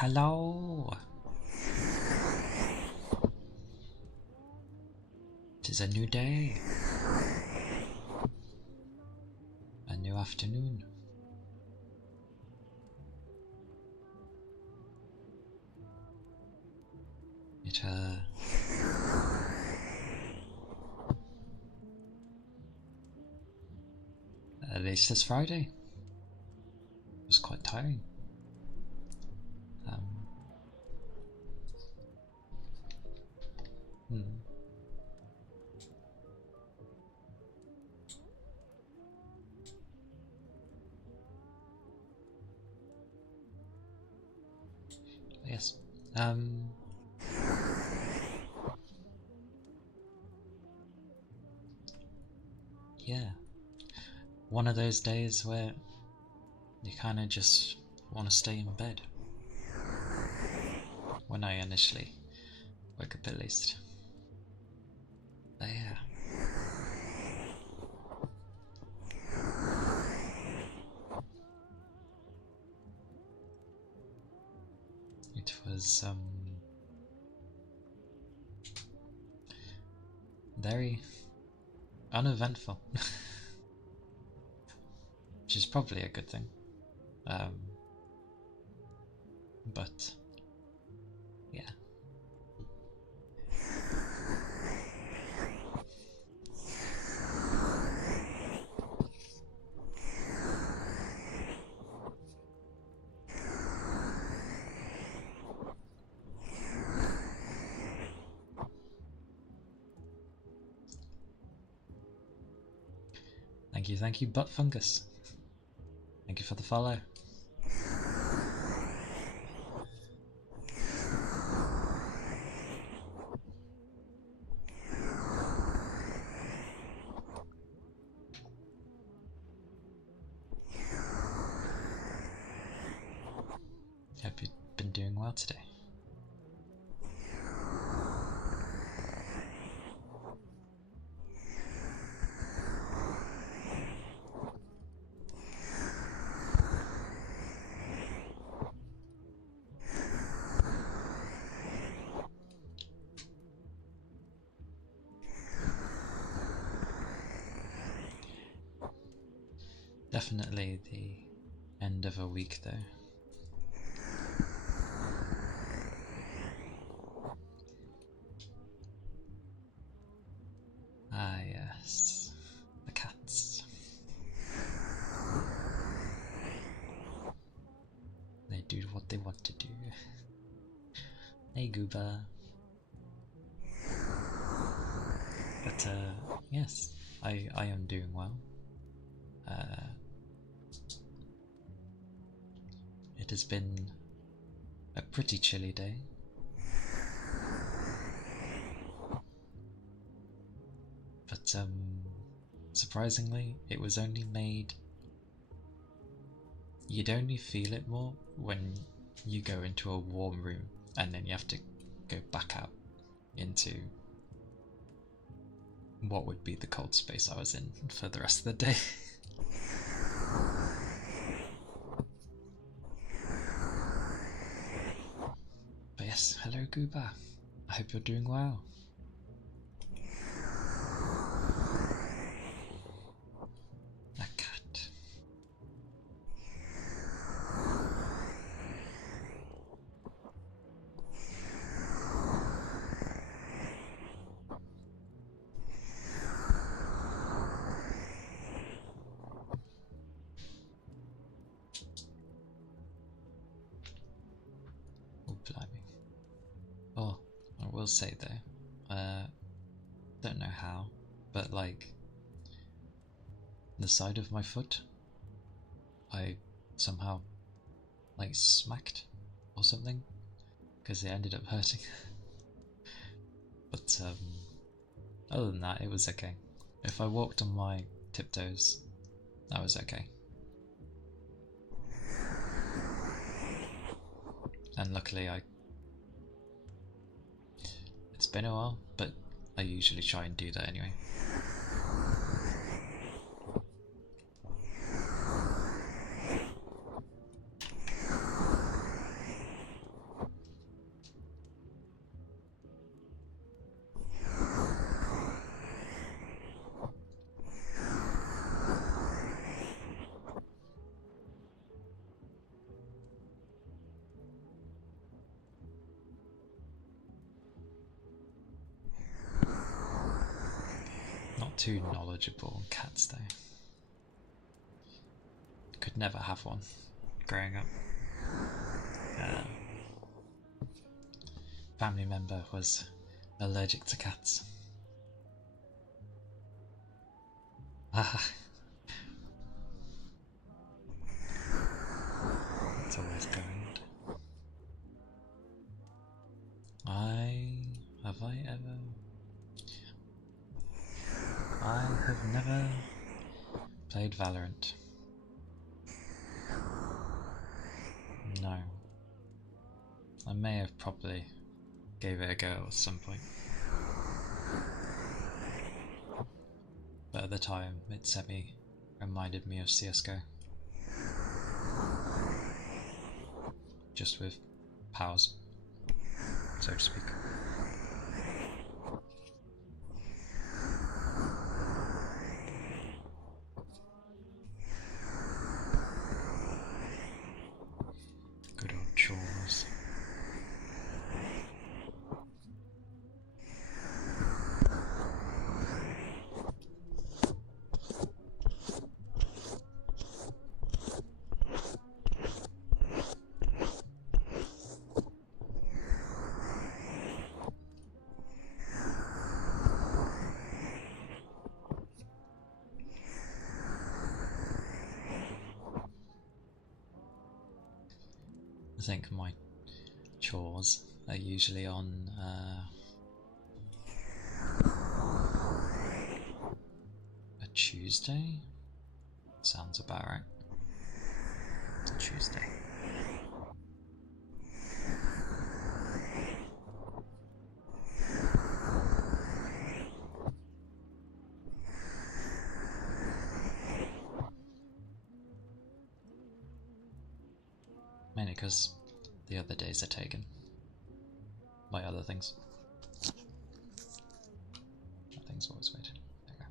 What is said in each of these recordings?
Hello! Tis a new day. A new afternoon. At least this Friday. It was quite tiring. Yes. Yeah. One of those days where you kind of just want to stay in bed. When I initially woke up, at least. But yeah. It was very uneventful, which is probably a good thing. But yeah. Thank you, Butt Fungus. Thank you for the follow. Hope you've been doing well today. Definitely the end of a week though. Ah yes, the cats. They do what they want to do. Hey Gooba. But yes, I am doing well. It has been a pretty chilly day. But surprisingly, it was only made... You'd only feel it more when you go into a warm room and then you have to go back out into what would be the cold space I was in for the rest of the day. But yes, hello Gooba. I hope you're doing well. A cat. Oh, blimey. Oh, I will say though, don't know how, but like, the side of my foot, I somehow like smacked or something, because it ended up hurting. But other than that, it was okay. If I walked on my tiptoes, that was okay. And luckily it's been a while, but I usually try and do that anyway. too knowledgeable on cats though. Could never have one growing up. Family member was allergic to cats. It's always kind. I have never played Valorant. No. I may have probably gave it a go at some point. But at the time it reminded me of CSGO. Just with powers, so to speak. Good old chores. I think my chores are usually on a Tuesday. Sounds about right. It's a Tuesday. Mainly because the other days are taken by other things. That thing's always weird. There we go.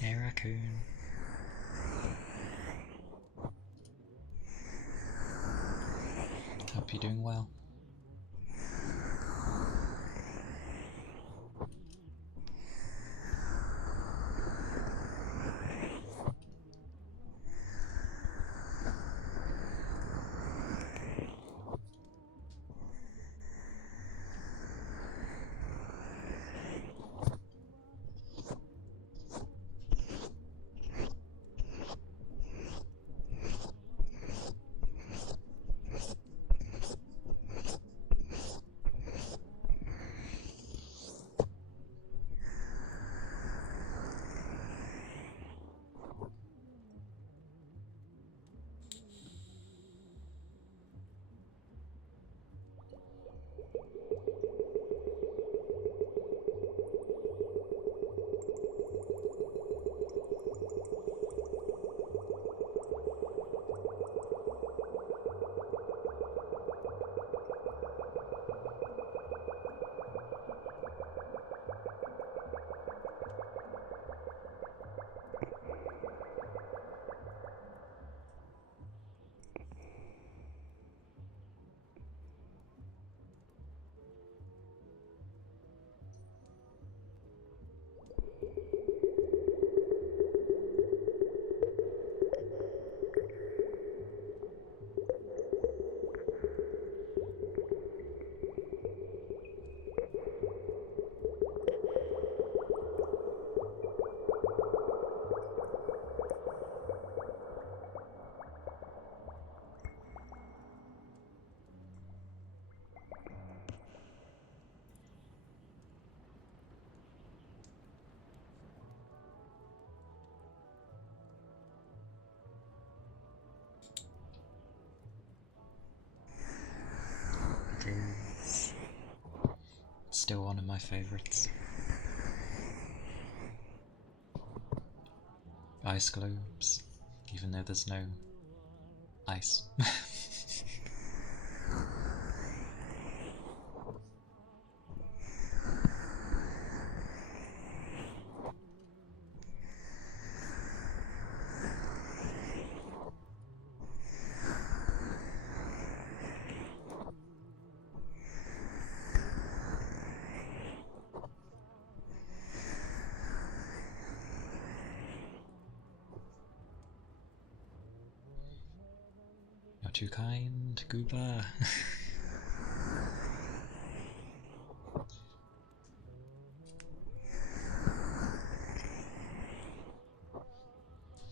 Hey raccoon. Hope you're doing well. still one of my favourites. Ice globes, even though there's no ice. You're too kind, Gooba.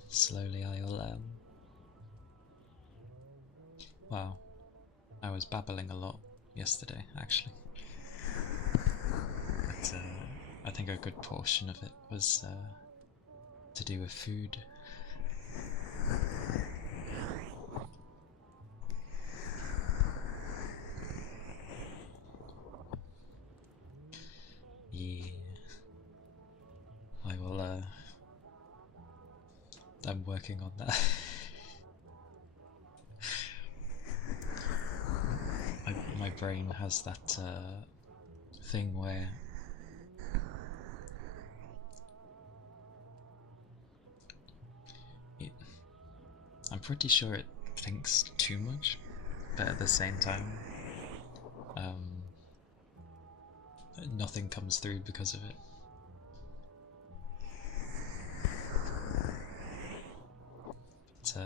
Slowly I'll Wow, I was babbling a lot yesterday, actually. But I think a good portion of it was to do with food. Yeah. I will, I'm working on that. my brain has that thing where I'm pretty sure it thinks too much, but at the same time, nothing comes through because of it. But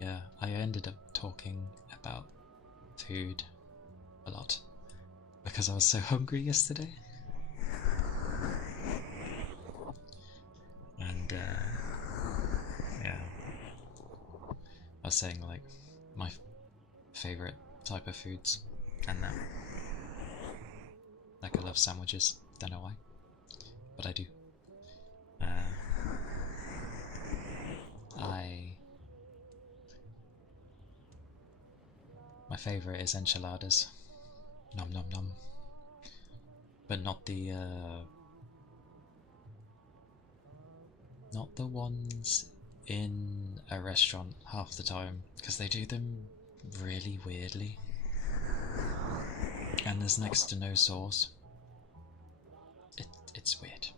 yeah, I ended up talking about food a lot because I was so hungry yesterday. And yeah, I was saying like my favourite type of foods and that. Like I love sandwiches, don't know why, but I do. My favourite is enchiladas. Nom nom nom. But not the ones in a restaurant half the time, because they do them really weirdly. And there's next to no sauce. It's weird.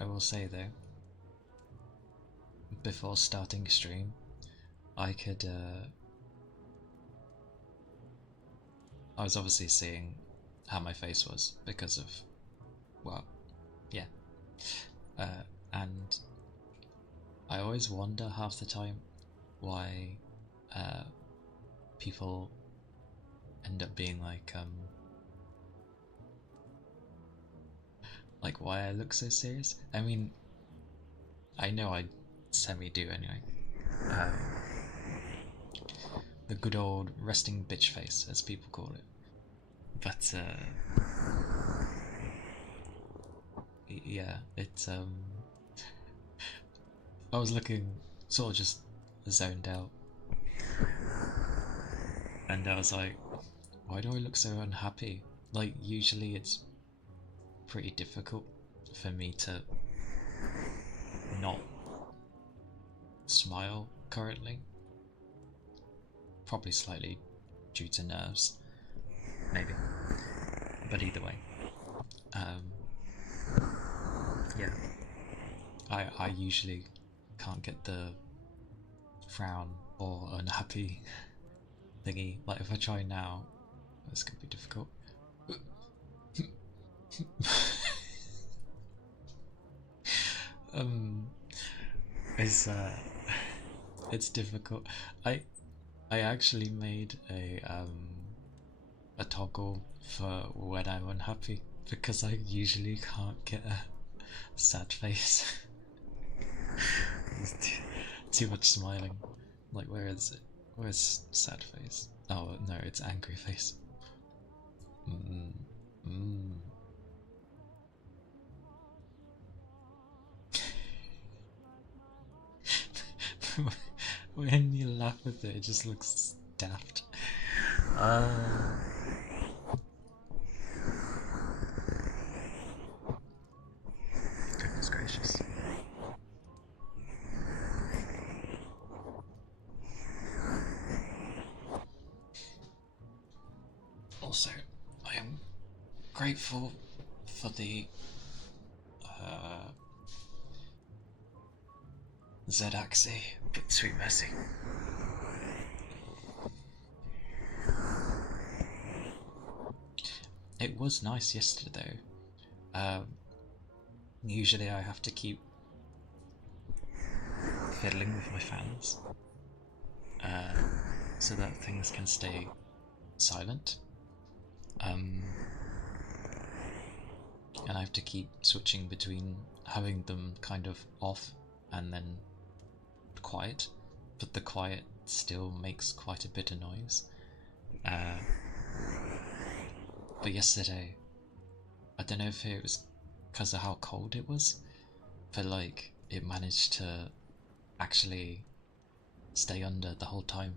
I will say though, before starting stream, I was obviously seeing how my face was because of, well, yeah. And I always wonder half the time why people end up being like why I look so serious. I mean, I know I semi-do anyway. The good old resting bitch face, as people call it. But yeah, it's I was looking sort of just zoned out, and I was like, why do I look so unhappy? Like usually it's pretty difficult for me to not smile currently. Probably slightly due to nerves, maybe. But either way, yeah, I usually can't get the frown or unhappy thingy. Like if I try now, it's gonna be difficult. It's it's difficult. I actually made a toggle for when I'm unhappy because I usually can't get a sad face. Too much smiling. Like, where is it? Where's sad face? Oh no, it's angry face. Mm, mm. When you laugh at it, it just looks daft. Goodness gracious. Also, I am grateful for the uh, Z-Axie, but sweet mercy. It was nice yesterday. Usually I have to keep fiddling with my fans so that things can stay silent. And I have to keep switching between having them kind of off and then quiet, but the quiet still makes quite a bit of noise. But yesterday, I don't know if it was because of how cold it was, but like it managed to actually stay under the whole time.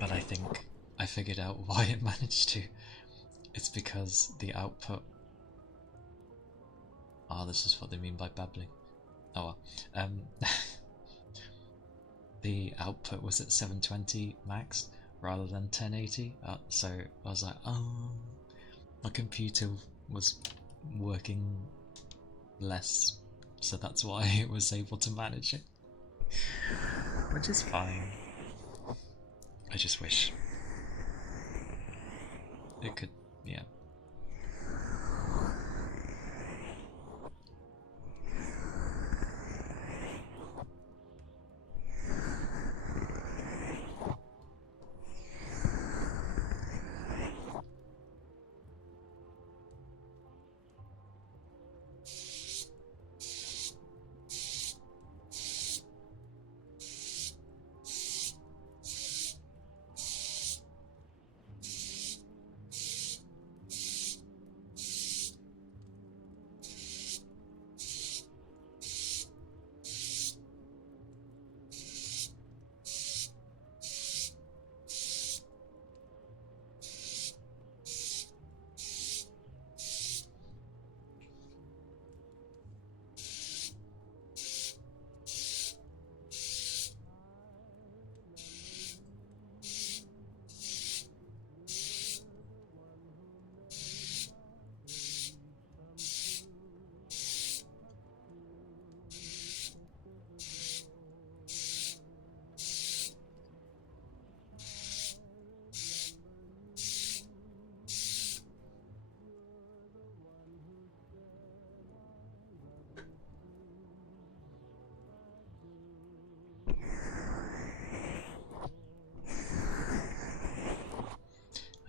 But I think I figured out why it managed to. It's because the output. Ah, this is what they mean by babbling. Oh well. The output was at 720 max rather than 1080. So I was like, oh, my computer was working less, so that's why it was able to manage it. Which is fine. I just wish it could, yeah.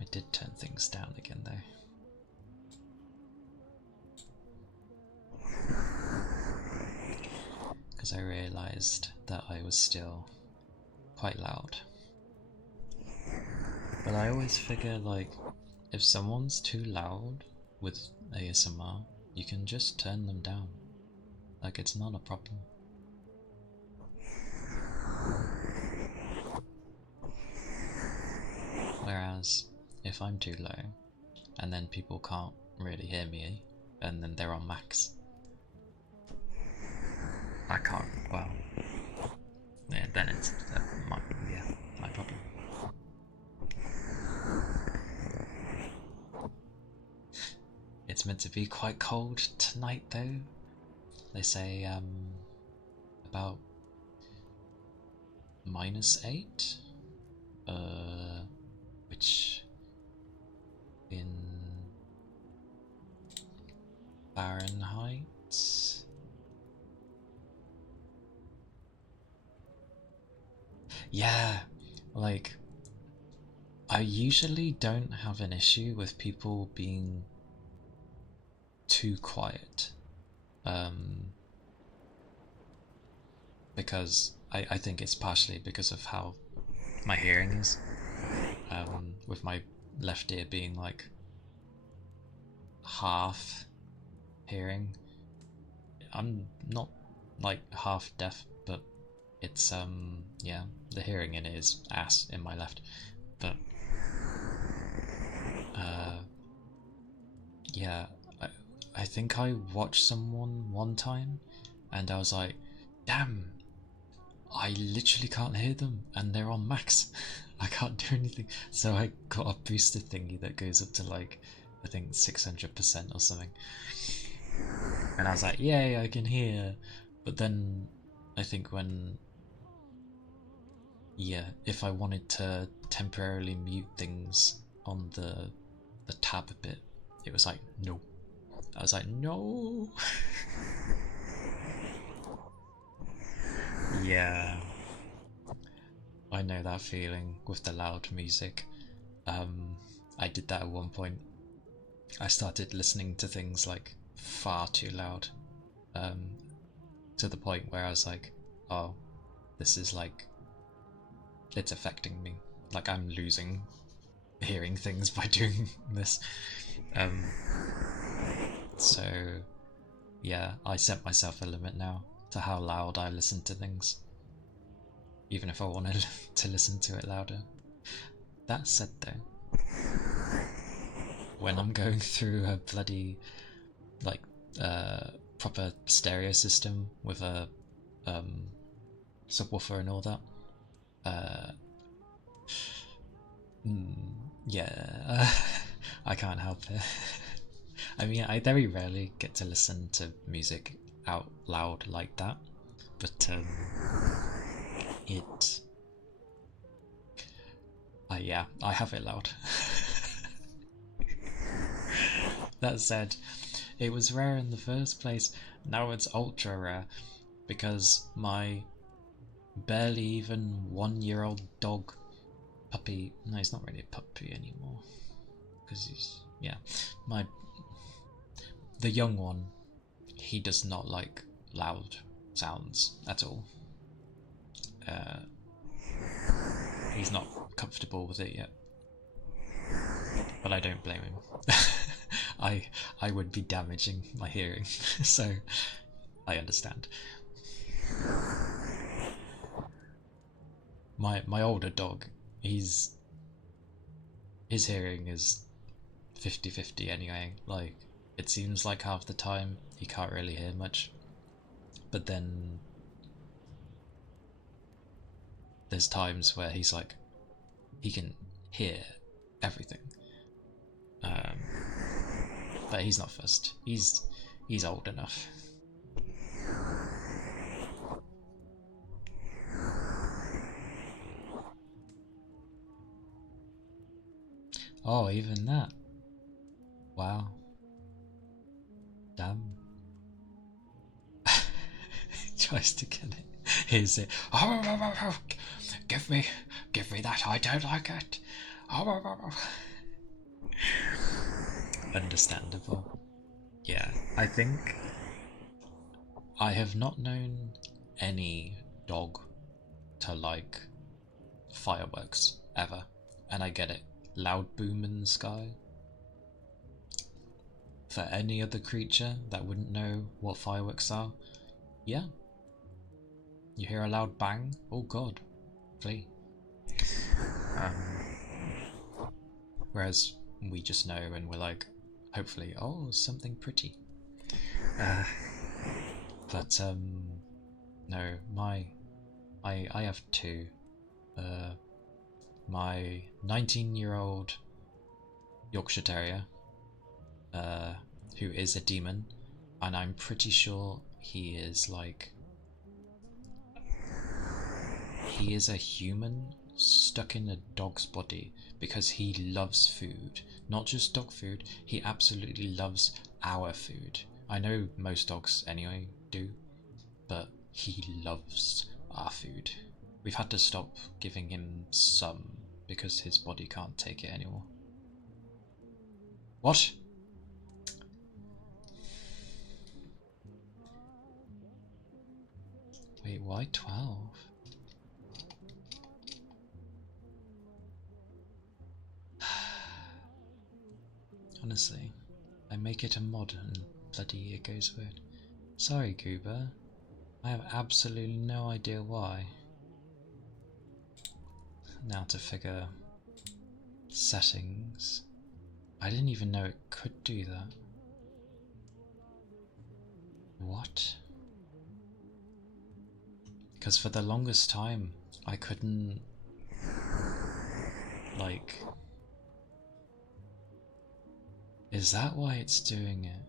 I did turn things down again though. Because I realised that I was still quite loud. But I always figure, like, if someone's too loud with ASMR, you can just turn them down. Like, it's not a problem. Whereas, if I'm too low, and then people can't really hear me, and then they're on max, I can't, well, yeah, then it's my problem. It's meant to be quite cold tonight though. They say about -8, which in Fahrenheit, yeah, like I usually don't have an issue with people being too quiet. because I think it's partially because of how my hearing is, with my left ear being like half hearing. I'm not like half deaf, but it's yeah, the hearing in it is ass in my left. But yeah, I think I watched someone one time and I was like, damn, I literally can't hear them and they're on max. I can't do anything. So I got a booster thingy that goes up to like, I think 600% or something. And I was like, yay, I can hear. But then I think when, yeah, if I wanted to temporarily mute things on the tab a bit, it was like, no. I was like, no. Yeah, I know that feeling with the loud music. I did that at one point. I started listening to things like far too loud, um, to the point where I was like, oh, this is like, it's affecting me. Like I'm losing hearing things by doing this. Um, so yeah, I set myself a limit now to how loud I listen to things, even if I wanted to listen to it louder. That said, though, when I'm going through a bloody like proper stereo system with a subwoofer and all that, uh, yeah, I can't help it. I mean, I very rarely get to listen to music out loud like that, but it, yeah, I have it loud. That said, it was rare in the first place. Now it's ultra rare because my barely even 1 year old dog puppy. No, he's not really a puppy anymore because he's, yeah, my the young one. He does not like loud sounds at all. Uh, he's not comfortable with it yet, but I don't blame him. I would be damaging my hearing, so I understand. My older dog, his hearing is 50-50 anyway. Like it seems like half the time he can't really hear much, but then there's times where he's like he can hear everything. Um, but he's not fussed. He's old enough. Oh, even that. Wow. Damn. He tries to get it. Here's it. Oh, give me that. I don't like it. Understandable. Yeah, I think I have not known any dog to like fireworks ever, and I get it. Loud boom in the sky. For any other creature that wouldn't know what fireworks are, yeah. You hear a loud bang, oh god, flee. Um, whereas we just know and we're like, hopefully, oh, something pretty. Uh, but no, I have two. My 19-year-old Yorkshire Terrier, who is a demon, and I'm pretty sure he is like, he is a human stuck in a dog's body because he loves food. Not just dog food, he absolutely loves our food. I know most dogs anyway do, but he loves our food. We've had to stop giving him some because his body can't take it anymore. What? Wait, why 12? Honestly, I make it a mod and bloody it goes weird. Sorry, Goober. I have absolutely no idea why. Now to figure settings. I didn't even know it could do that. What? Because for the longest time I couldn't, like... Is that why it's doing it?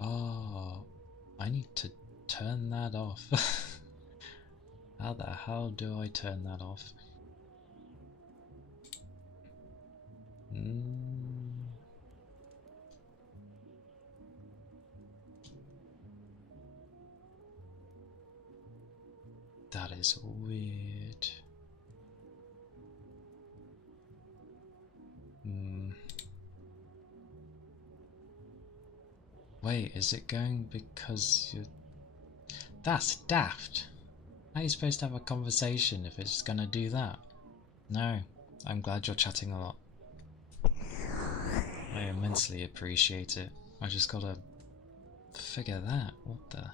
Oh, I need to turn that off. How the hell do I turn that off? That is weird. Wait, is it going because you're... That's daft! How are you supposed to have a conversation if it's gonna do that? No, I'm glad you're chatting a lot. I immensely appreciate it. I just gotta figure that. What the...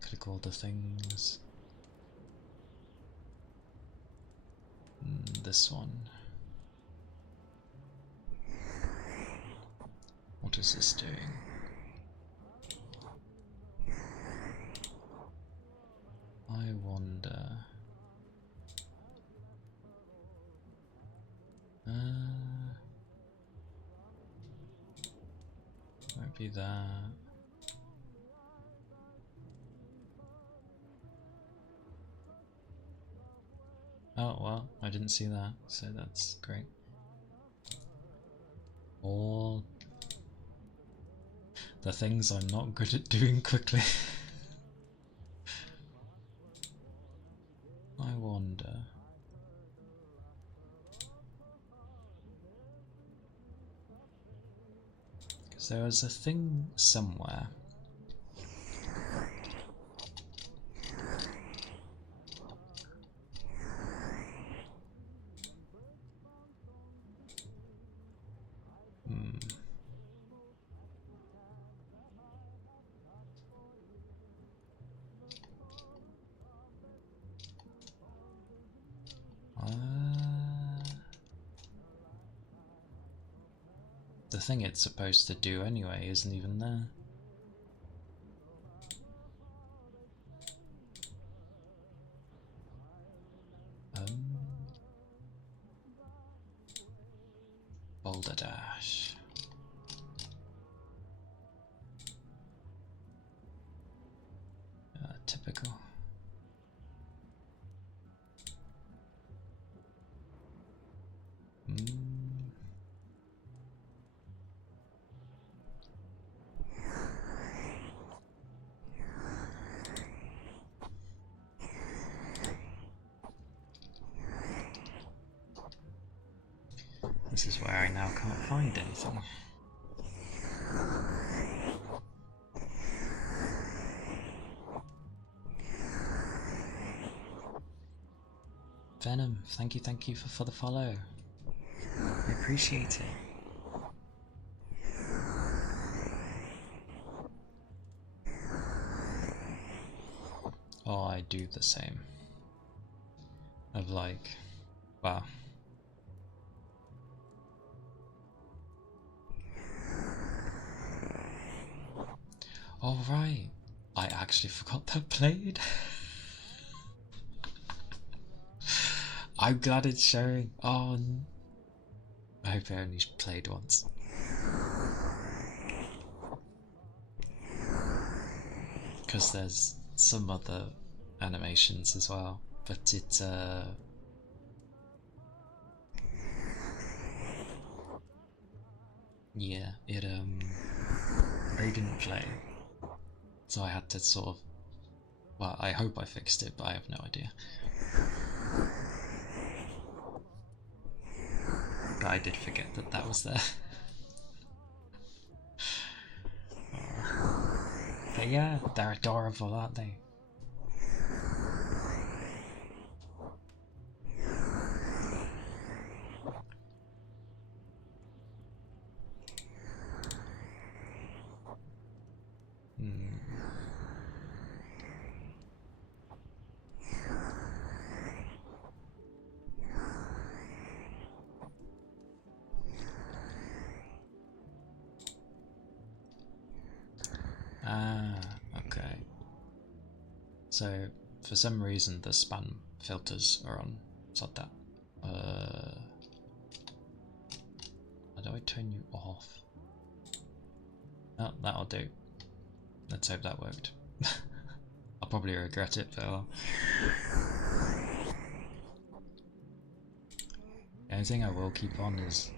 click all the things. This one. What is this doing? I wonder... Won't be that. Oh well, I didn't see that, so that's great. Or the things I'm not good at doing quickly. I wonder. Because there was a thing somewhere. The thing it's supposed to do anyway isn't even there. Boulder Dash. Typical. This is where I now can't find anything. Venom, thank you for the follow. I appreciate it. Oh, I do the same. Of like, wow. Oh right, I actually forgot that played. I'm glad it's showing. Oh, I hope it only played once. Because there's some other animations as well, but it yeah, it I didn't play, so I had to sort of, well, I hope I fixed it, but I have no idea. But I did forget that that was there. Yeah, they're adorable, aren't they? Hmm. Ah, okay. So, for some reason, the spam filters are on. It's like that. How do I turn you off? Oh, that'll do. Let's hope that worked. I'll probably regret it, but the only thing I will keep on is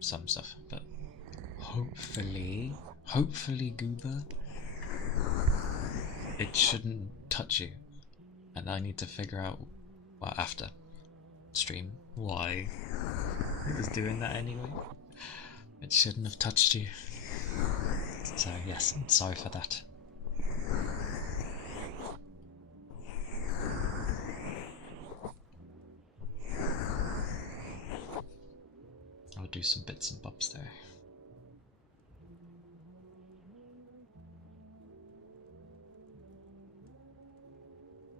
some stuff, but hopefully, Goober, it shouldn't touch you. And I need to figure out, well, after stream, why it was doing that anyway. It shouldn't have touched you. So yes, I'm sorry for that. I'll do some bits and bobs there.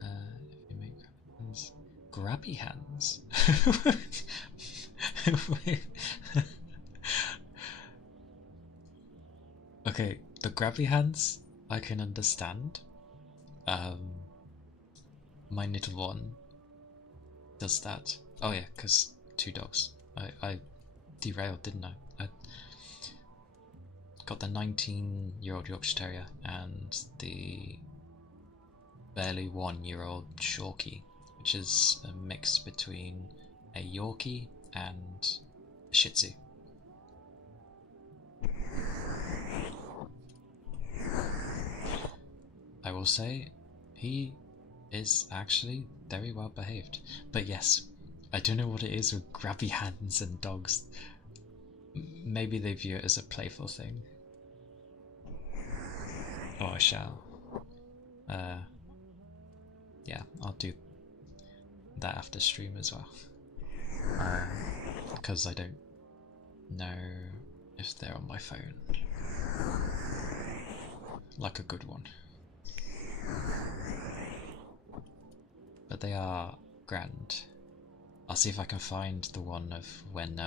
If you make hands, grabby hands. Okay, the grabby hands I can understand. My little one does that. Oh yeah, because 2 dogs. I derailed, didn't I? I got the 19-year-old Yorkshire Terrier and the barely 1-year-old Shorkie, which is a mix between a Yorkie and a Shih Tzu. I will say, he is actually very well behaved. But yes, I don't know what it is with grabby hands and dogs. Maybe they view it as a playful thing. Oh, I shall. Yeah, I'll do that after stream as well. Because I don't know if they're on my phone. Like a good one. But they are grand. I'll see if I can find the one of when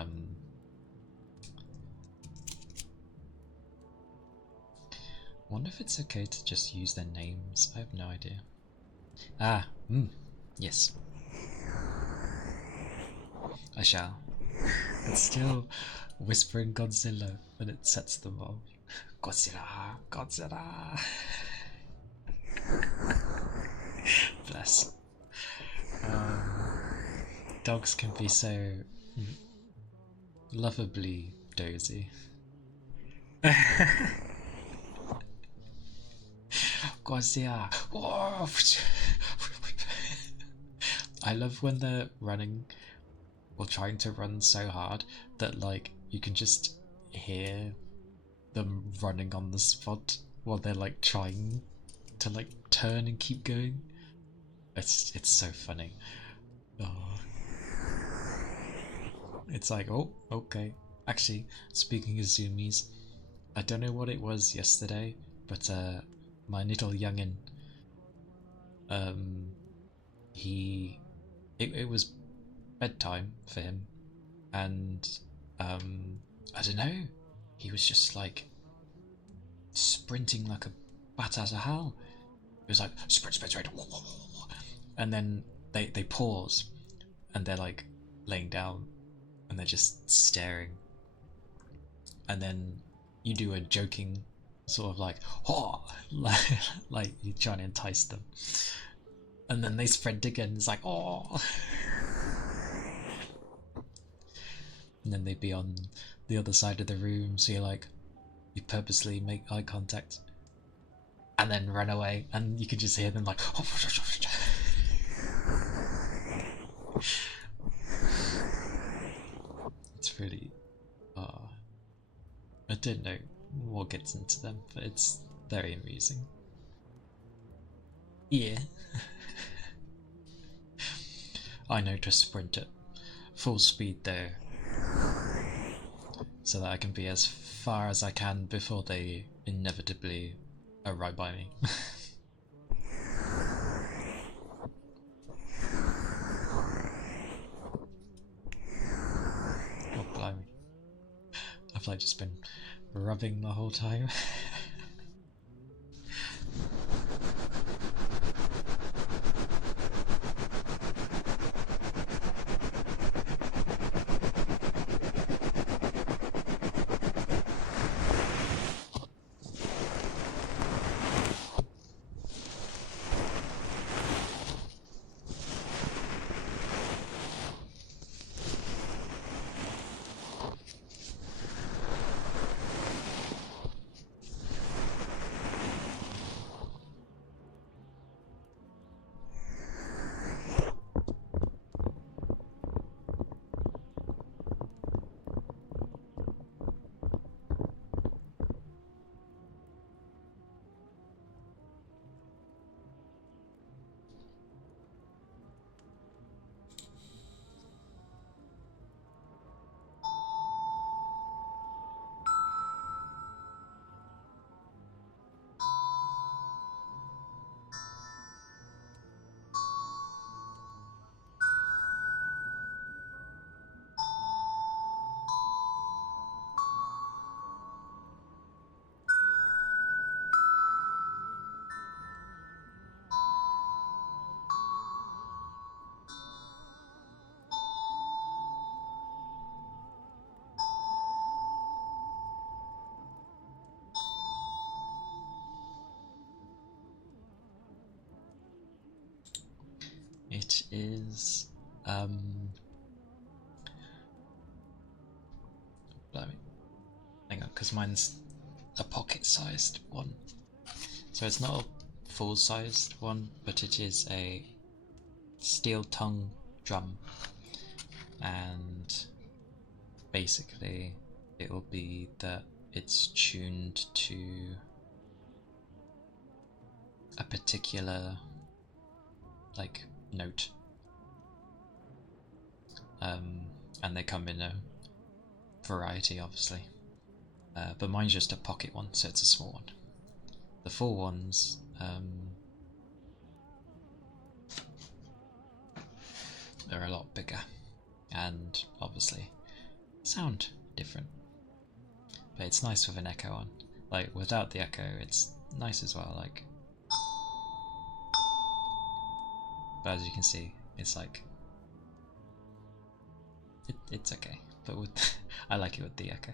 wonder if it's okay to just use their names. I have no idea. Ah, yes. I shall. It's still whispering Godzilla and it sets them off. Godzilla, Godzilla. Bless. Dogs can be so lovably dozy. Godzilla. I love when they're running or trying to run so hard that like you can just hear them running on the spot while they're like trying to like turn and keep going. It's so funny. Oh. It's like, oh, okay. Actually, speaking of zoomies, I don't know what it was yesterday, but my little youngin, it was bedtime for him, and I don't know, he was just like sprinting like a bat out of hell. It was like sprint, sprint, sprint, and then they pause, and they're like laying down, and they're just staring, and then you do a joking sort of like, oh, like you're trying to entice them, and then they sprint again. It's like, oh, and then they'd be on the other side of the room, so you're like, you purposely make eye contact and then run away, and you can just hear them like, oh. It's really I don't know what gets into them, but it's Very amusing. Yeah. I know to sprint at full speed though, so that I can be as far as I can before they inevitably are right by me. Oh, blimey. I've like just been rubbing the whole time. It is blimey. Hang on, because mine's a pocket-sized one. So it's not a full-sized one, but it is a steel tongue drum, and basically it will be that it's tuned to a particular like note, and they come in a variety obviously, but mine's just a pocket one, so it's a small one. The full ones are a lot bigger and obviously sound different, but it's nice with an echo on. Like without the echo it's nice as well, like, but as you can see it's like it's okay, but with I like it with the echo.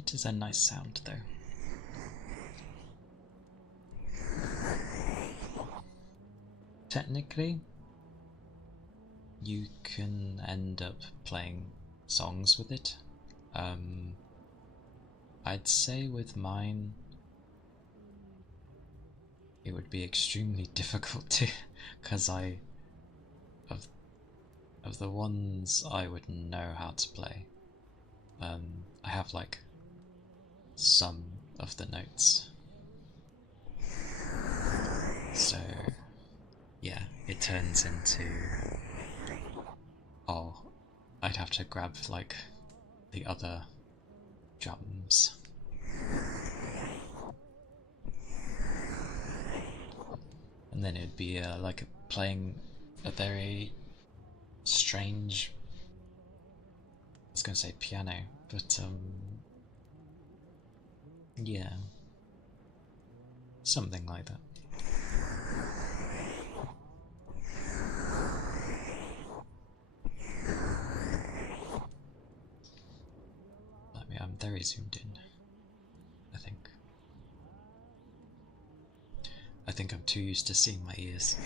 It is a nice sound though. Technically, you can end up playing songs with it. I'd say with mine, it would be extremely difficult to, because of the ones I would know how to play, I have like some of the notes. So yeah, it turns into, oh, I'd have to grab like the other drums. and then it'd be like playing a very strange, I was gonna say piano, but yeah, something like that. I mean, I'm very zoomed in, I think. I think I'm too used to seeing my ears.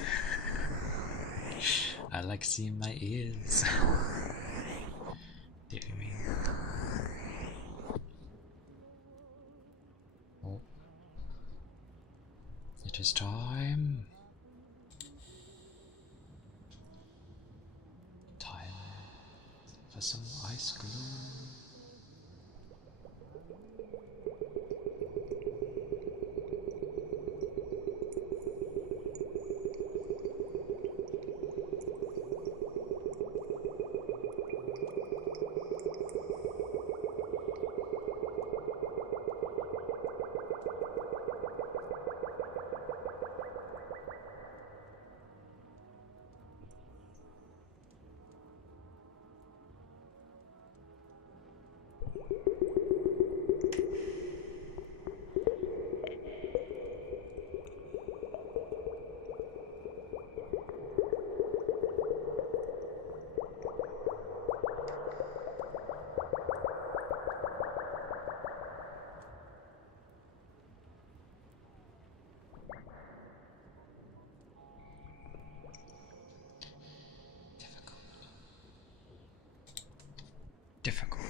I like seeing my ears. Dear me. Oh. It is time. Time for some ice glue. Difficult.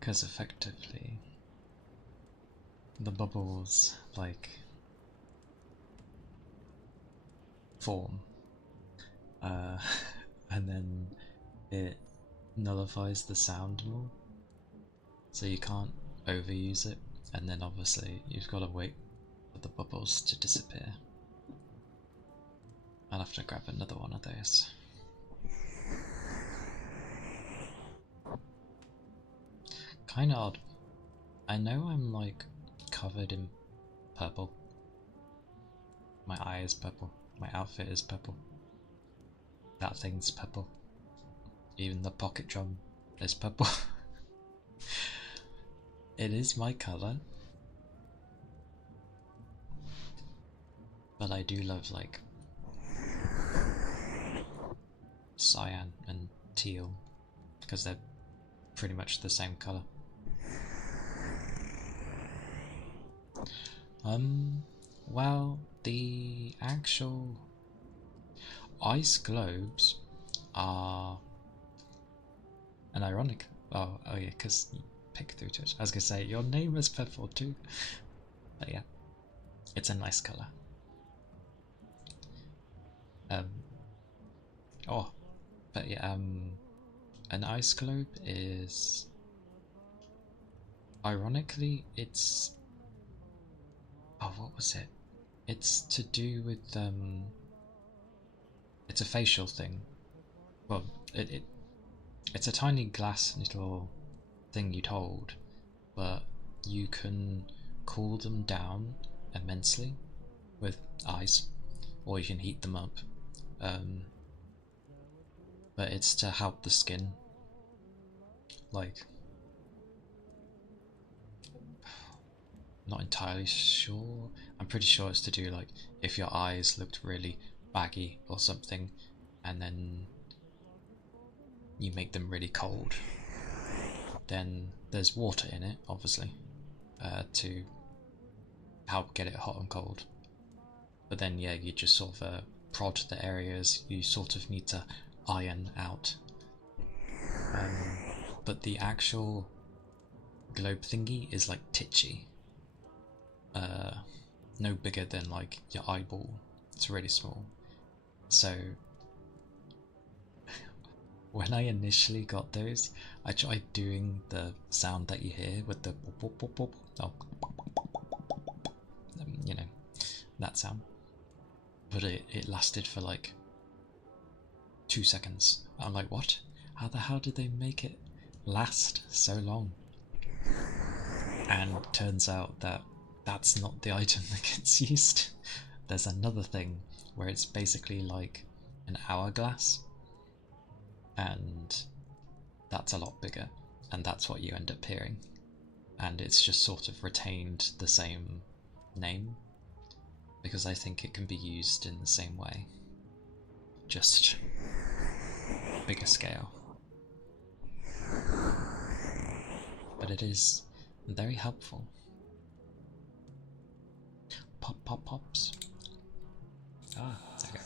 Because effectively, the bubbles, like, form, and then it nullifies the sound more, so you can't overuse it, and then obviously you've got to wait for the bubbles to disappear. I'll have to grab another one of those. Kinda odd. I know I'm like covered in purple. My eye is purple. My outfit is purple. That thing's purple. Even the pocket drum is purple. It is my colour. But I do love like cyan and teal because they're pretty much the same colour. Well, the actual ice globes are an ironic. Oh yeah, because you pick through to it. I was gonna say your name is purple too, but yeah, it's a nice color. Oh, but yeah, an ice globe is ironically it's. Oh, what was it? It's to do with it's a facial thing. Well, it's a tiny glass little thing you'd hold, but you can cool them down immensely with ice, or you can heat them up. But it's to help the skin. Like, not entirely sure. I'm pretty sure it's to do like if your eyes looked really baggy or something, and then you make them really cold, then there's water in it, obviously, to help get it hot and cold. But then, yeah, you just sort of prod the areas you sort of need to iron out. But the actual globe thingy is like titchy. No bigger than like your eyeball. It's really small. So when I initially got those, I tried doing the sound that you hear with the pop, pop, pop, pop. Oh, you know, that sound. But it lasted for like 2 seconds. I'm like, what? How the hell did they make it last so long? And turns out that that's not the item that gets used. There's another thing where it's basically like an hourglass, and that's a lot bigger, and that's what you end up hearing. And it's just sort of retained the same name because I think it can be used in the same way, just bigger scale. But it is very helpful. Pop, pop, pops. Ah, okay.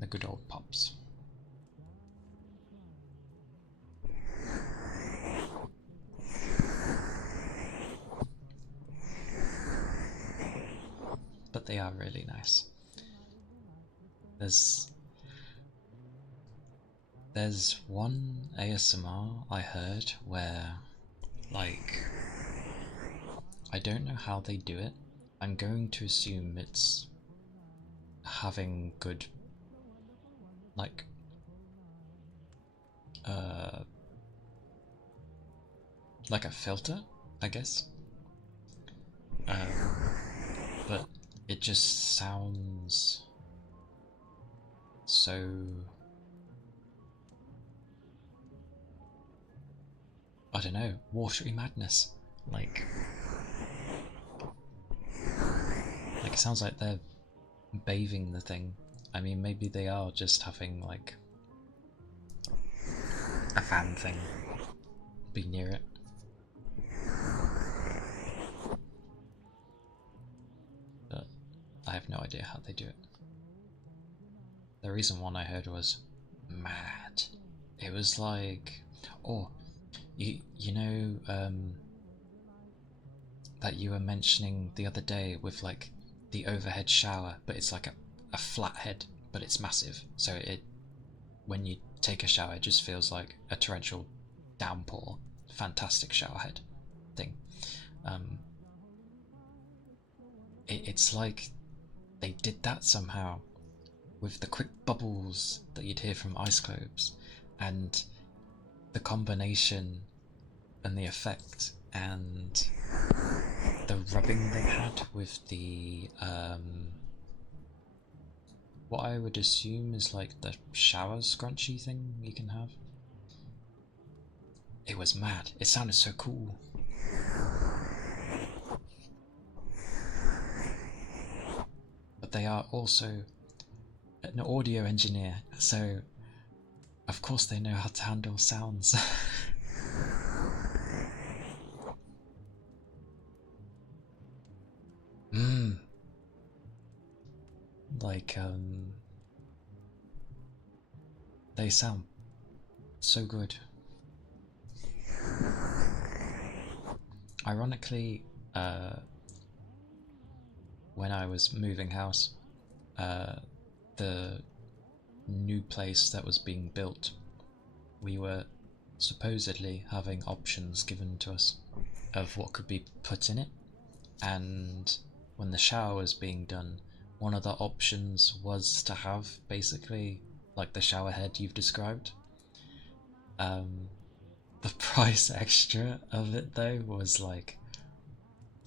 The good old pops. But they are really nice. There's one ASMR I heard where, like, I don't know how they do it. I'm going to assume it's having good, like, like a filter, I guess. But it just sounds so I don't know, watery madness. Like it sounds like they're bathing the thing. I mean, maybe they are just having like a fan thing be near it. But I have no idea how they do it. The reason one I heard was mad. It was like, oh, you know that you were mentioning the other day with like the overhead shower, but it's like a flat head, but it's massive. So it, when you take a shower, it just feels like a torrential downpour. Fantastic shower head thing. It's like they did that somehow with the quick bubbles that you'd hear from ice globes, and the combination and the effect and the rubbing they had with the what I would assume is like the shower scrunchy thing you can have. It was mad. It sounded so cool. But they are also an audio engineer, so of course they know how to handle sounds. Like they sound so good. Ironically, when I was moving house, the new place that was being built, we were supposedly having options given to us of what could be put in it, and when the shower was being done, one of the options was to have basically like the shower head you've described. The price extra of it though was like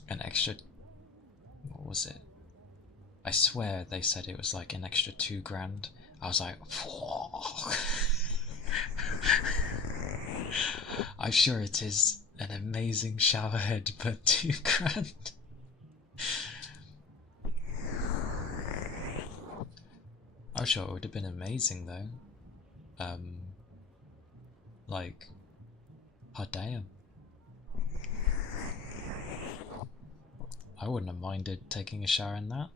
an extra, what was it? I swear they said it was like an extra $2,000. I was like, whoa. I'm sure it is an amazing shower head, but $2,000. I'm sure it would have been amazing though. Like, hot damn. I wouldn't have minded taking a shower in that.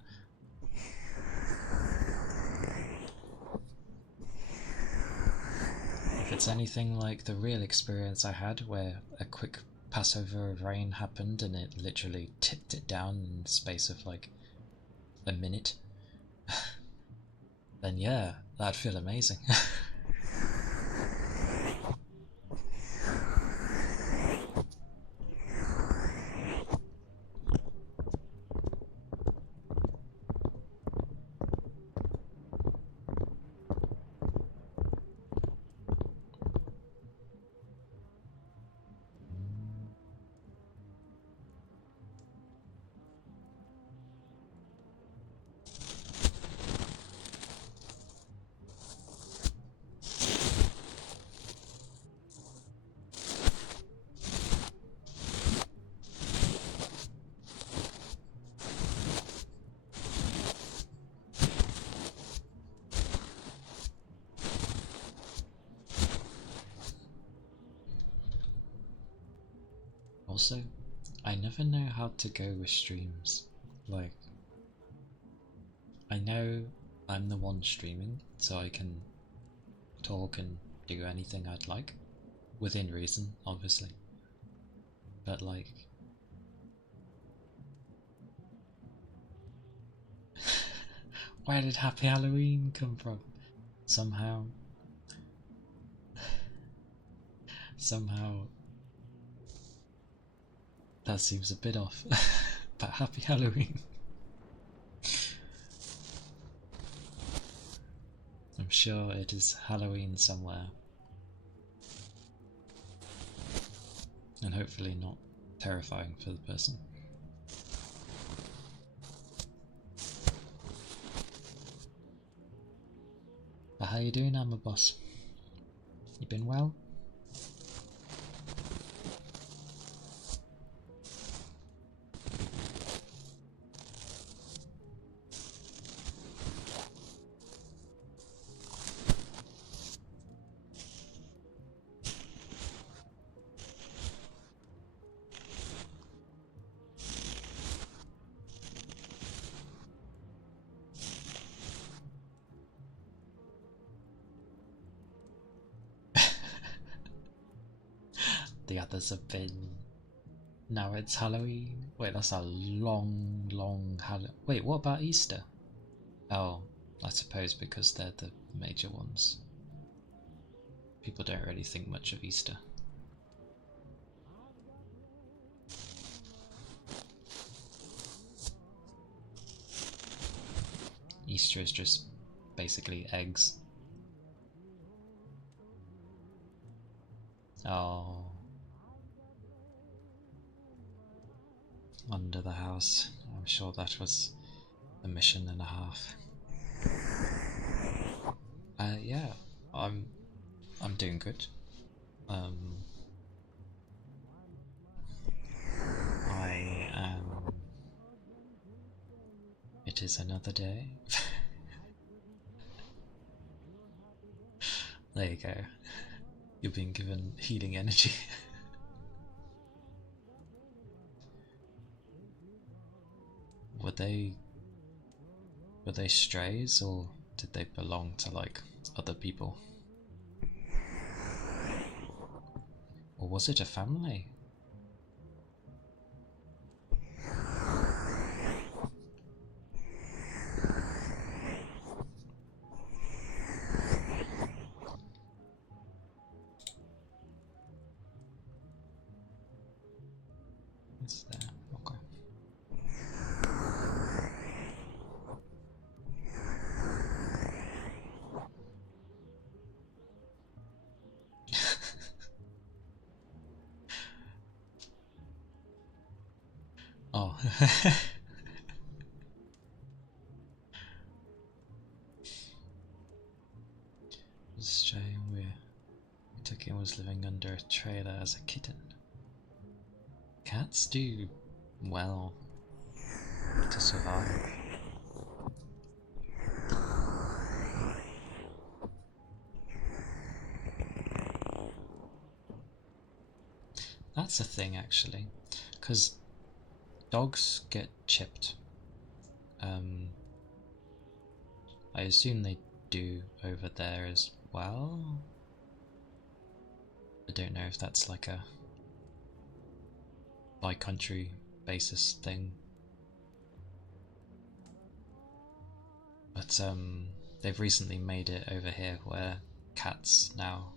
If it's anything like the real experience I had where a quick passover of rain happened and it literally tipped it down in the space of like a minute, then yeah, that'd feel amazing. Also, I never know how to go with streams. Like, I know I'm the one streaming, so I can talk and do anything I'd like. Within reason, obviously. But like... Where did Happy Halloween come from? Somehow... Somehow... That seems a bit off. But Happy Halloween. I'm sure it is Halloween somewhere. And hopefully not terrifying for the person. But how you doing, Amma Boss? You been well? The others have been... Now it's Halloween. Wait, that's a long Halloween. Wait, what about Easter? Oh, I suppose because they're the major ones. People don't really think much of Easter. Easter is just basically eggs. Oh. Under the house. I'm sure that was a mission and a half. Yeah, I'm doing good. I am... It is another day. There you go. You're being given healing energy. Were they strays, or did they belong to like other people? Or was it a family? It's there. Okay. Oh. Stray we took in was living under a trailer as a kitten. Cats do well to survive. That's a thing actually, because dogs get chipped. I assume they do over there as well. I don't know if that's like a by country basis thing, but they've recently made it over here where cats now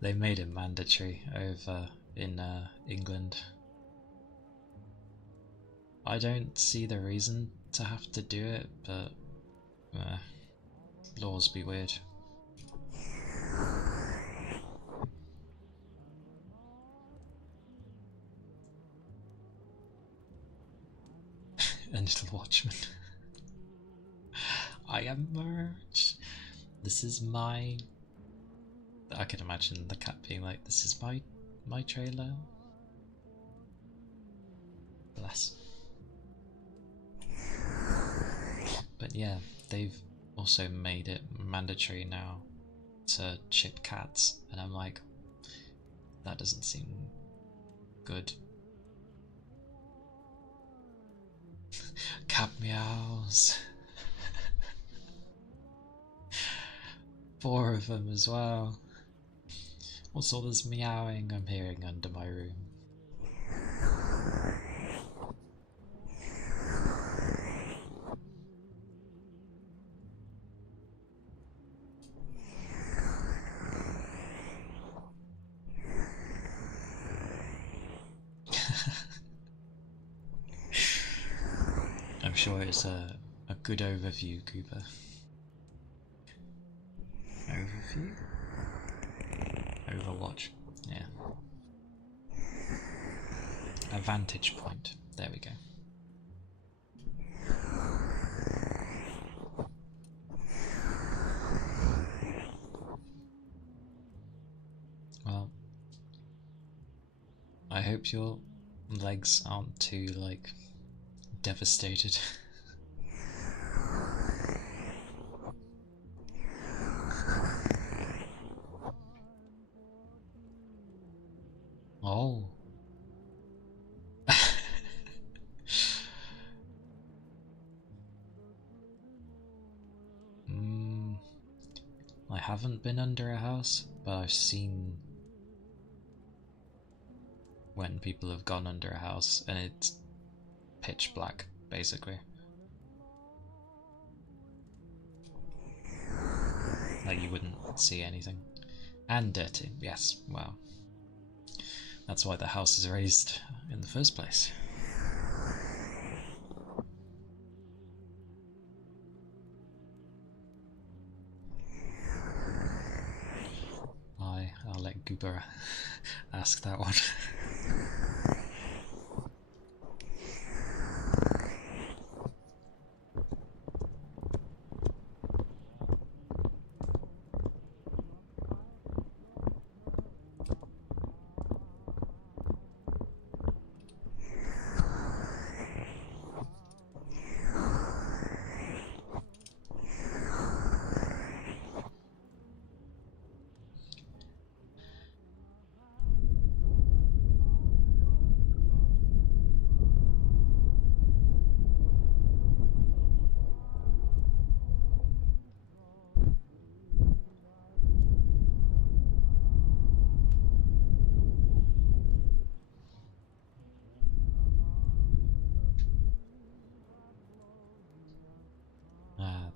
they made it mandatory over in England. I don't see the reason to have to do it, but laws be weird. And the watchman. I am merch. This is my... I can imagine the cat being like, this is my trailer. Bless. But yeah, they've also made it mandatory now to chip cats, and I'm like, That doesn't seem good. Cat meows. 4 of them as well. What's all this meowing I'm hearing under my room? I'm sure it's a good overview, Cooper. Overview? Overwatch, yeah. A vantage point, there we go. Well, I hope your legs aren't too, like, devastated. Oh. I haven't been under a house, but I've seen when people have gone under a house and it's pitch black, basically. Like you wouldn't see anything. And dirty, yes, well. That's why the house is raised in the first place. I'll let Goober ask that one.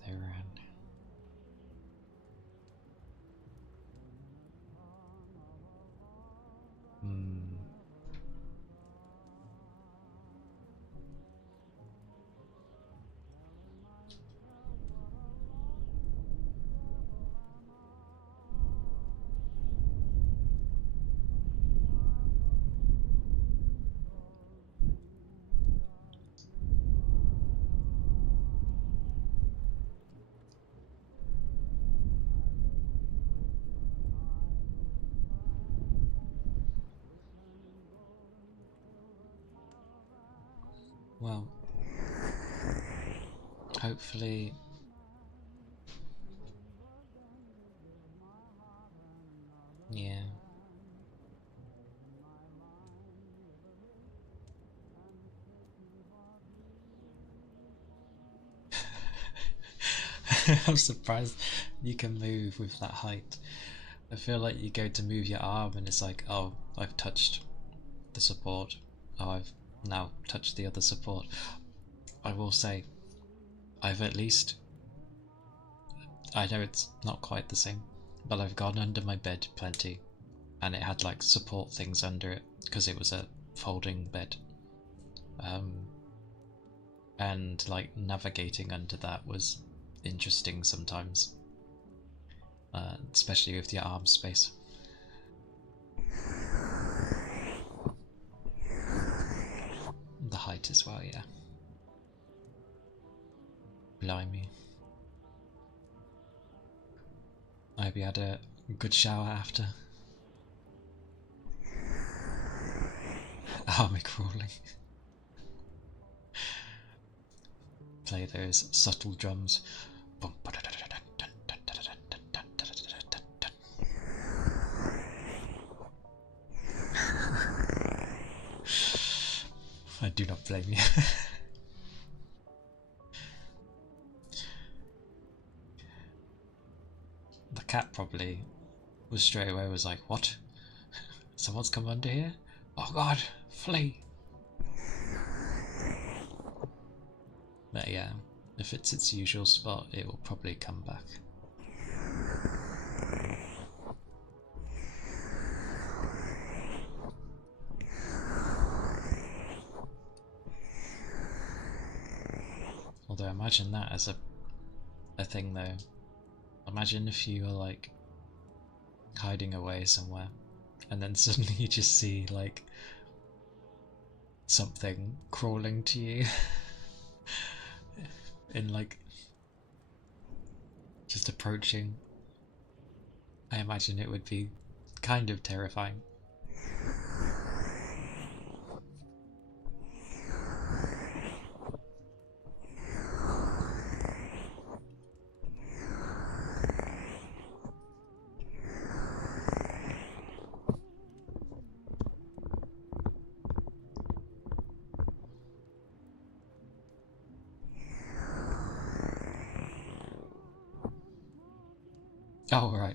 They ran. Well, hopefully yeah. I'm surprised you can move with that height. I feel like you go to move your arm and it's like, oh, I've touched the support. Oh, I've now touched the other support. I will say, I've at least, I know it's not quite the same, but I've gone under my bed plenty and it had like support things under it because it was a folding bed. And like navigating under that was interesting sometimes, especially with your arm space. The height as well, yeah. Blimey. I hope you had a good shower after. Army crawling. Play those subtle drums. I do not blame you. The cat probably was straight away was like, what? Someone's come under here? Oh god, flee! But yeah, if it's its usual spot, it will probably come back. Although imagine that as a thing though. Imagine if you were like hiding away somewhere and then suddenly you just see like something crawling to you in like just approaching. I imagine it would be kind of terrifying. Oh, right.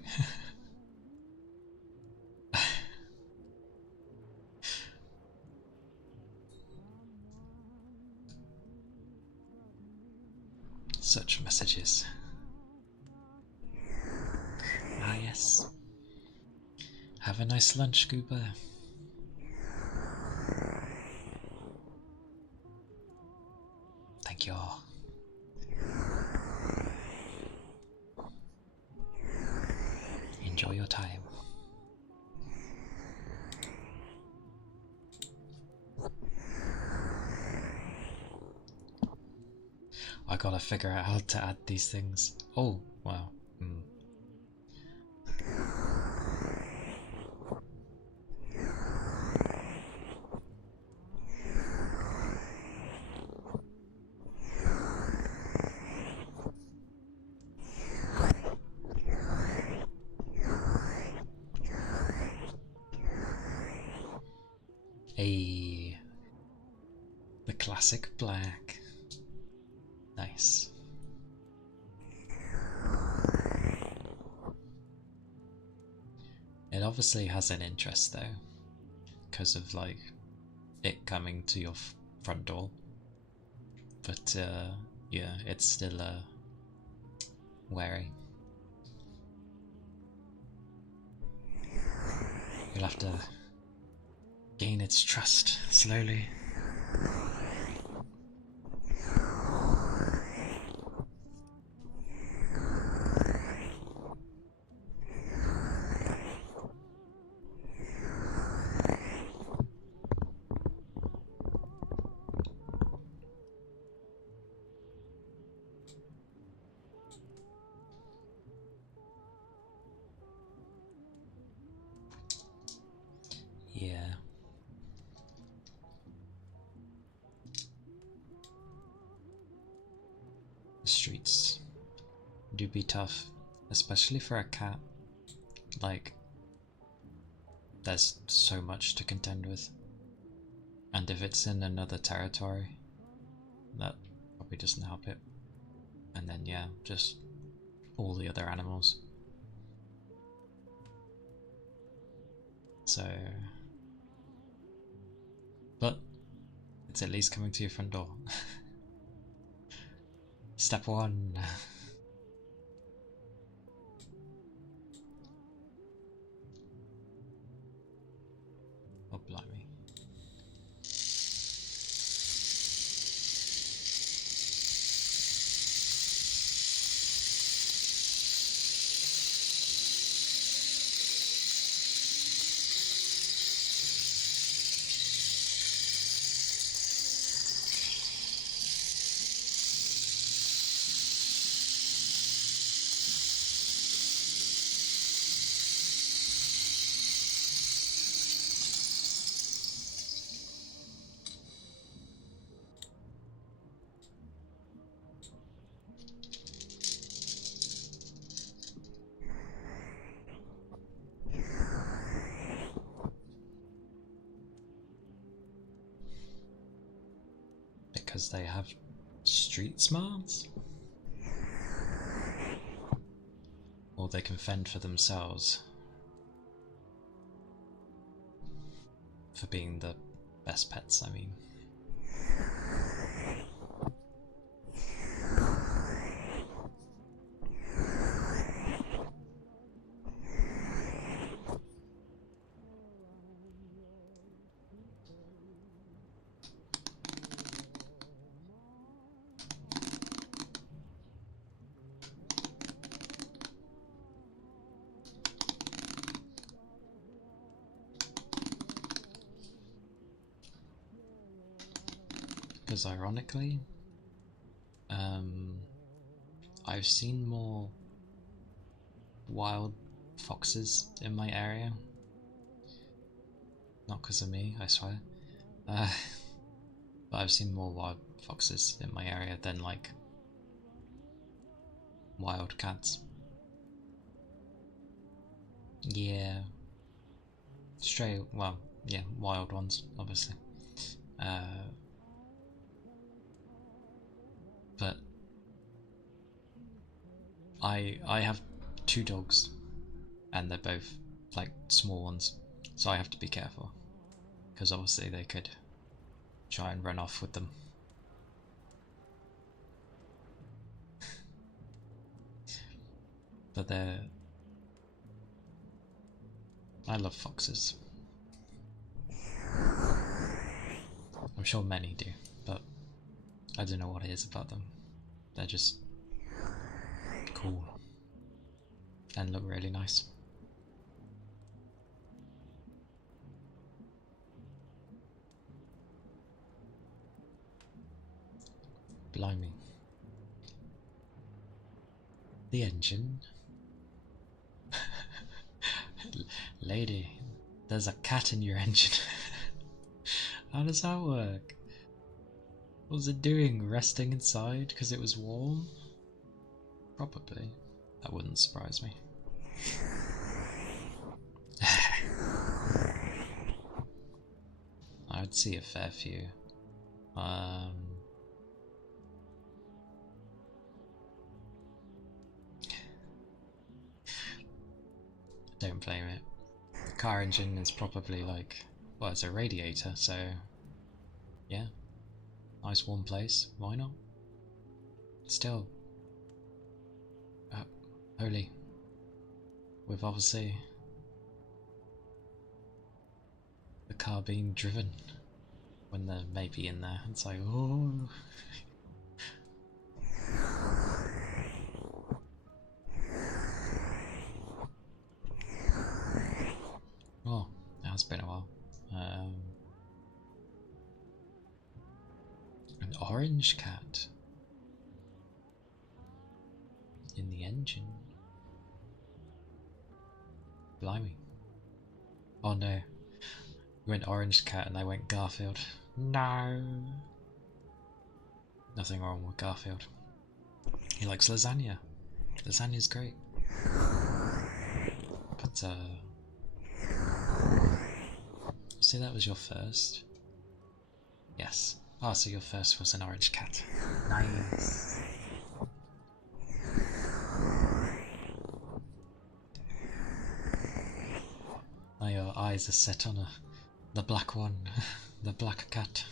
Such messages. Ah, yes. Have a nice lunch, Goober. Thank you all. Enjoy your time. I gotta figure out how to add these things. Oh, wow. Hey, the classic black. Nice. It obviously has an interest though, because of like it coming to your front door. But yeah, it's still wary. You'll have to gain its trust slowly. Yeah. The streets do be tough, especially for a cat. Like, there's so much to contend with. And if it's in another territory, that probably doesn't help it. And then, yeah, just all the other animals. So, but it's at least coming to your front door. Step one. Oh, blimey. because they have street smarts? Or they can fend for themselves for being the best pets, I mean. Because ironically, I've seen more wild foxes in my area. Not because of me, I swear. But I've seen more wild foxes in my area than like wild cats. Yeah. Well, yeah, wild ones, obviously. But I have 2 dogs, and they're both like small ones, so I have to be careful, because obviously they could try and run off with them. But I love foxes. I'm sure many do, but I don't know what it is about them. They're just cool and look really nice. Blimey. The engine. Lady, there's a cat in your engine. How does that work? What was it doing? Resting inside because it was warm? Probably. That wouldn't surprise me. I'd see a fair few. Don't blame it. The car engine is probably like, well, it's a radiator, so yeah. Nice warm place, why not? Still, holy. With obviously the car being driven when they're maybe in there, it's like, oh. Oh, now it's been a while. An orange cat in the engine. Blimey. Oh no. You went orange cat and I went Garfield. No. Nothing wrong with Garfield. He likes lasagna. Lasagna's great. But you say that was your first? Yes. Oh, so your first was an orange cat. Nice. Now your eyes are set on the black one, the black cat.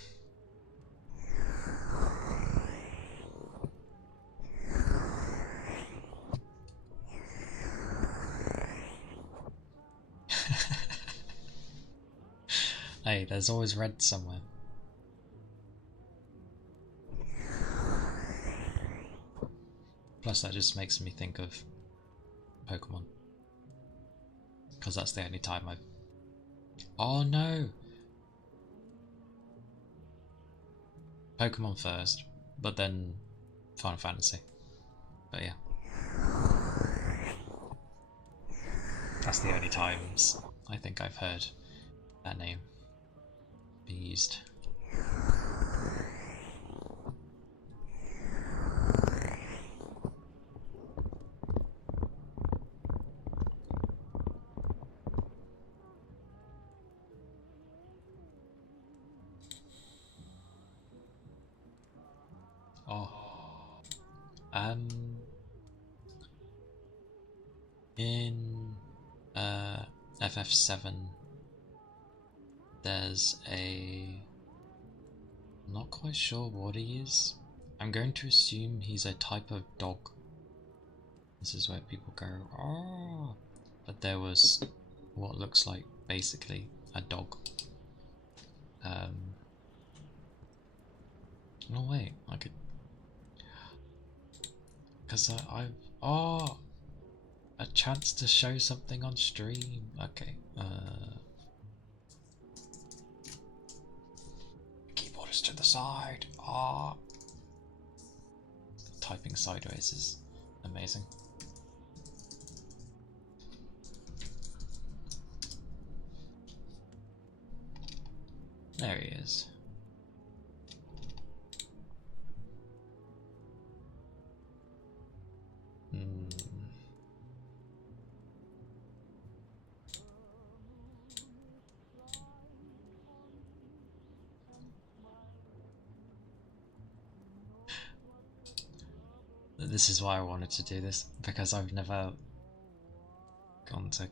Hey, there's always red somewhere. Plus that just makes me think of Pokemon. Because that's the only time I've... Oh no! Pokemon first, but then Final Fantasy. But yeah. That's the only times I think I've heard that name be used. In FF7, there's a... I'm not quite sure what he is. I'm going to assume he's a type of dog. This is where people go, oh! But there was what looks like basically a dog. No wait, I could... Because I've... Oh! A chance to show something on stream. Okay. Keyboard is to the side. Ah. Typing sideways is amazing. There he is. This is why I wanted to do this, because I've never gone to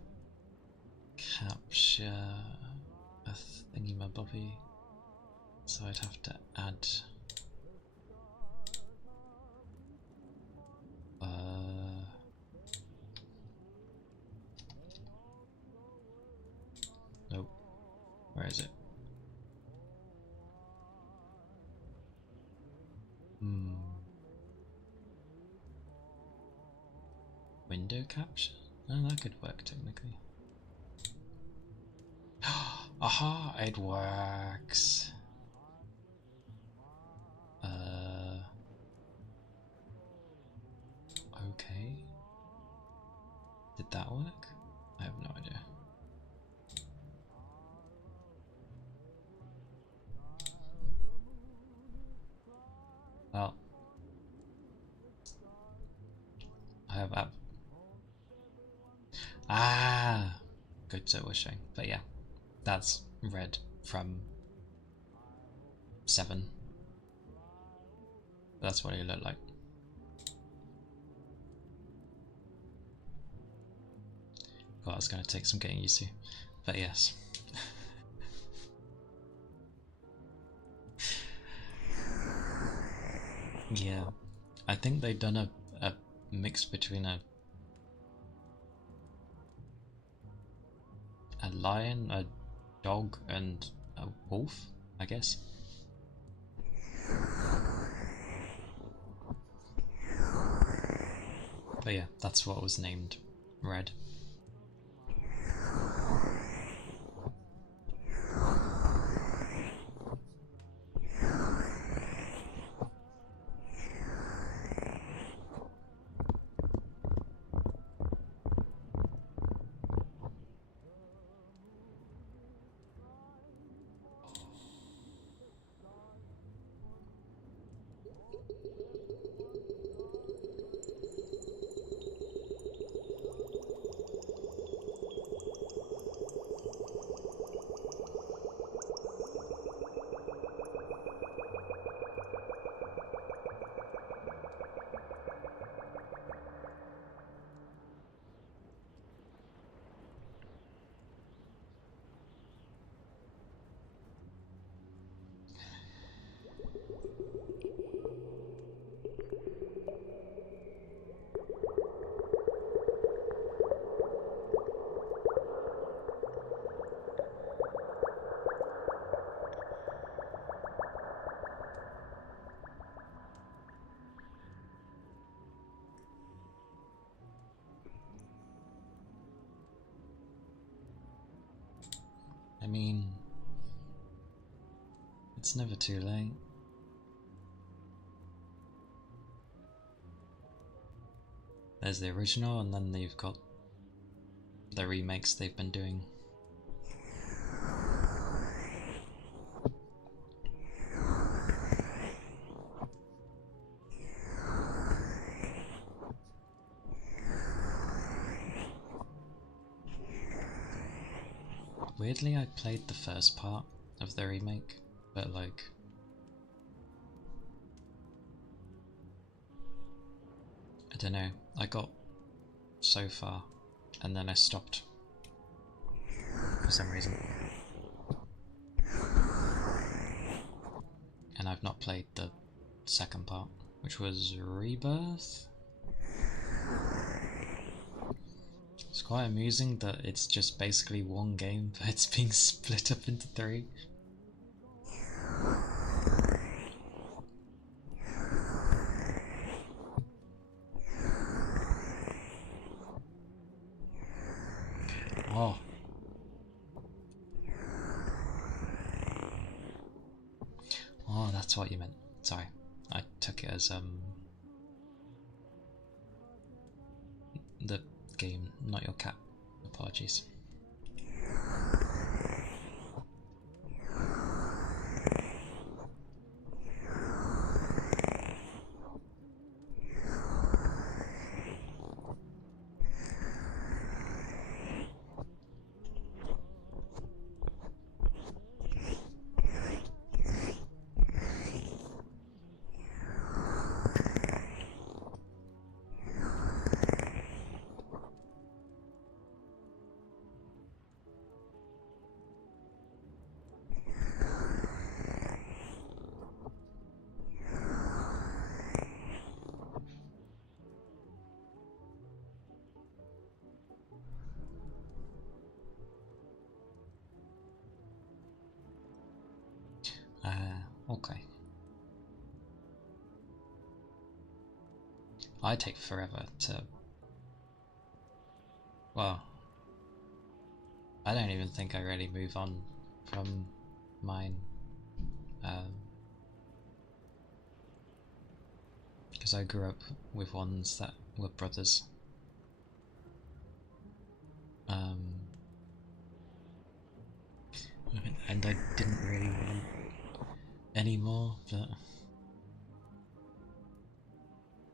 capture a thingy-mabobby, so I'd have to add nope. Where is it? Window capture? Oh, that could work technically. Aha! It works! Okay. Did that work? I have no idea. Well, I have app. Ah, good to wishing. But yeah, that's red from 7. That's what it looked like. Well, it's going to take some getting used to, but yes. Yeah, I think they've done a mix between a lion, a dog, and a wolf, I guess. But yeah, that's what was named Red. I mean, it's never too late. There's the original, and then they've got the remakes they've been doing. Weirdly, I played the first part of the remake, but like... I don't know, I got so far and then I stopped for some reason. And I've not played the second part, which was Rebirth. It's quite amusing that it's just basically one game, but it's being split up into 3. Oh. Oh, that's what you meant. Sorry. I took it as the game, not your cat. Apologies. Okay. I take forever to... Well, I don't even think I really move on from mine. Because I grew up with ones that were brothers. And I didn't really want any more, but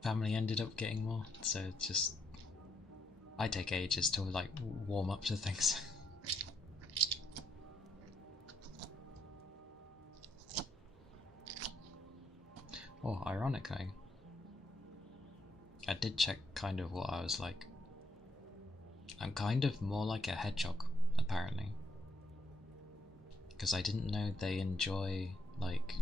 family ended up getting more, so it's just... I take ages to like warm up to things. Oh, ironically, I did check kind of what I was like. I'm kind of more like a hedgehog, apparently. Because I didn't know they enjoy, like...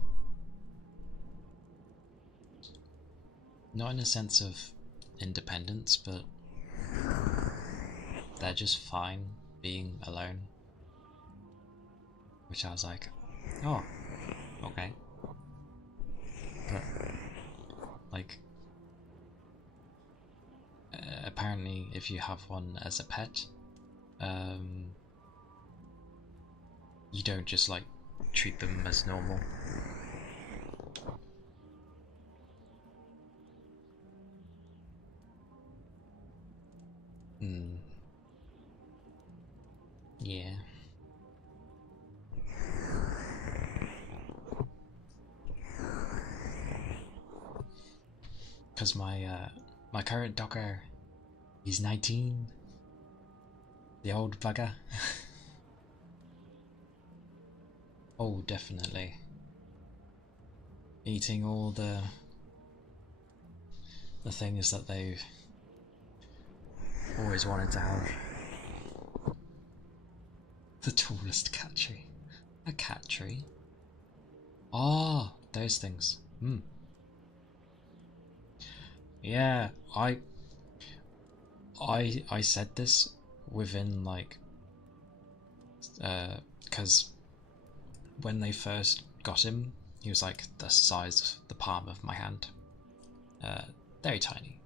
Not in a sense of independence, but they're just fine being alone. Which I was like, oh, okay. But, like, apparently if you have one as a pet, you don't just like treat them as normal. Yeah. Because my current dogger, he's 19. The old bugger. Oh, definitely. Eating all the things that they've always wanted to have. The tallest cat tree. A cat tree? Ah, oh, those things. Yeah, I said this within like, because when they first got him, he was like the size of the palm of my hand, very tiny.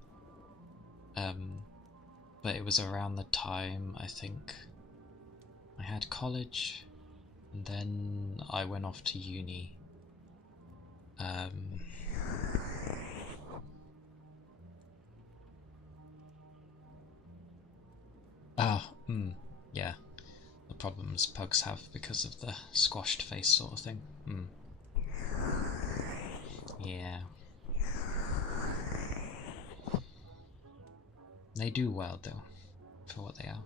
But it was around the time I think I had college, and then I went off to uni. Yeah, the problems pugs have because of the squashed face sort of thing. Yeah. They do well though, for what they are.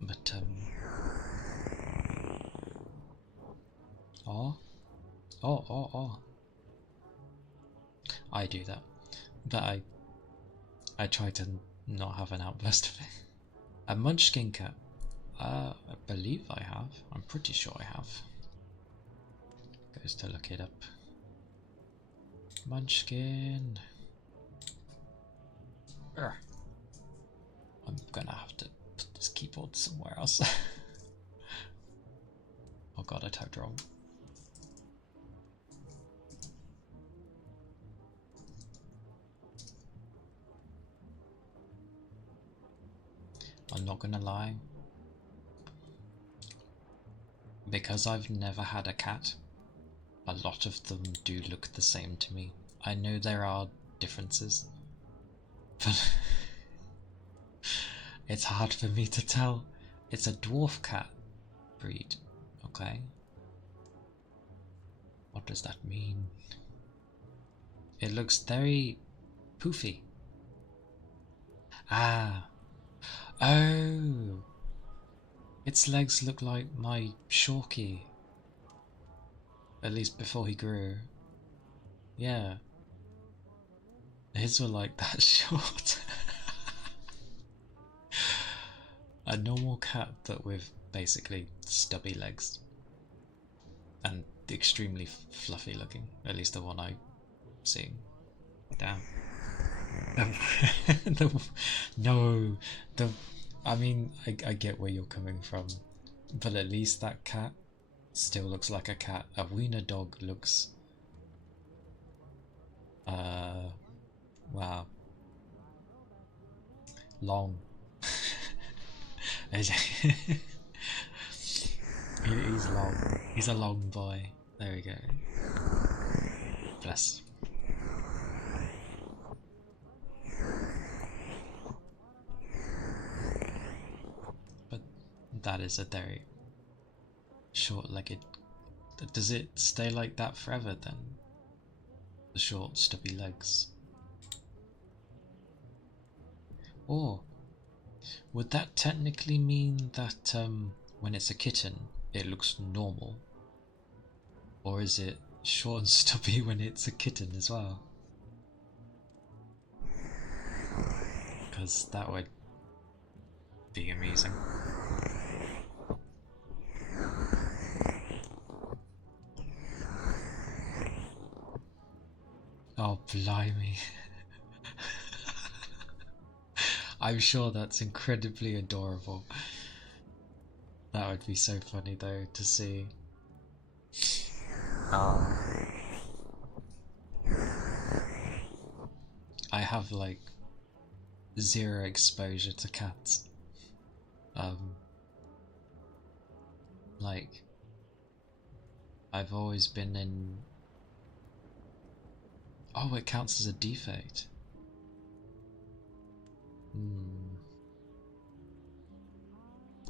But oh. I do that. But I try to not have an outburst of it. A munchkin cat. I believe I have. I'm pretty sure I have. Goes to look it up. Munchkin. Urgh. I'm gonna have to put this keyboard somewhere else. Oh god, I typed wrong. I'm not gonna lie. Because I've never had a cat, a lot of them do look the same to me. I know there are differences, but it's hard for me to tell. It's a dwarf cat breed, okay? What does that mean? It looks very poofy. Ah. Oh. Its legs look like my Shorky. At least before he grew. Yeah. His were like that short. A normal cat, but with basically stubby legs. And extremely fluffy looking. At least the one I'm seeing. Damn. No. I mean, I get where you're coming from. But at least that cat still looks like a cat. A wiener dog looks... wow. Long. He's long. He's a long boy. There we go. Bless. But that is a very short-legged... Does it stay like that forever then? The short, stubby legs. Or would that technically mean that when it's a kitten, it looks normal? Or is it short and stubby when it's a kitten as well? Because that would be amazing. Oh, blimey. I'm sure that's incredibly adorable. That would be so funny though to see. I have like zero exposure to cats. Like I've always been in... Oh, it counts as a defect.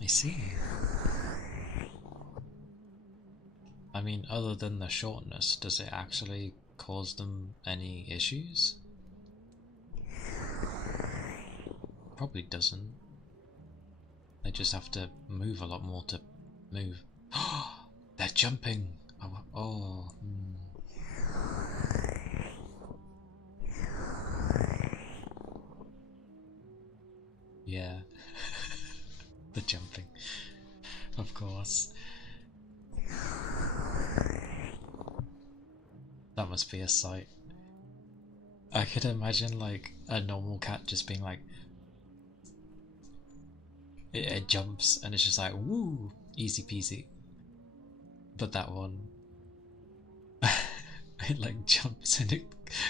I see. I mean, other than the shortness, does it actually cause them any issues? Probably doesn't. They just have to move a lot more to move. They're jumping! Oh. Yeah. The jumping. Of course. That must be a sight. I could imagine like a normal cat just being like... It jumps and it's just like, woo! Easy peasy. But that one... it like jumps and it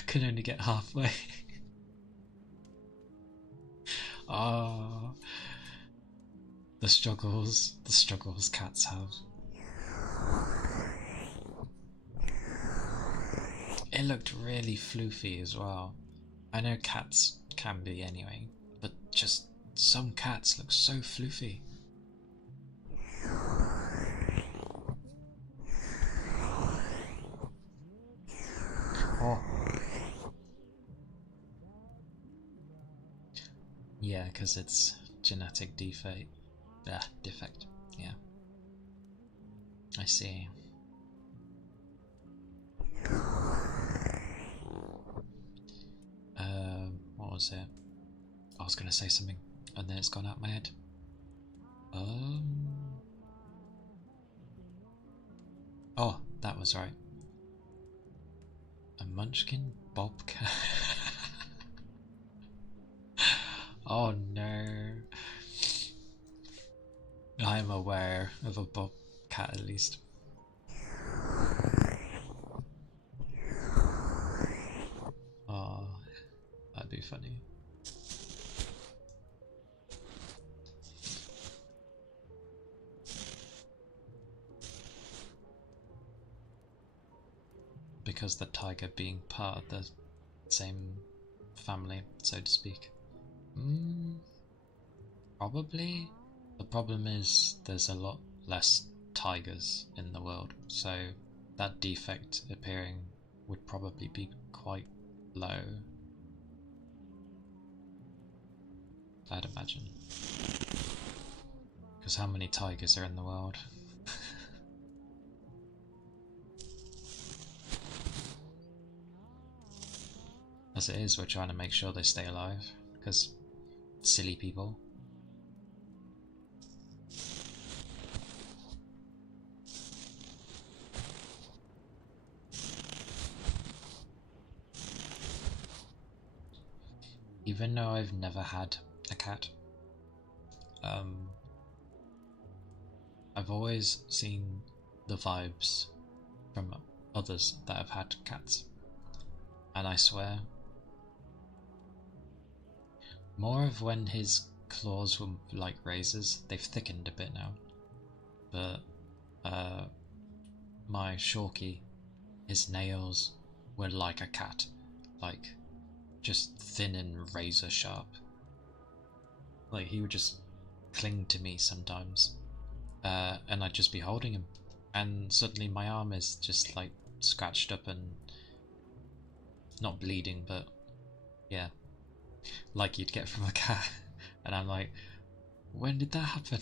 can only get halfway. Ah, the struggles cats have. It looked really floofy as well. I know cats can be anyway, but just some cats look so floofy. Oh. Yeah, because it's genetic defect. Defect. Yeah. I see. was it? I was gonna say something and then it's gone out my head. Oh, that was right. A munchkin bobcat. Oh no. I am aware of a bobcat at least. Oh, that'd be funny. Because the tiger being part of the same family, so to speak. Probably. The problem is there's a lot less tigers in the world, so that defect appearing would probably be quite low, I'd imagine. Because how many tigers are in the world? As it is, we're trying to make sure they stay alive, because silly people. Even though I've never had a cat, I've always seen the vibes from others that have had cats, and I swear, more of when his claws were like razors. They've thickened a bit now, but my Shorky, his nails were like a cat, like just thin and razor sharp. Like he would just cling to me sometimes, and I'd just be holding him, and suddenly my arm is just like scratched up and not bleeding, but yeah, like you'd get from a cat. And I'm like, when did that happen?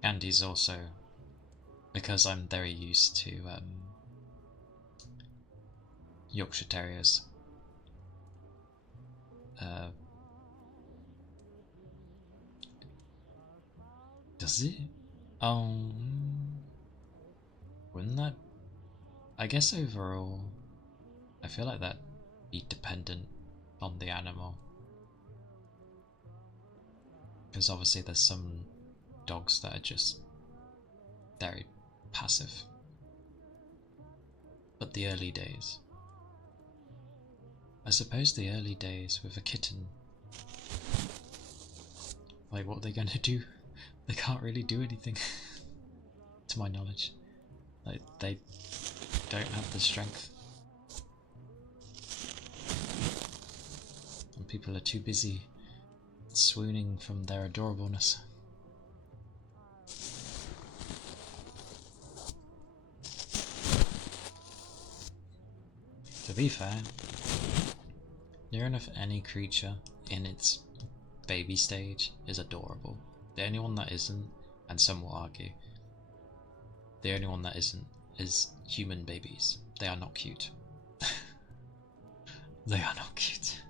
And he's also, because I'm very used to Yorkshire Terriers, does it? Wouldn't that? I guess overall, I feel like that'd be dependent on the animal. Because obviously there's some dogs that are just very passive. But the early days. I suppose the early days with a kitten. Like, what are they gonna do? They can't really do anything, to my knowledge. Like, they don't have the strength. And people are too busy swooning from their adorableness. To be fair, near enough any creature in its baby stage is adorable. The only one that isn't, and some will argue, the only one that isn't is human babies. They are not cute. They are not cute.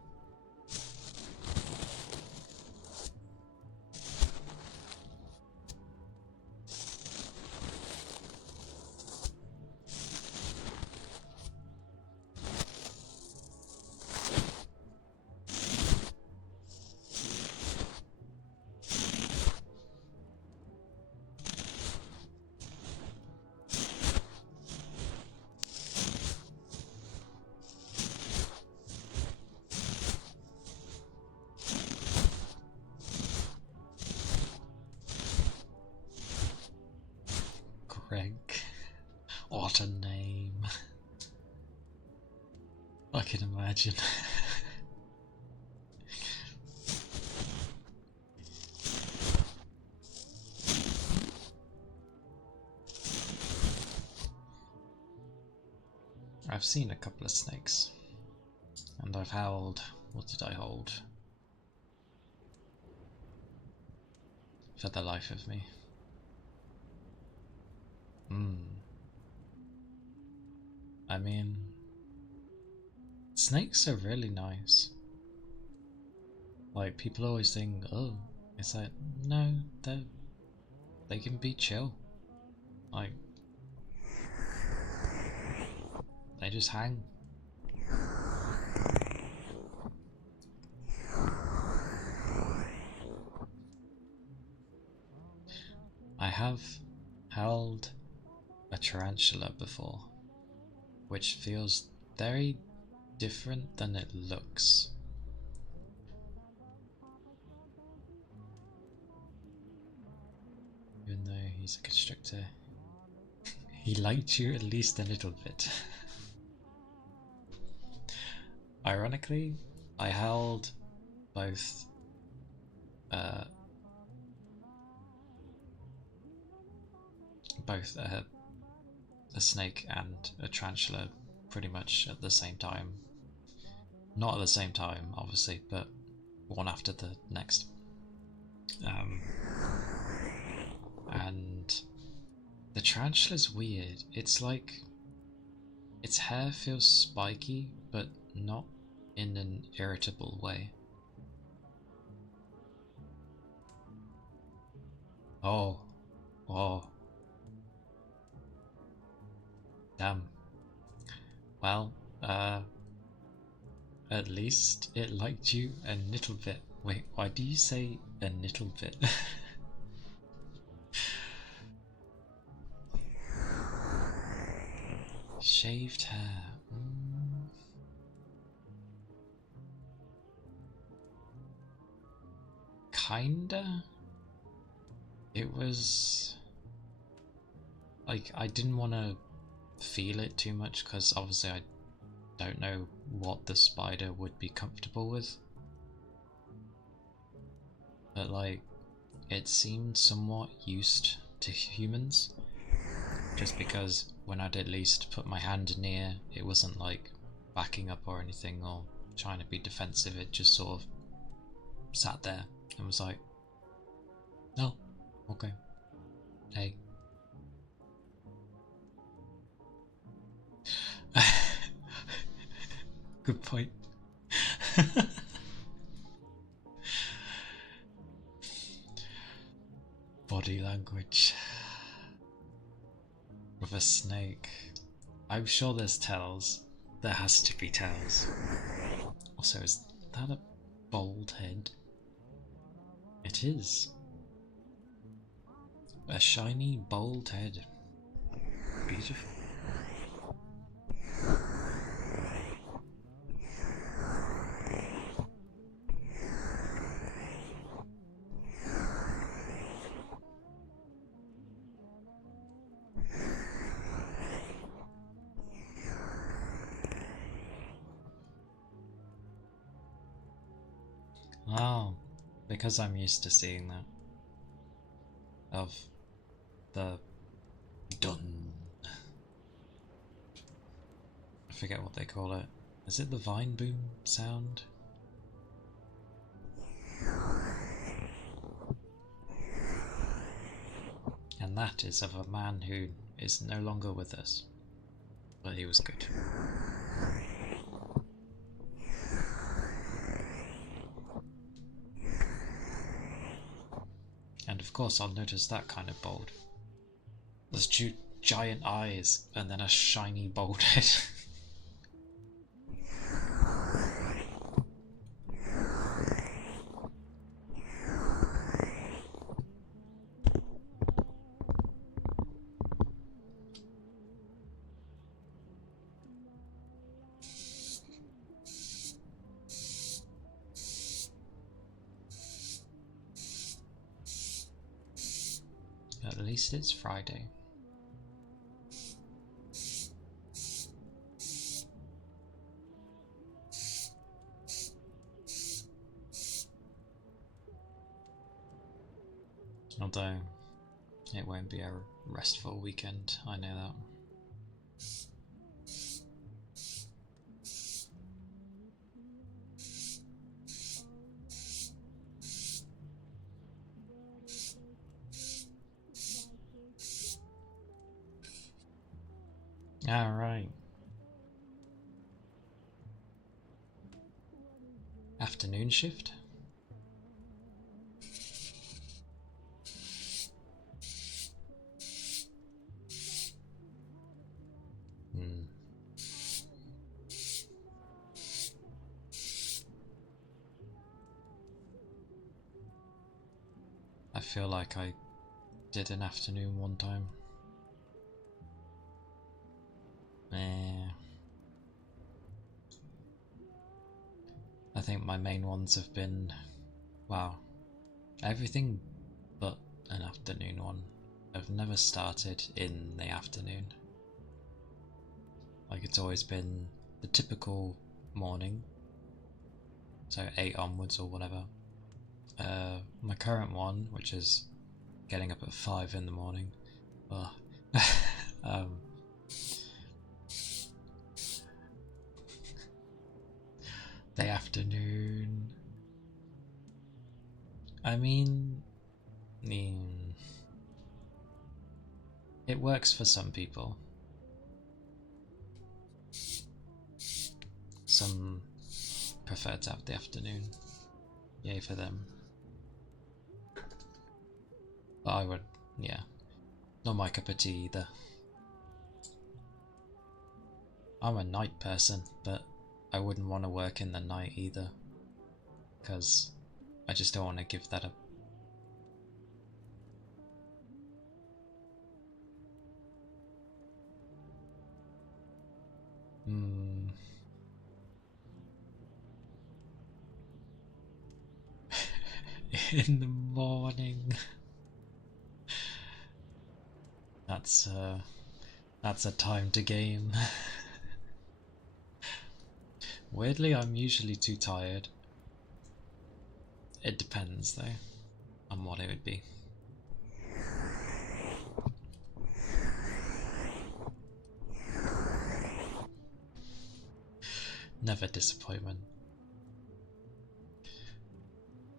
Greg. What a name. I can imagine. I've seen a couple of snakes. And I've howled. What did I hold? For the life of me. Hmm. I mean, snakes are really nice. Like, people always think, oh, it's like, no, they can be chill. Like, they just hang. I have held a tarantula before, which feels very different than it looks. Even though he's a constrictor, he liked you at least a little bit. Ironically, I held both uh, both a snake and a tarantula pretty much at the same time. Not at the same time, obviously, but one after the next. Um, and the tarantula's weird. It's like its hair feels spiky, but not in an irritable way. Oh, oh, damn. Well, at least it liked you a little bit. Wait, why do you say a little bit? Shaved hair. Kinda? It was like I didn't want to feel it too much because obviously I don't know what the spider would be comfortable with. But like it seemed somewhat used to humans just because when I'd at least put my hand near, it wasn't like backing up or anything or trying to be defensive. It just sort of sat there and was like, "Oh, okay, hey." Good point. Body language with a snake. I'm sure there's tails. There has to be tails. Also, is that a bald head? It is. A shiny bald head. Beautiful. Oh, because I'm used to seeing that. Of the dun. I forget what they call it. Is it the vine boom sound? And that is of a man who is no longer with us. But he was good. And of course I'll notice that kind of bald. Those two giant eyes and then a shiny bald head. At least it's Friday. Although it won't be a restful weekend, I know that. Alright. Afternoon shift? I feel like I did an afternoon one time. I think my main ones have been, wow, everything but an afternoon one. I've never started in the afternoon. Like, it's always been the typical morning, so 8 onwards or whatever. My current one, which is getting up at 5 in the morning. The afternoon. I mean, it works for some people. Some prefer to have the afternoon. Yay for them. But I would, yeah. Not my cup of tea either. I'm a night person, but I wouldn't want to work in the night either. Because I just don't want to give that up. In the morning. That's a time to game. Weirdly, I'm usually too tired. It depends though on what it would be. Never disappointment.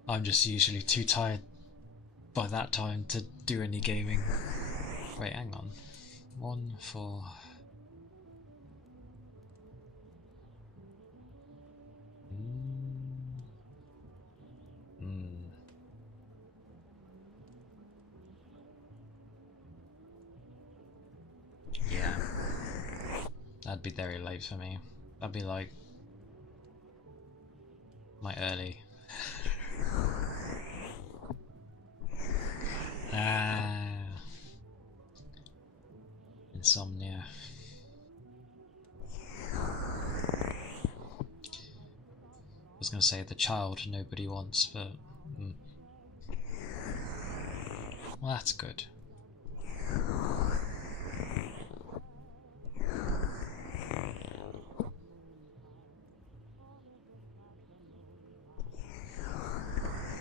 I'm just usually too tired by that time to do any gaming. Wait, hang on. 1 for... Yeah. That'd be very late for me. That'd be like my early. Insomnia. I was gonna say the child nobody wants, but well, that's good.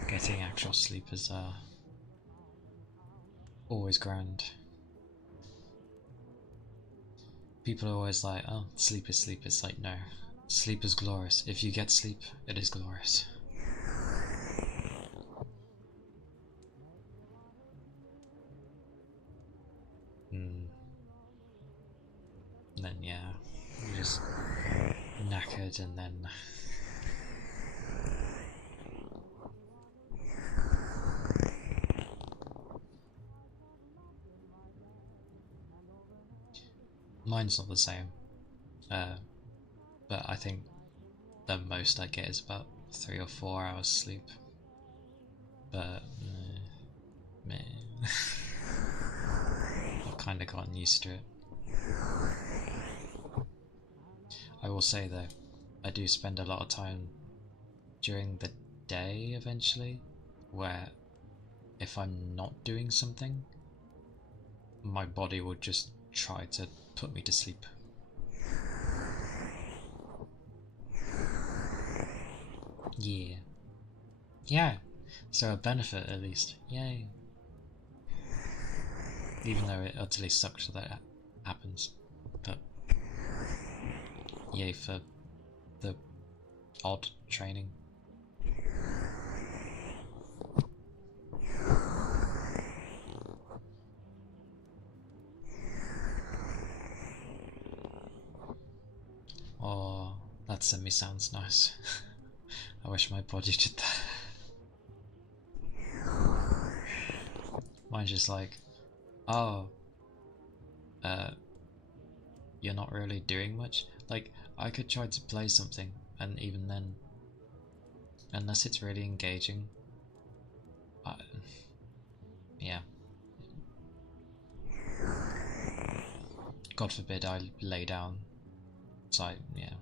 Getting actual sleep is always grand. People are always like, oh, sleep is sleep. It's like, no. Sleep is glorious. If you get sleep, it is glorious. And then, yeah, you're just knackered and then... Mine's not the same. But I think the most I get is about 3 or 4 hours sleep. But meh. I've kind of gotten used to it. I will say though, I do spend a lot of time during the day eventually, where if I'm not doing something, my body will just try to put me to sleep. Yeah. Yeah. So a benefit at least. Yay. Even though it utterly sucks that happens. But yay for the odd training. that semi sounds nice. I wish my body did that. Mine's just like, oh, you're not really doing much. Like, I could try to play something, and even then, unless it's really engaging, yeah. God forbid I lay down. So, yeah.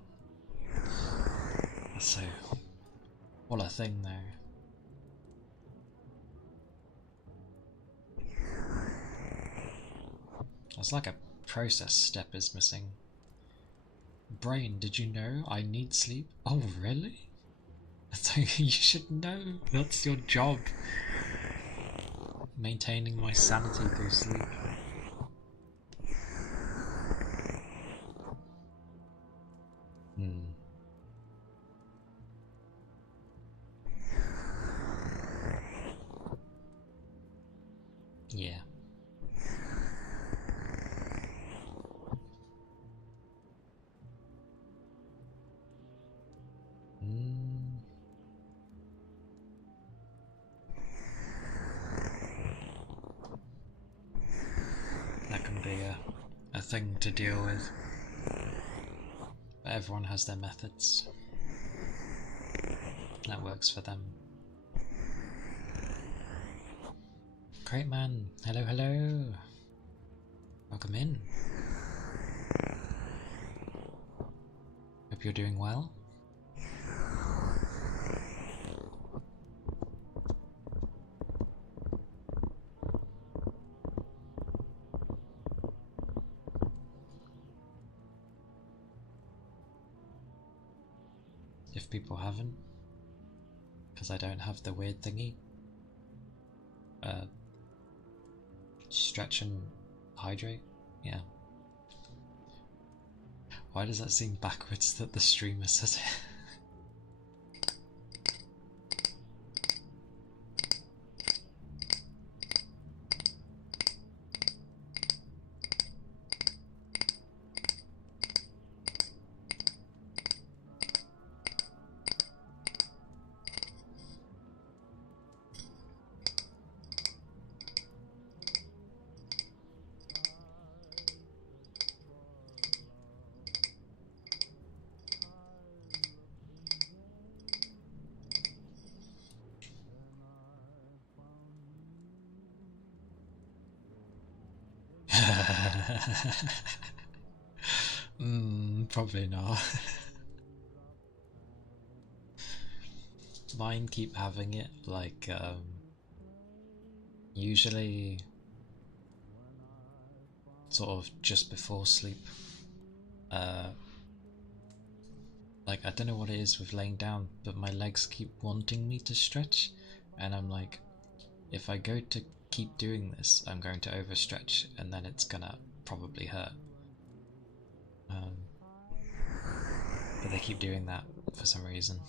So, what a thing though. It's like a process step is missing. Brain, did you know I need sleep? Oh, really? So you should know. That's your job. Maintaining my sanity through sleep. Hmm. Yeah. Mm. That can be a thing to deal with. But everyone has their methods. That works for them. Great man. Hello, hello. Welcome in. Hope you're doing well. If people haven't, because I don't have the weird thingy. Stretch and hydrate? Yeah. Why does that seem backwards that the streamer says it? Probably not. Mine keep having it like usually sort of just before sleep. Like I don't know what it is with laying down, but my legs keep wanting me to stretch, and I'm like, if I go to keep doing this, I'm going to overstretch, and then it's gonna probably hurt. But they keep doing that for some reason.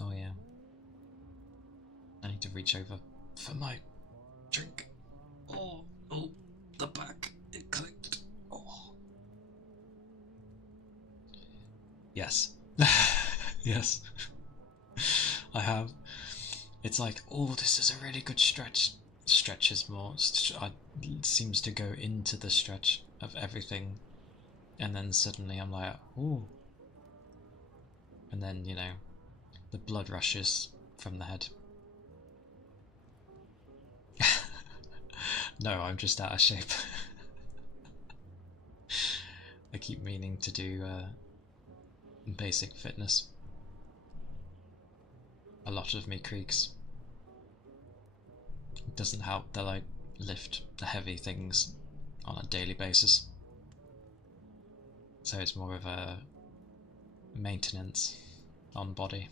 Oh yeah. I need to reach over for my drink. Oh, the back. It clicked. Oh. Yes. Yes. I have. It's like, oh, this is a really good stretch. Stretches more. It seems to go into the stretch of everything. And then suddenly I'm like, ooh. And then, you know, the blood rushes from the head. No, I'm just out of shape. I keep meaning to do basic fitness. A lot of me creaks. It doesn't help that I lift the heavy things on a daily basis. So it's more of a maintenance on body.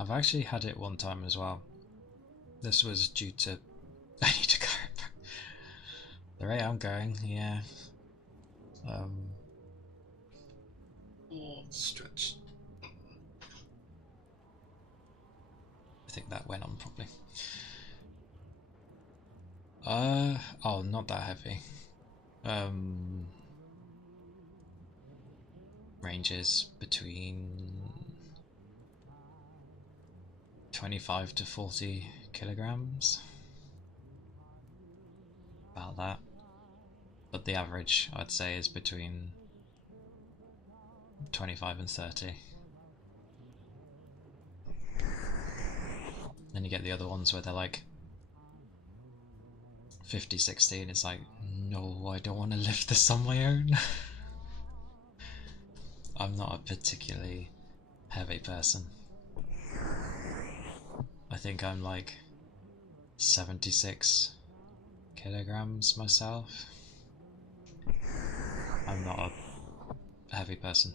I've actually had it one time as well. This was due to I need to go. The rate I'm going, yeah. Stretch. I think that went on properly. Oh, not that heavy. Ranges between 25 to 40 kilograms. About that. But the average, I'd say, is between 25 and 30. Then you get the other ones where they're like 50, 60, and it's like, no, I don't want to lift this on my own. I'm not a particularly heavy person. I think I'm like 76 kilograms myself. I'm not a heavy person.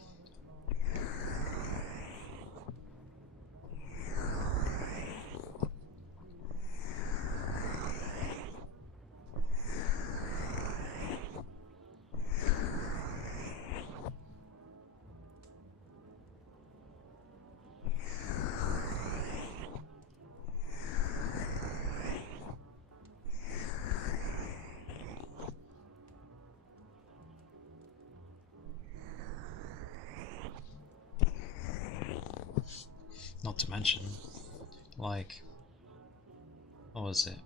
Not to mention, like, what was it?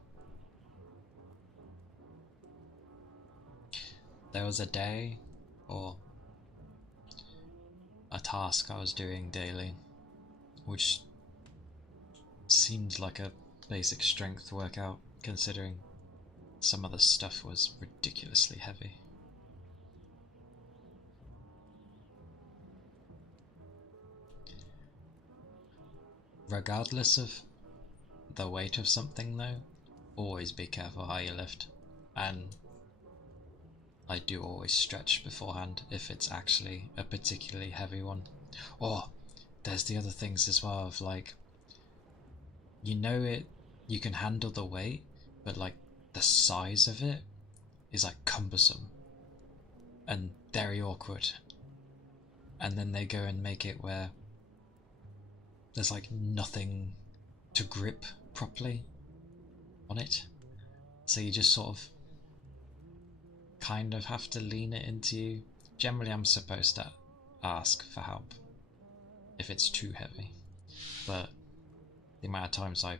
There was a day, or a task I was doing daily, which seemed like a basic strength workout, considering some of the stuff was ridiculously heavy. Regardless of the weight of something though, always be careful how you lift, and I do always stretch beforehand if it's actually a particularly heavy one. Or there's the other things as well of like, you know, you can handle the weight, but like the size of it is like cumbersome and very awkward, and then they go and make it where there's like nothing to grip properly on it, so you just sort of kind of have to lean it into you. Generally I'm supposed to ask for help if it's too heavy, but the amount of times I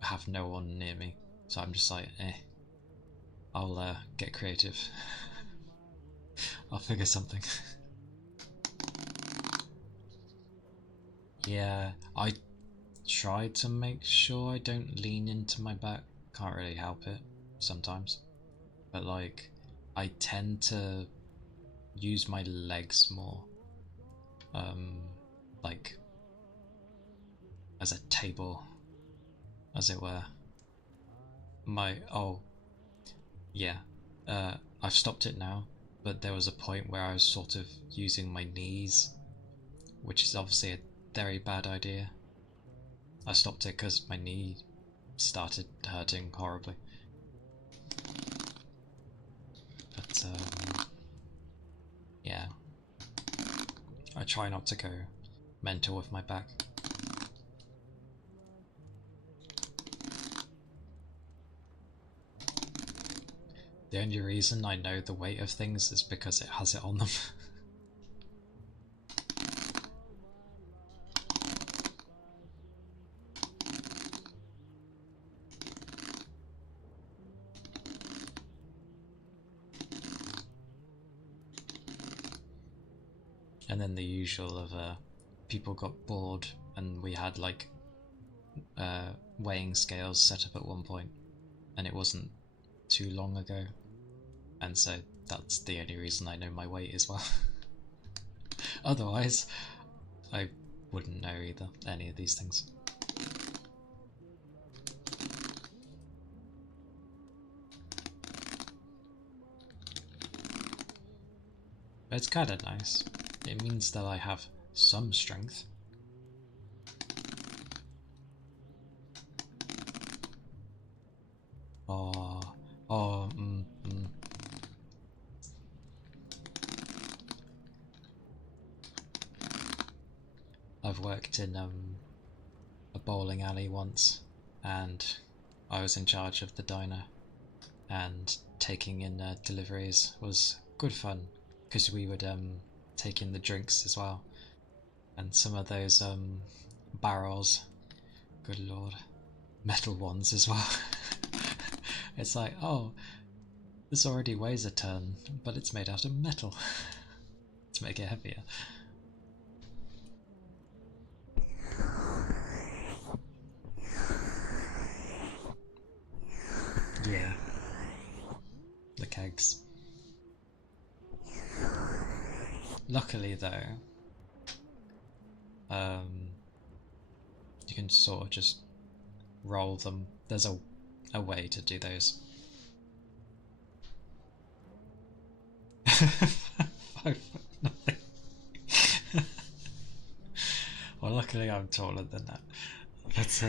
have no one near me, so I'm just like, I'll get creative. I'll figure something. Yeah, I try to make sure I don't lean into my back. Can't really help it sometimes, but like, I tend to use my legs more, like as a table, as it were. Oh yeah, I've stopped it now, but there was a point where I was sort of using my knees, which is obviously a very bad idea. I stopped it because my knee started hurting horribly. But yeah, I try not to go mental with my back. The only reason I know the weight of things is because it has it on them. And then the usual of people got bored and we had like weighing scales set up at one point, and it wasn't too long ago, and so that's the only reason I know my weight as well. Otherwise, I wouldn't know either, any of these things. But it's kind of nice. It means that I have some strength. Oh, worked in a bowling alley once, and I was in charge of the diner, and taking in deliveries was good fun because we would take in the drinks as well, and some of those barrels, good lord, metal ones as well. It's like, oh, this already weighs a ton, but it's made out of metal to make it heavier. Yeah, the kegs. Luckily though, you can sort of just roll them. There's a way to do those. 5'9". Well, luckily I'm taller than that. But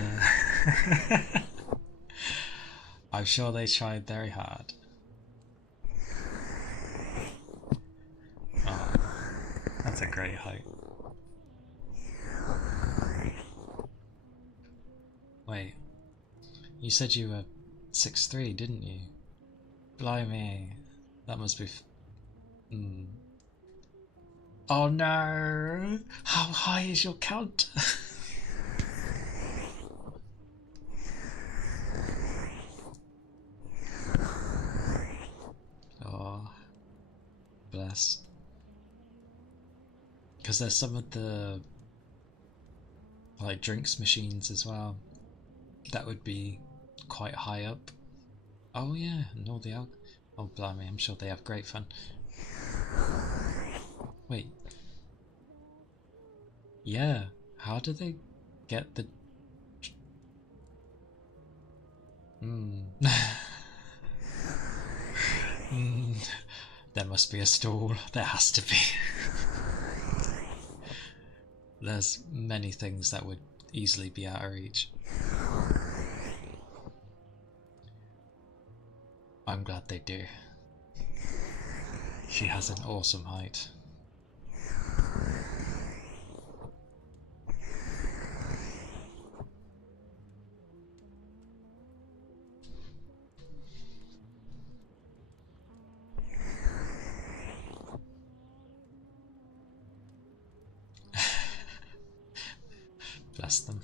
I'm sure they tried very hard. Oh, that's a great height. Wait, you said you were 6'3", didn't you? Blimey, that must be. Oh no! How high is your count? Oh, bless. Because there's some of the like drinks machines as well that would be quite high up. Oh yeah, and all the alcohol. Oh blimey, I'm sure they have great fun. Wait. Yeah, how do they get the... There must be a stall. There has to be. There's many things that would easily be out of reach. I'm glad they do. She has an awesome height. Bless them.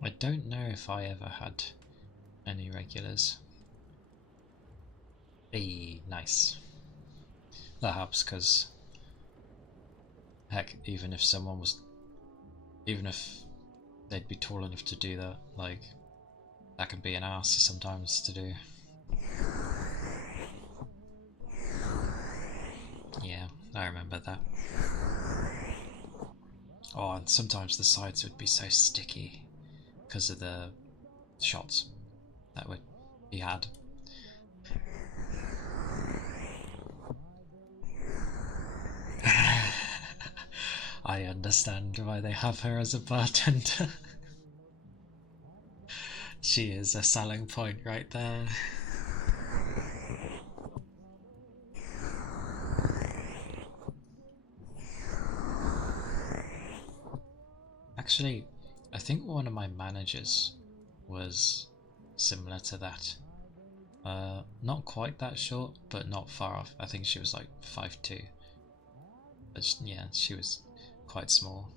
I don't know if I ever had any regulars. Hey, nice. That helps because, heck, even if they'd be tall enough to do that, like, that can be an ass sometimes to do. Yeah, I remember that. Oh, and sometimes the sides would be so sticky because of the shots that would be had. I understand why they have her as a bartender. She is a selling point right there. Actually, I think one of my managers was similar to that. Not quite that short, but not far off. I think she was like 5'2". But yeah, she was quite small.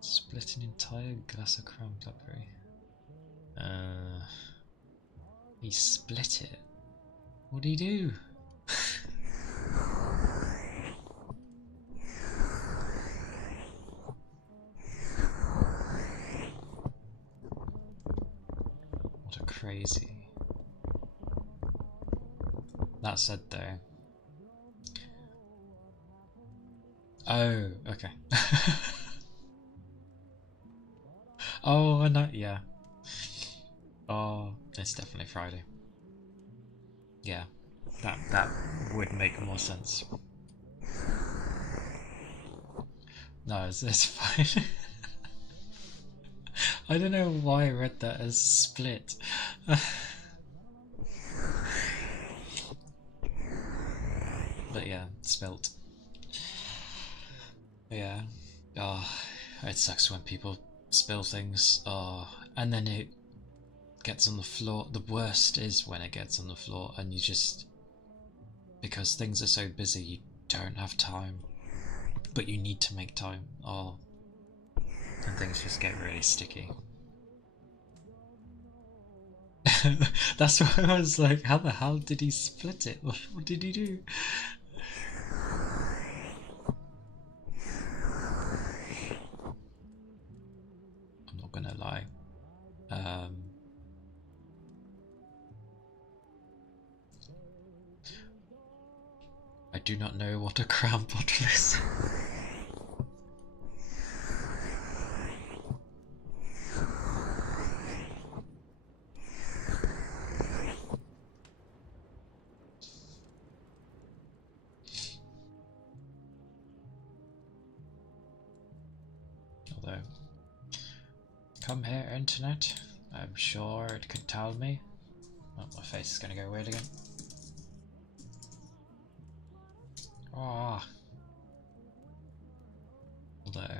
Split an entire glass of creme blackberry. He split it. What did he do? What a crazy. That said though. Oh, okay. Oh, no, yeah. Oh, it's definitely Friday. Yeah, that would make more sense. No, it's fine. I don't know why I read that as split. But yeah, spilt. Yeah. Oh, it sucks when people spill things. Oh, and then it gets on the floor. The worst is when it gets on the floor and you just, because things are so busy, you don't have time, but you need to make time. Oh, and things just get really sticky. That's why I was like, how the hell did he split it? What did he do? I'm not gonna lie. I do not know what a crown bottle is. Although, come here, internet. I'm sure it could tell me. Oh, my face is gonna go weird again. Ah. Oh. Although,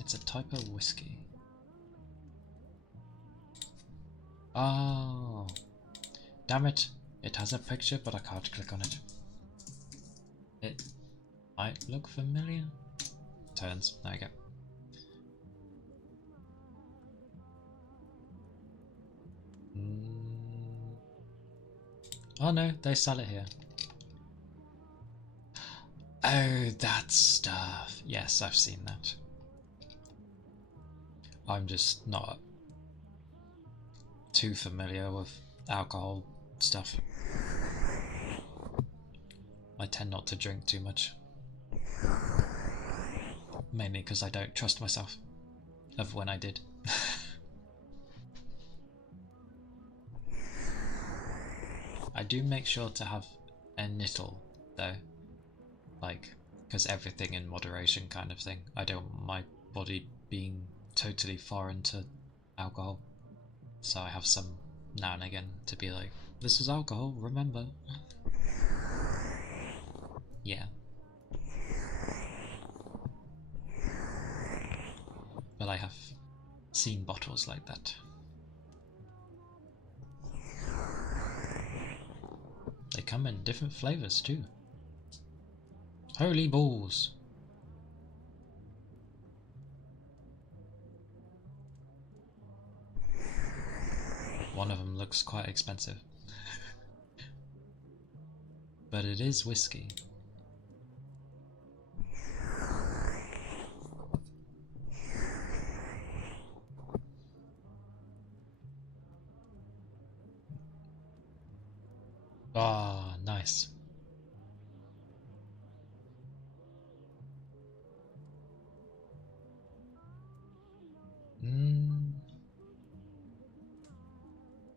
it's a type of whiskey. Oh, damn it! It has a picture, but I can't click on it. It might look familiar. Turns. There you go. Oh no, they sell it here. Oh, that stuff. Yes, I've seen that. I'm just not too familiar with alcohol stuff. I tend not to drink too much. Mainly because I don't trust myself of when I did. I do make sure to have a nittle though, like, because everything in moderation kind of thing. I don't want my body being totally foreign to alcohol, so I have some now and again to be like, this is alcohol, remember. Yeah. But I have seen bottles like that. They come in different flavours too. Holy balls! One of them looks quite expensive. But it is whiskey. Ah, oh, nice.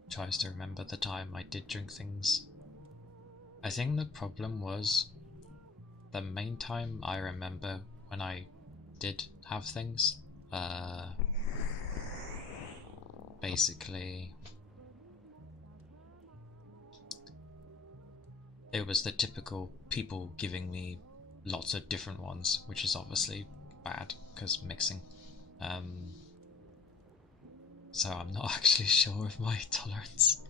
Tries to remember the time I did drink things. I think the problem was the main time I remember when I did have things. Basically, it was the typical people giving me lots of different ones, which is obviously bad because mixing. So I'm not actually sure of my tolerance.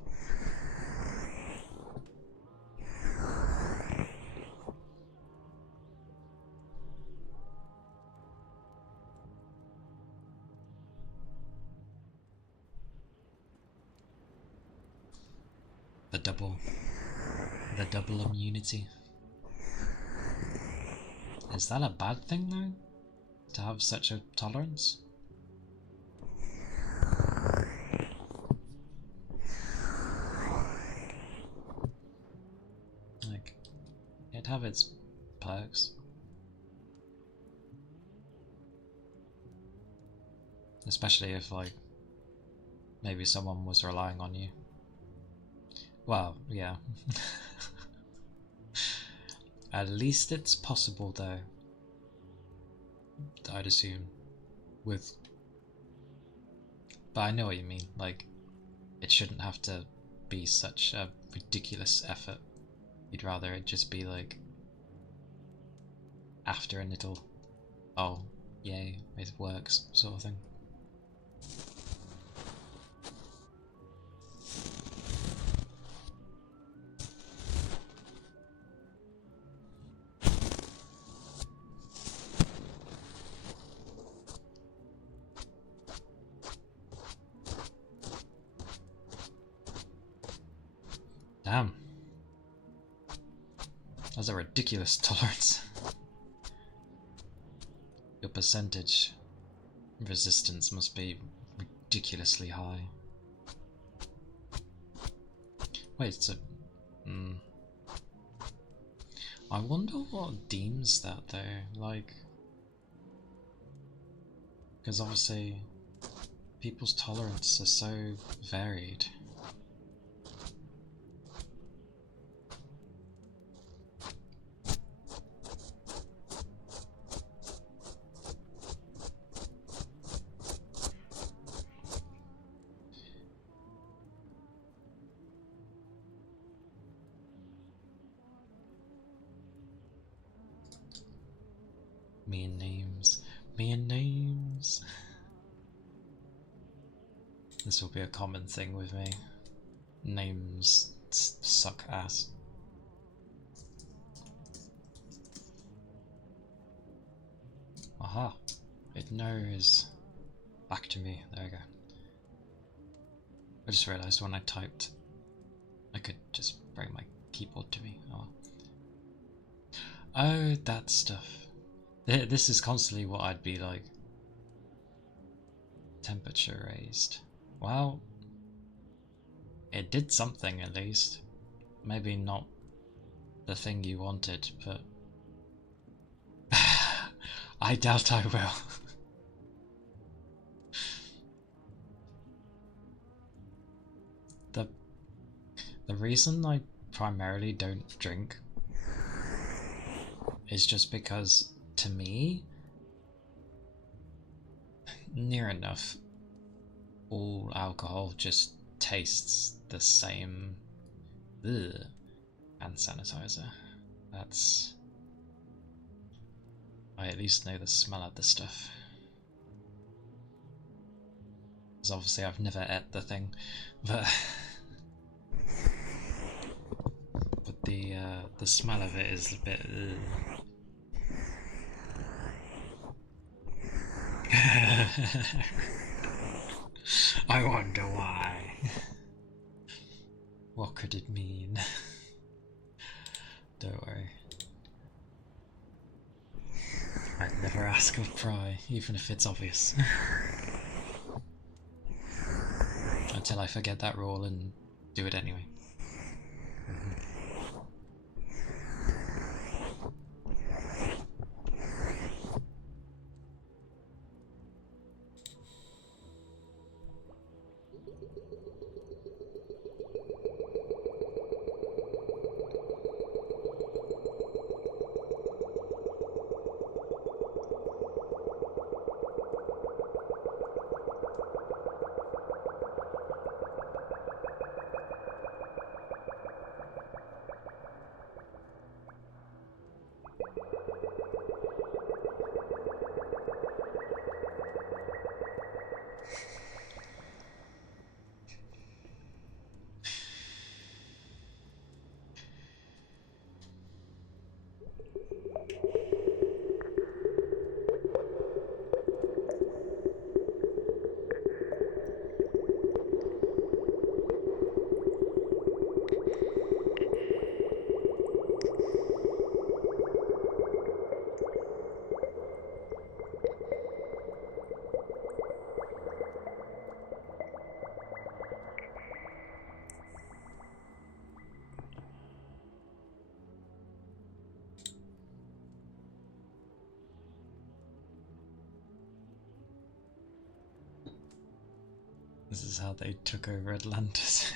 The double immunity. Is that a bad thing though? To have such a tolerance? Like, it'd have its perks. Especially if, like, maybe someone was relying on you. Well, yeah. At least it's possible though, I'd assume. With... But I know what you mean, like, it shouldn't have to be such a ridiculous effort. You'd rather it just be like, after and it'll, oh, yay, it works, sort of thing. Damn. That's a ridiculous tolerance. Your percentage resistance must be ridiculously high. Wait, so... I wonder what deems that though, like... Because obviously, people's tolerance are so varied. Me and names. Me and names. This will be a common thing with me. Names suck ass. Aha. It knows. Back to me. There we go. I just realised when I typed, I could just bring my keyboard to me. Oh, that stuff. This is constantly what I'd be like. Temperature raised. Well, it did something at least. Maybe not the thing you wanted, but I doubt I will. The reason I primarily don't drink is just because, to me, near enough, all alcohol just tastes the same. Ugh. Hand sanitizer. That's... I at least know the smell of the stuff. Because obviously I've never ate the thing, but... but the smell of it is a bit... I wonder why. What could it mean? Don't worry. I'd never ask of Pry, even if it's obvious. Until I forget that rule and do it anyway. This is how they took over Atlantis.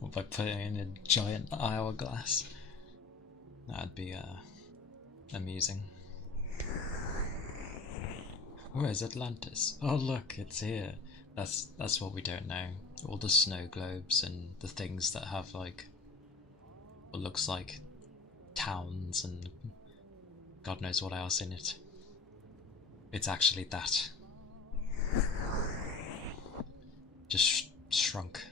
By putting in a giant hourglass. That'd be amusing. Where's Atlantis? Oh look, it's here. That's what we don't know. All the snow globes and the things that have like what looks like towns and God knows what else in it. It's actually that. Just shrunk.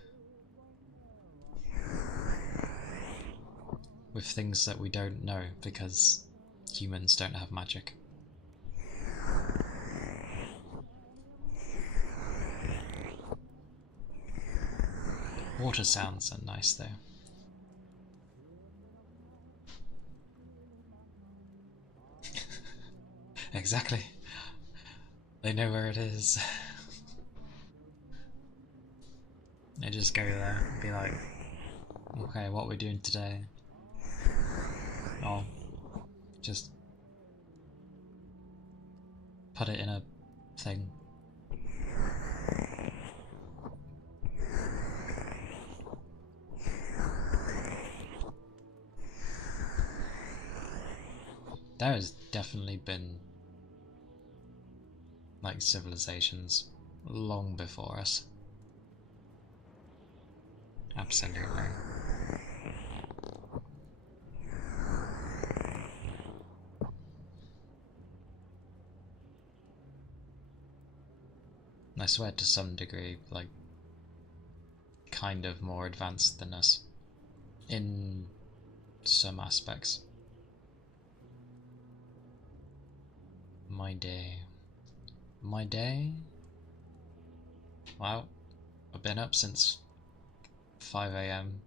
With things that we don't know because humans don't have magic. Water sounds are nice though. Exactly. They know where it is. They just go there and be like, okay, what are we doing today? Oh, just put it in a thing. There has definitely been like civilizations long before us. Absolutely. I swear to some degree, like, kind of more advanced than us. In some aspects. My day. My day? Well, I've been up since 5 AM.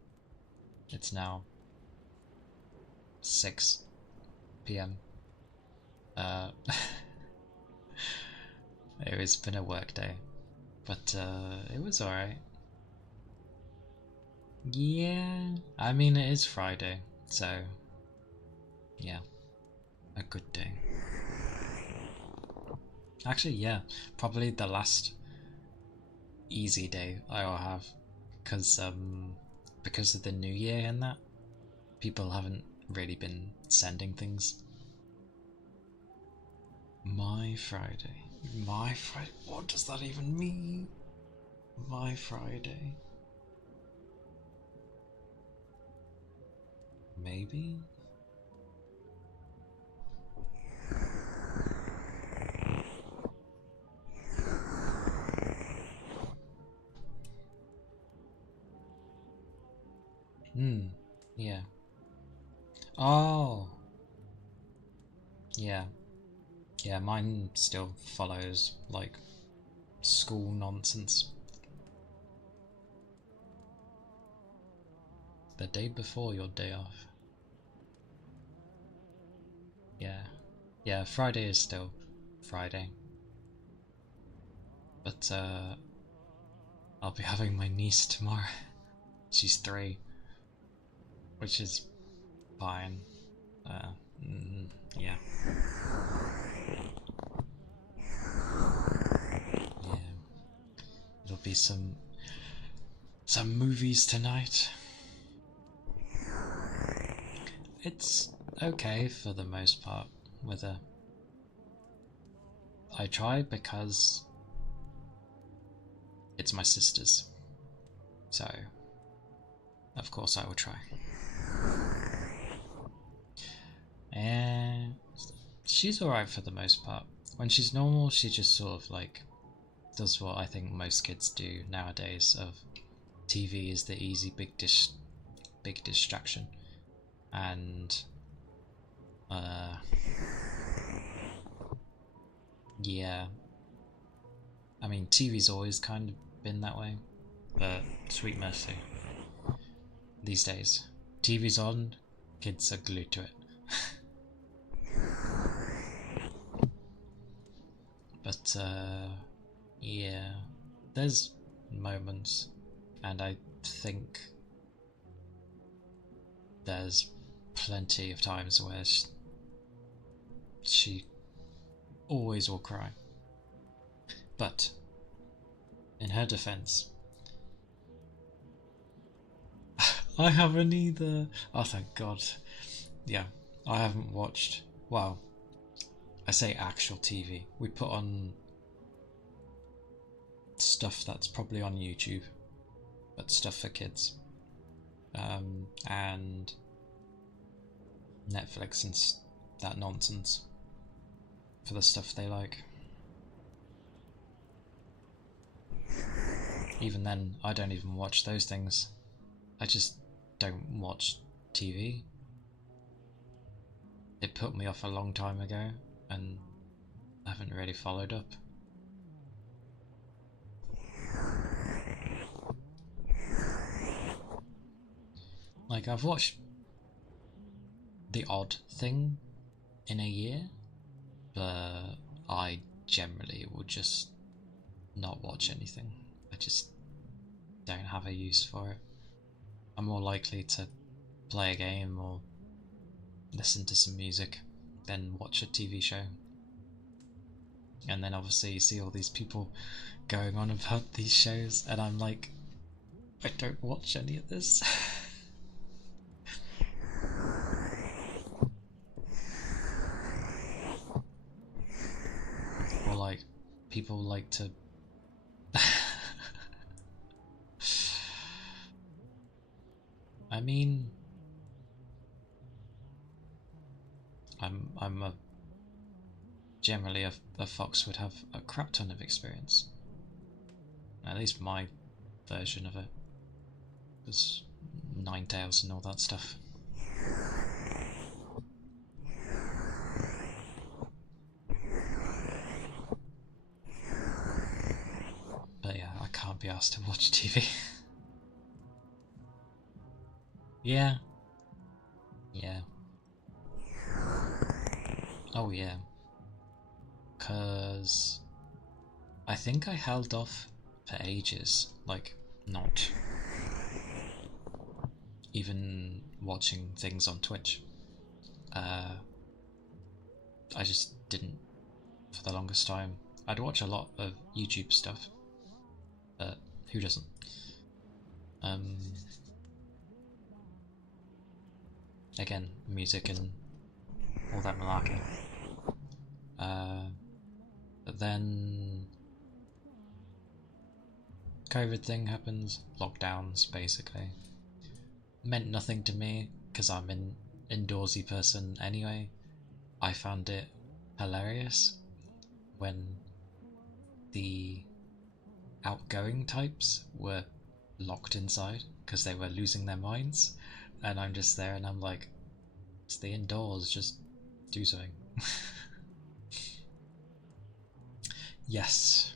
It's now 6 PM. It's been a work day, but it was alright. Yeah, I mean it is Friday, so yeah, a good day. Actually, yeah, probably the last easy day I'll have, because of the new year and that, people haven't really been sending things. My Friday. My Friday? What does that even mean? My Friday? Maybe? Yeah. Oh! Yeah. Yeah, mine still follows, like, school nonsense. The day before your day off. Yeah. Yeah, Friday is still Friday. But, I'll be having my niece tomorrow. She's 3. Which is fine. Yeah. Yeah. It'll be some movies tonight. It's okay for the most part with her. I try because it's my sister's. So, of course I will try. And she's alright for the most part. When she's normal, she just sort of like does what I think most kids do nowadays of TV is the easy big distraction. And yeah. I mean TV's always kind of been that way. But sweet mercy. These days. TV's on, kids are glued to it. But yeah, there's moments, and I think there's plenty of times where she always will cry. But in her defense, I haven't either. Oh, thank God. yeah, I haven't watched. Well, I say actual TV. We put on stuff that's probably on YouTube, but stuff for kids, and Netflix and that nonsense for the stuff they like. Even then, I don't even watch those things. I just don't watch TV. It put me off a long time ago, and I haven't really followed up. Like, I've watched the odd thing in a year, but I generally will just not watch anything. I just don't have a use for it. I'm more likely to play a game or listen to some music than watch a TV show. And then obviously you see all these people going on about these shows, and I'm like, I don't watch any of this. Or like, people like to I mean, I'm a generally a fox would have a crap ton of experience. At least my version of it was Ninetales and all that stuff. But yeah, I can't be asked to watch TV. Yeah. Yeah. Oh yeah. 'Cause I think I held off for ages, like not even watching things on Twitch. I just didn't for the longest time. I'd watch a lot of YouTube stuff, but who doesn't? Um, Again, music and all that malarkey. But then COVID thing happens, lockdowns basically. Meant nothing to me because I'm an indoorsy person anyway. I found it hilarious when the outgoing types were locked inside because they were losing their minds, and I'm just there and I'm like, stay indoors, just do something. Yes.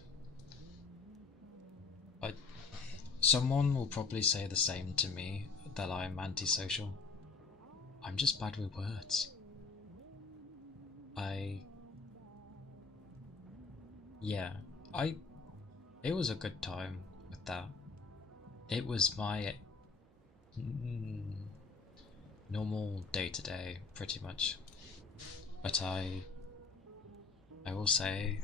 Someone will probably say the same to me, that I'm antisocial. I'm just bad with words. Yeah, it was a good time with that. It was my normal day to day, pretty much. But I will say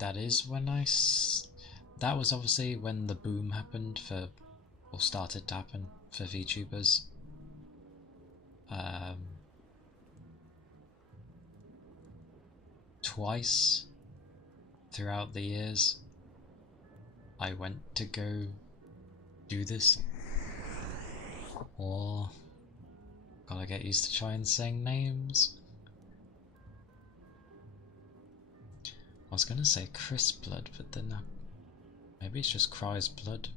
that is when that was obviously when the boom happened for, or started to happen for VTubers. Twice throughout the years, I went to go do this, or gotta get used to trying saying names. I was gonna say Chris Blood, but then maybe it's just Cry's Blood.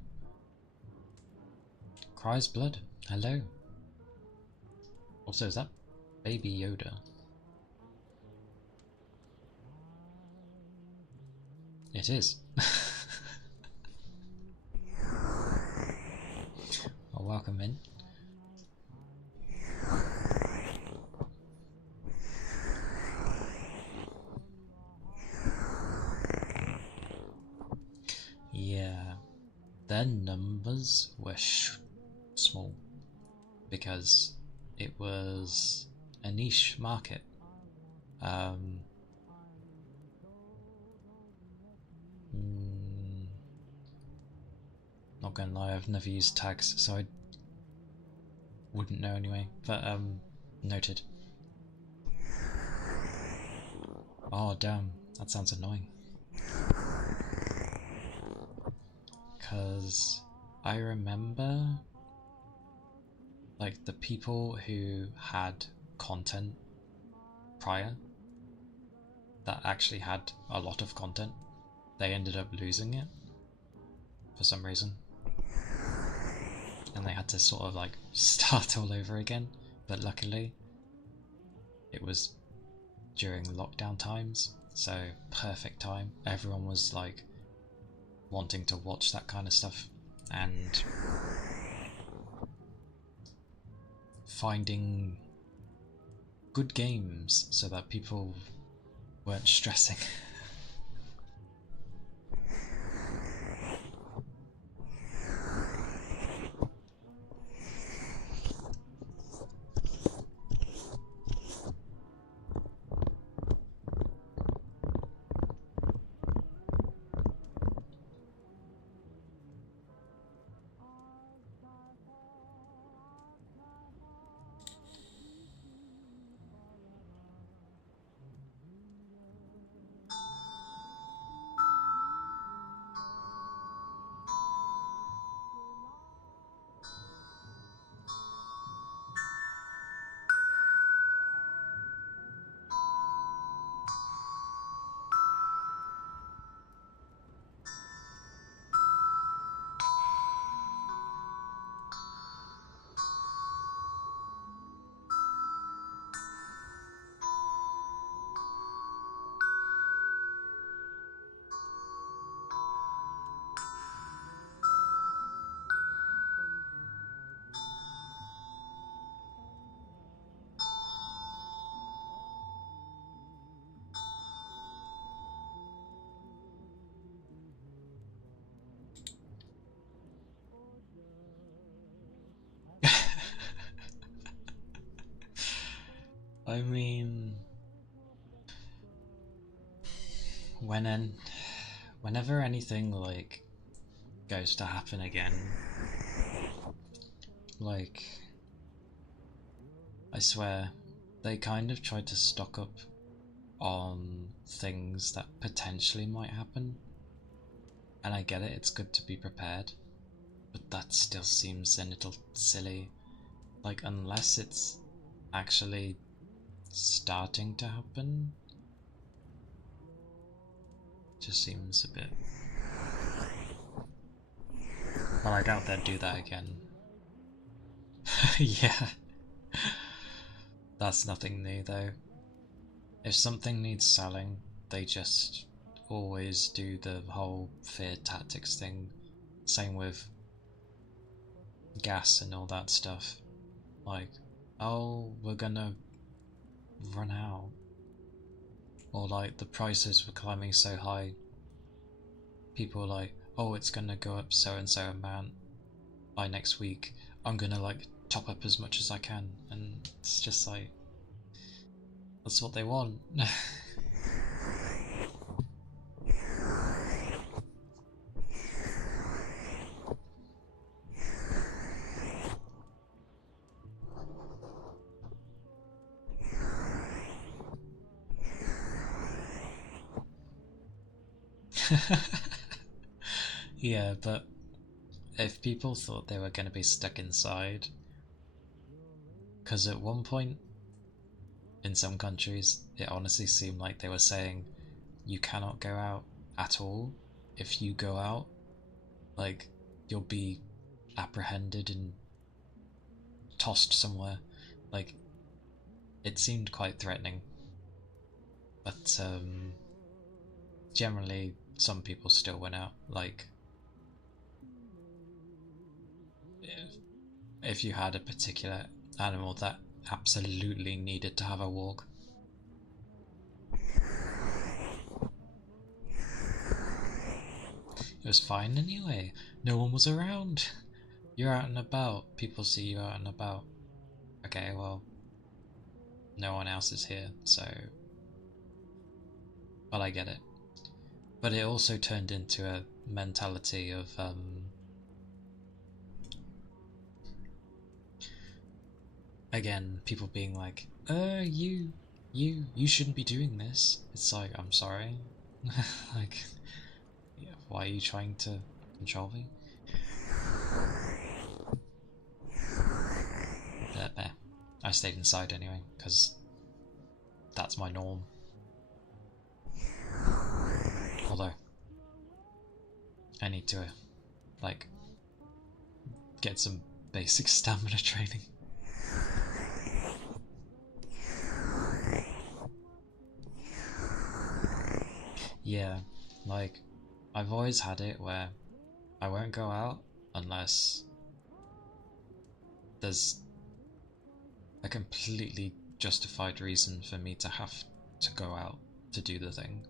Cry's Blood, hello. Also, is that Baby Yoda? It is. Well, welcome in. Yeah, their numbers were small because it was a niche market. Not gonna lie, I've never used tags, so I wouldn't know anyway. But Noted. Oh damn, that sounds annoying. Because I remember like the people who had content prior that actually had a lot of content, they ended up losing it for some reason. And they had to sort of like start all over again. But luckily, it was during lockdown times, so perfect time. Everyone was like wanting to watch that kind of stuff and finding good games so that people weren't stressing. I mean, whenever anything like goes to happen again, like I swear they kind of tried to stock up on things that potentially might happen. And I get it, it's good to be prepared, but that still seems a little silly. Like, unless it's actually starting to happen, just seems a bit. Well, I doubt they'd do that again. Yeah, that's nothing new though. If something needs selling, they just always do the whole fear tactics thing. Same with gas and all that stuff. Like, oh, we're gonna run out. Or like the prices were climbing so high. People were like, oh, it's gonna go up so and so amount by next week. I'm gonna like top up as much as I can. And it's just like, that's what they want. Yeah, but if people thought they were going to be stuck inside, because at one point in some countries it honestly seemed like they were saying you cannot go out at all. If you go out, like, you'll be apprehended and tossed somewhere. Like, it seemed quite threatening, but generally some people still went out. Like, if you had a particular animal that absolutely needed to have a walk. It was fine anyway. No one was around. You're out and about. People see you out and about. Okay, well, no one else is here, so. Well, I get it. But it also turned into a mentality of again, people being like, you shouldn't be doing this. It's like, I'm sorry. Like, yeah, why are you trying to control me? There. I stayed inside anyway, because that's my norm. Although, I need to, like, get some basic stamina training. Yeah, like, I've always had it where I won't go out unless there's a completely justified reason for me to have to go out to do the thing.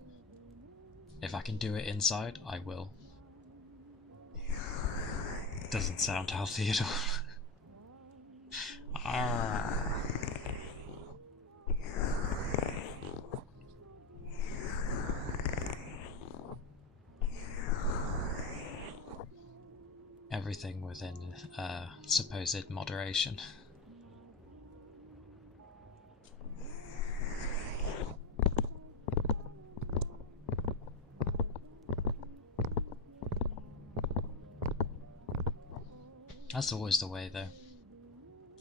If I can do it inside, I will. Doesn't sound healthy at all. Everything within supposed moderation. That's always the way, though.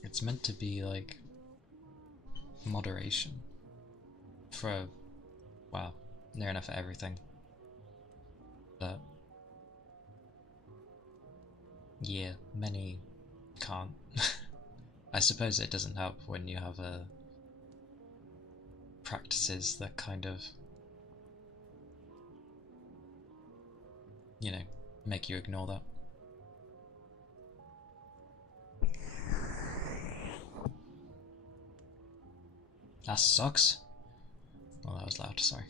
It's meant to be like moderation for, well, near enough everything. But yeah, many can't. I suppose it doesn't help when you have practices that kind of, you know, make you ignore that. That sucks. Well, that was loud, sorry.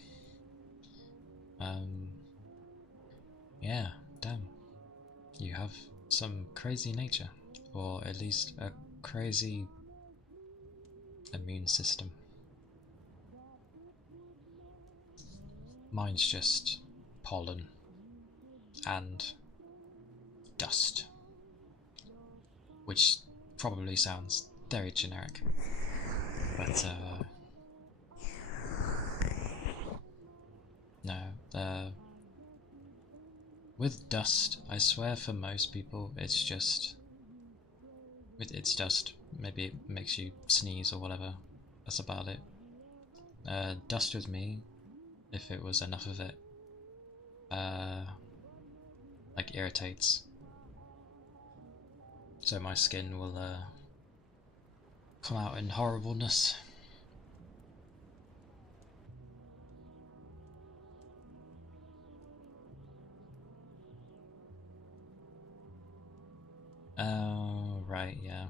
Yeah, damn. You have some crazy nature, or at least a crazy immune system. Mine's just pollen and dust, which probably sounds very generic, but no, with dust, I swear for most people it's just, it's dust. Maybe it makes you sneeze or whatever, that's about it. Dust with me, if it was enough of it, like irritates, so my skin will come out in horribleness. Oh, right, yeah.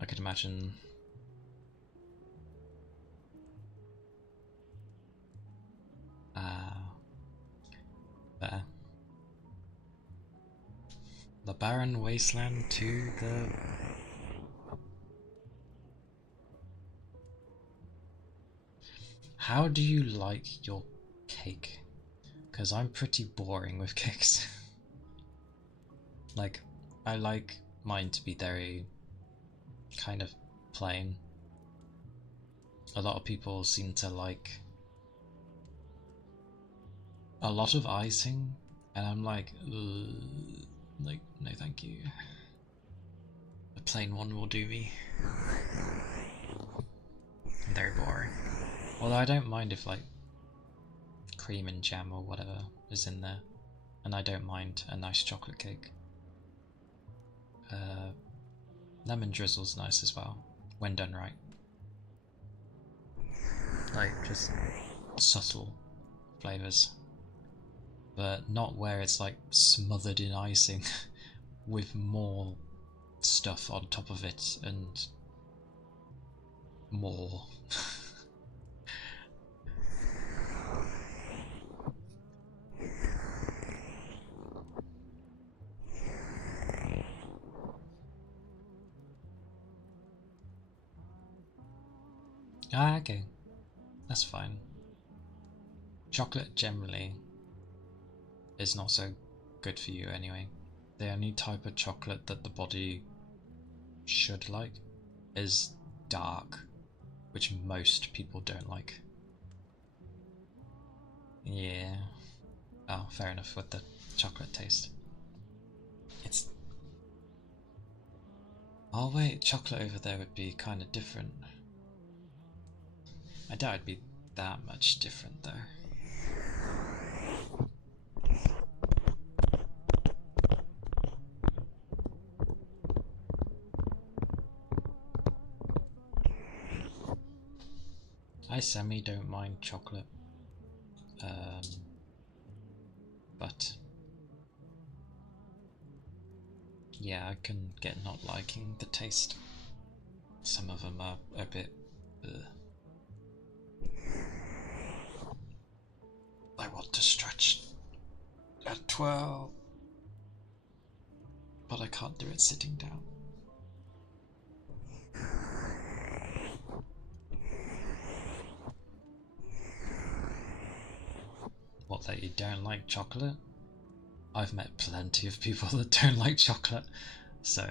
I could imagine. Better. The barren wasteland to the... How do you like your cake? Because I'm pretty boring with cakes. Like, I like mine to be very kind of plain. A lot of people seem to like a lot of icing, and I'm like, no thank you. A plain one will do me. Very boring. Although I don't mind if like cream and jam or whatever is in there, and I don't mind a nice chocolate cake. Lemon drizzle's nice as well, when done right. Like, just subtle flavours. But not where it's like smothered in icing with more stuff on top of it and more. Ah, okay. That's fine. Chocolate generally is not so good for you anyway. the only type of chocolate that the body should like is dark, which most people don't like. Yeah. Oh, fair enough with the chocolate taste. It's... Oh wait, chocolate over there would be kind of different. I doubt it'd be that much different though. I semi don't mind chocolate, but yeah, I can get not liking the taste. Some of them are a bit... ugh. I want to stretch at 12, but I can't do it sitting down. What, that you don't like chocolate? I've met plenty of people that don't like chocolate, so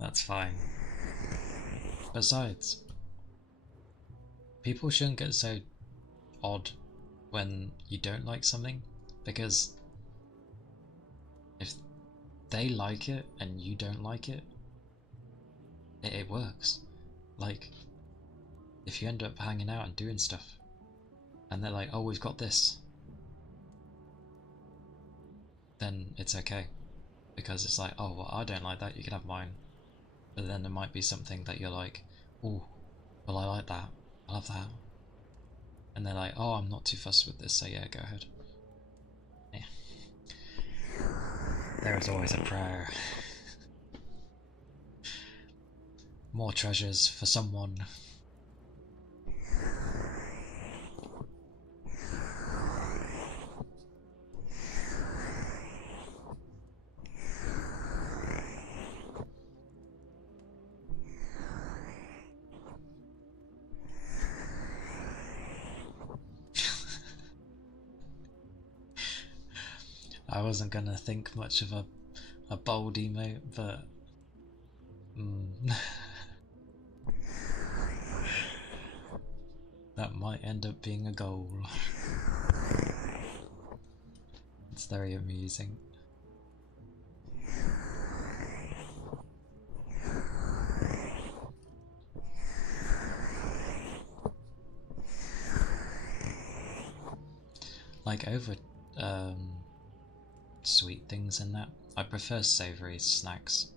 that's fine. Besides, people shouldn't get so odd when you don't like something, because if they like it and you don't like it, it works. Like, if you end up hanging out and doing stuff, and they're like, oh, we've got this, then it's okay. Because it's like, oh, well, I don't like that, you can have mine. But then there might be something that you're like, oh, well, I like that, I love that. And they're like, oh, I'm not too fussed with this, so yeah, go ahead. Yeah. There is always a prayer. More treasures for someone. I wasn't gonna think much of a bold emote, but that might end up being a goal. It's very amusing. Like over sweet things and that, I prefer savoury snacks.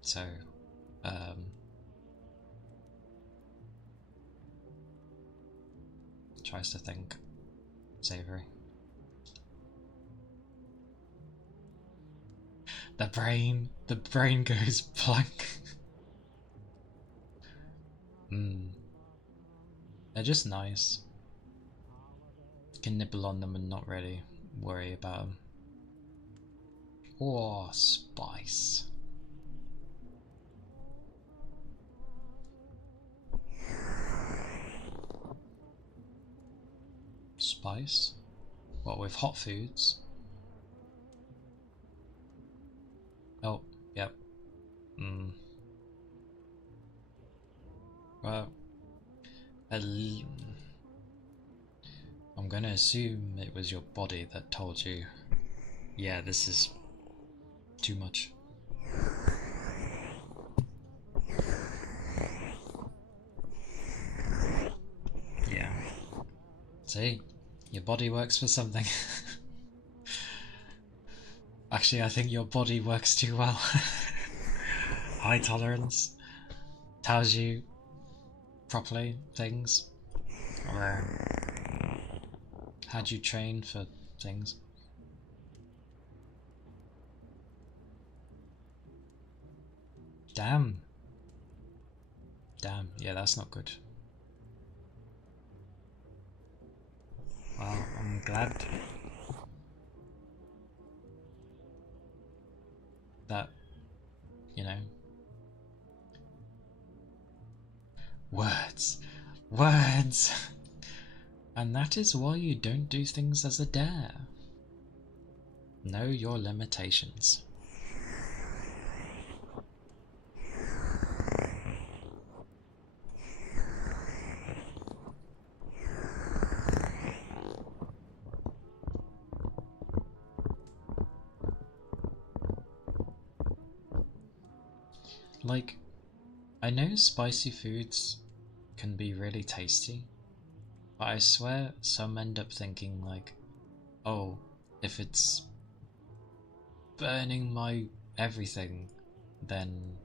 So tries to think savoury. The brain goes blank. They're just nice. You can nibble on them and not really worry about them. Oh, spice. Spice? What, with hot foods? Oh, yep. Well, I'm gonna assume it was your body that told you, yeah, this is too much. Yeah. See? Your body works for something. Actually, I think your body works too well. High tolerance. Tells you properly things. How'd you train for things? Damn. Damn, yeah, that's not good. Well, I'm glad that, you know... Words! Words! And that is why you don't do things as a dare. Know your limitations. Like, I know spicy foods can be really tasty, but I swear some end up thinking like, oh, if it's burning my everything, then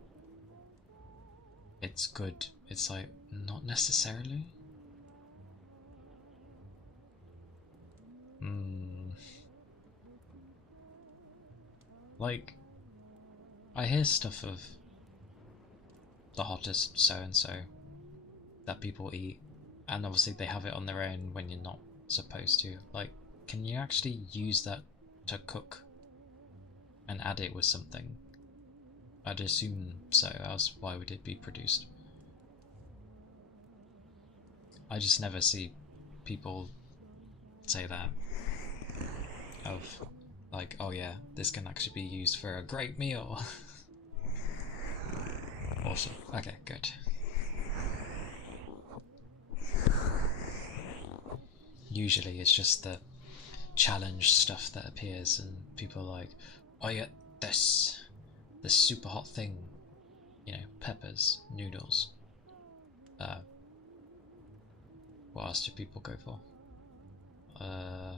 it's good. It's like, not necessarily. Hmm. Like, I hear stuff of the hottest so and so that people eat, and obviously they have it on their own when you're not supposed to. Like, can you actually use that to cook and add it with something? I'd assume so, else why would it be produced? I just never see people say that of like, oh yeah, this can actually be used for a great meal. Awesome. Okay, good. Usually it's just the challenge stuff that appears and people are like, oh yeah, this super hot thing, peppers, noodles. Uh, what else do people go for? Uh,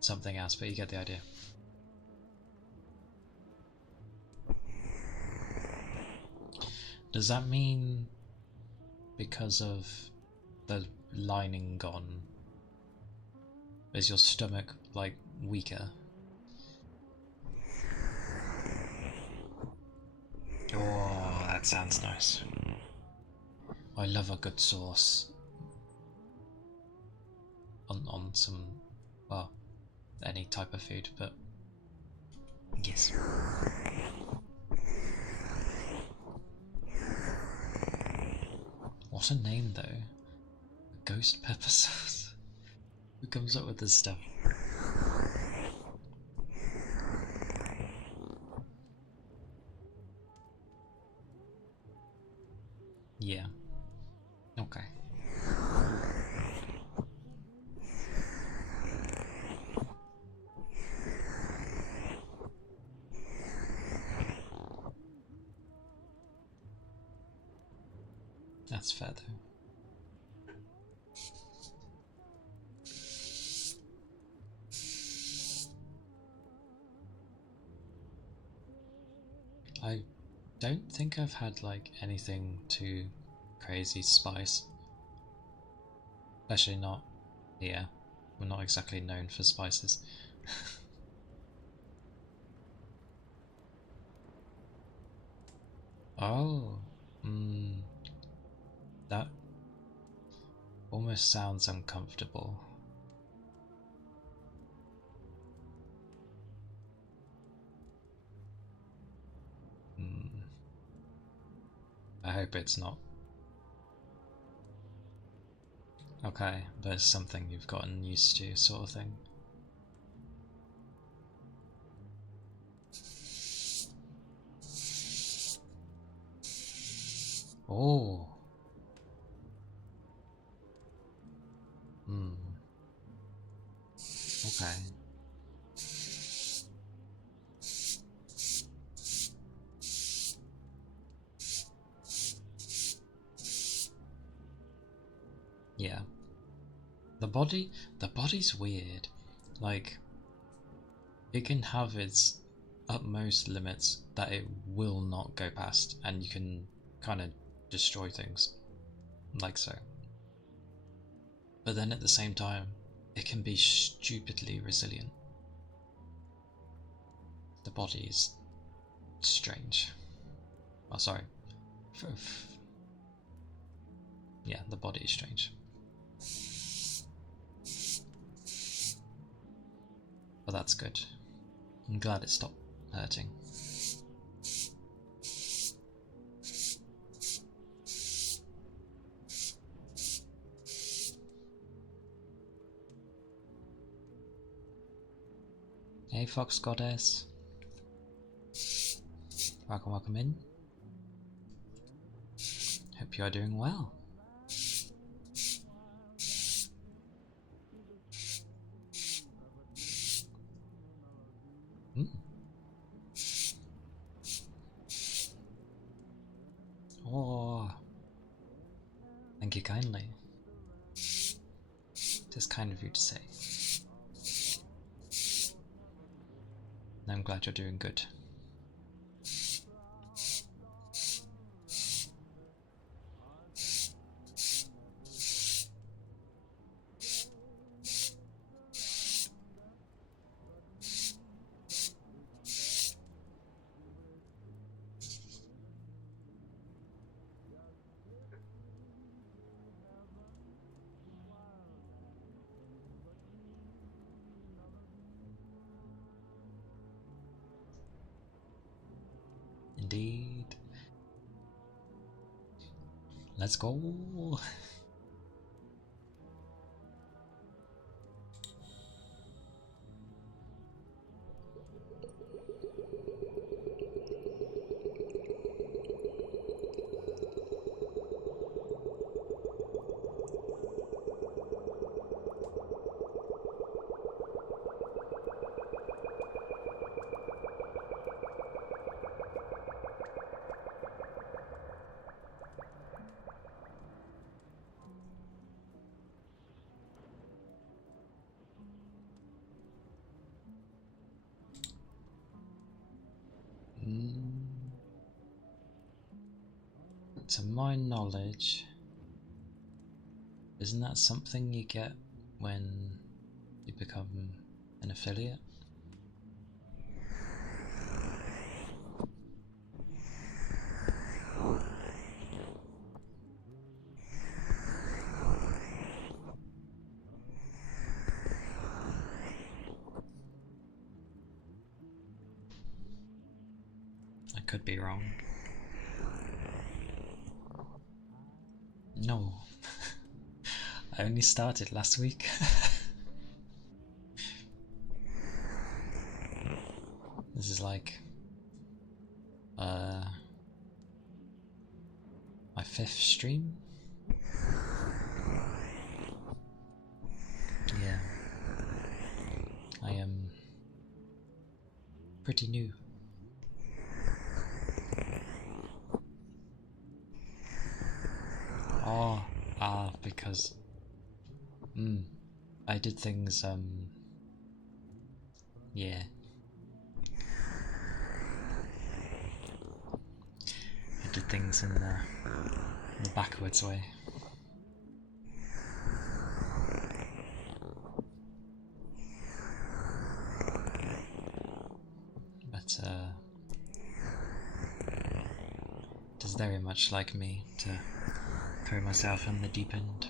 Something else, but you get the idea. Does that mean because of the lining gone, is your stomach like weaker? Oh, that sounds nice. I love a good sauce on some, well, any type of food, but yes. What a name though. Ghost pepper sauce. Who comes up with this stuff? Yeah. Okay. That's fair though. I don't think I've had like anything too crazy spice. Especially not here. We're not exactly known for spices. Oh, that almost sounds uncomfortable. Mm, I hope it's not. Okay, but it's something you've gotten used to, sort of thing. Oh, hmm, okay. Yeah. The body's weird. Like, it can have its utmost limits that it will not go past, and you can kind of destroy things, like so. But then at the same time, it can be stupidly resilient. The body is strange. Oh, sorry. Yeah, the body is strange. But that's good. I'm glad it stopped hurting. Hey, Fox Goddess. Welcome, welcome in. Hope you are doing well. Hmm? Oh, thank you kindly. It is kind of you to say. And I'm glad you're doing good. Indeed. Let's go. To my knowledge, isn't that something you get when you become an affiliate? I could be wrong. No. I only started last week. This is like my 5th stream. Yeah. I am pretty new. Oh, because I did things yeah. I did things in the backwards way. But it is very much like me to throw myself in the deep end.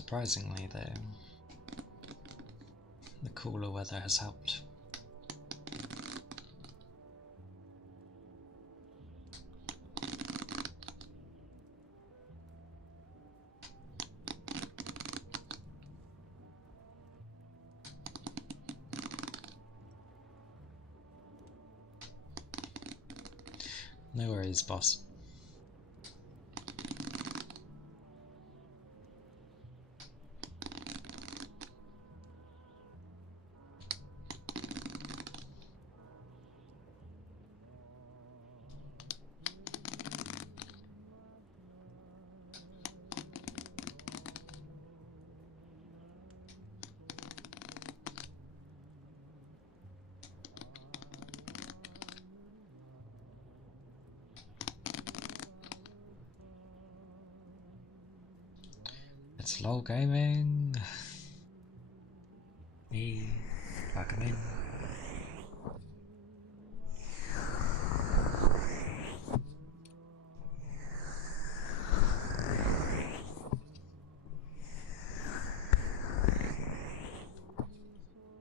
Surprisingly, though, the cooler weather has helped. No worries, boss. It's LOL Gaming. Hey, welcome in.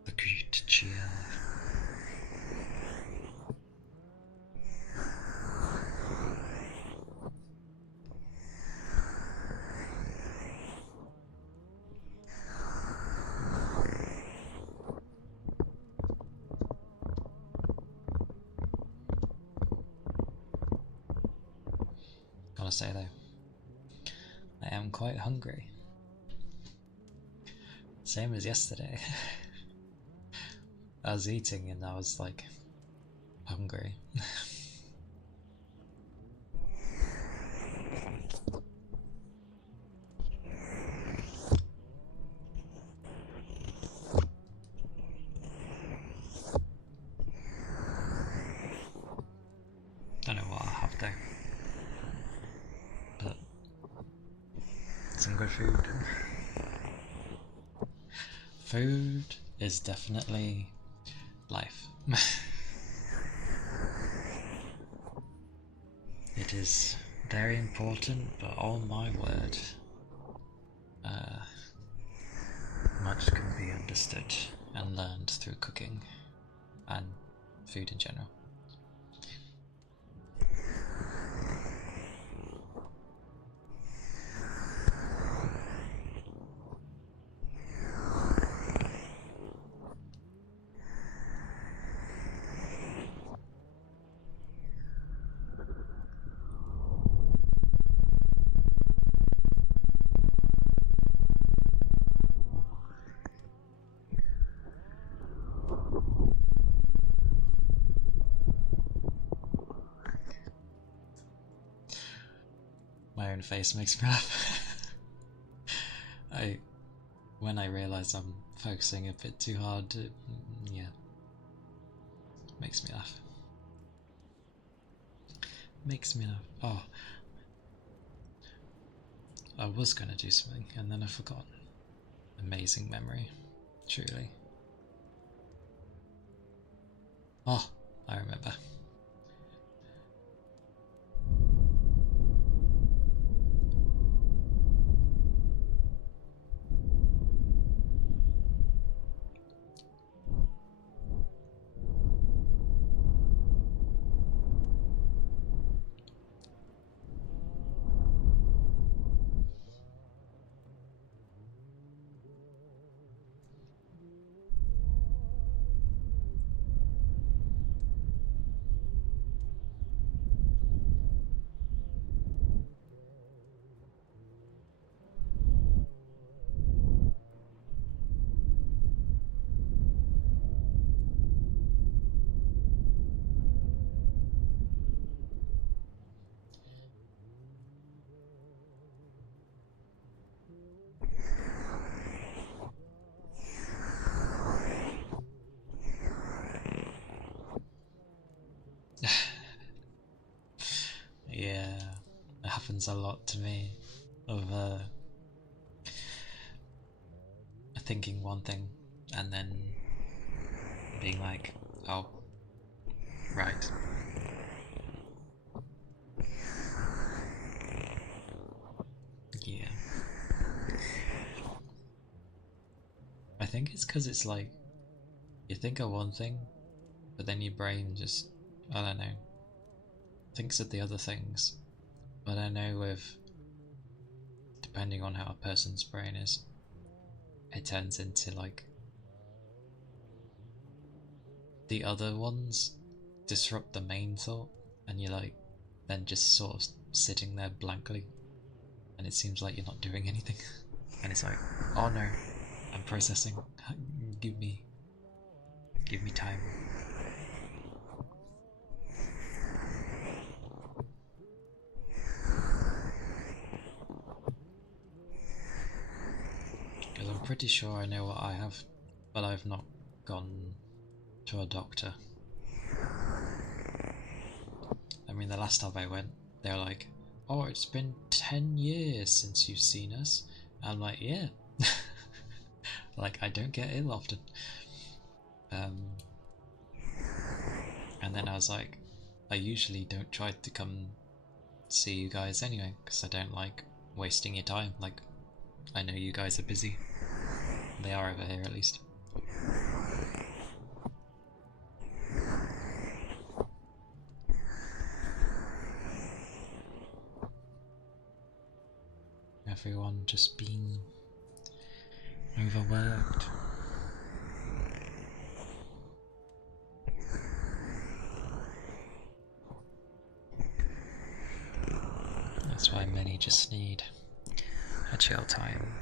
Agree to chill. Gotta say though, I am quite hungry. Same as yesterday. I was eating and I was like, hungry. Don't know what I'll have though, but some good food. Food is definitely life. It is very important, but oh my word, much can be understood and learned through cooking and food in general. My own face makes me laugh. When I realise I'm focusing a bit too hard, yeah, makes me laugh. Makes me laugh. Oh, I was gonna do something and then I forgot. Amazing memory, truly. Oh, I remember. Yeah, it happens a lot to me of thinking one thing and then being like, oh, right. Yeah. think it's because it's like you think of one thing, but then your brain just, I don't know, thinks of the other things. But I know depending on how a person's brain is, it turns into like the other ones disrupt the main thought, and you're like then just sort of sitting there blankly, and it seems like you're not doing anything. And it's like, oh no, I'm processing. Give me time. Because I'm pretty sure I know what I have, but I've not gone to a doctor. I mean, the last time I went, they were like, oh, it's been 10 years since you've seen us. I'm like, yeah. Like, I don't get ill often. And then I was like, I usually don't try to come see you guys anyway, because I don't like wasting your time. Like, I know you guys are busy. They are over here, at least. Everyone just being overworked. That's why many just need a chill time.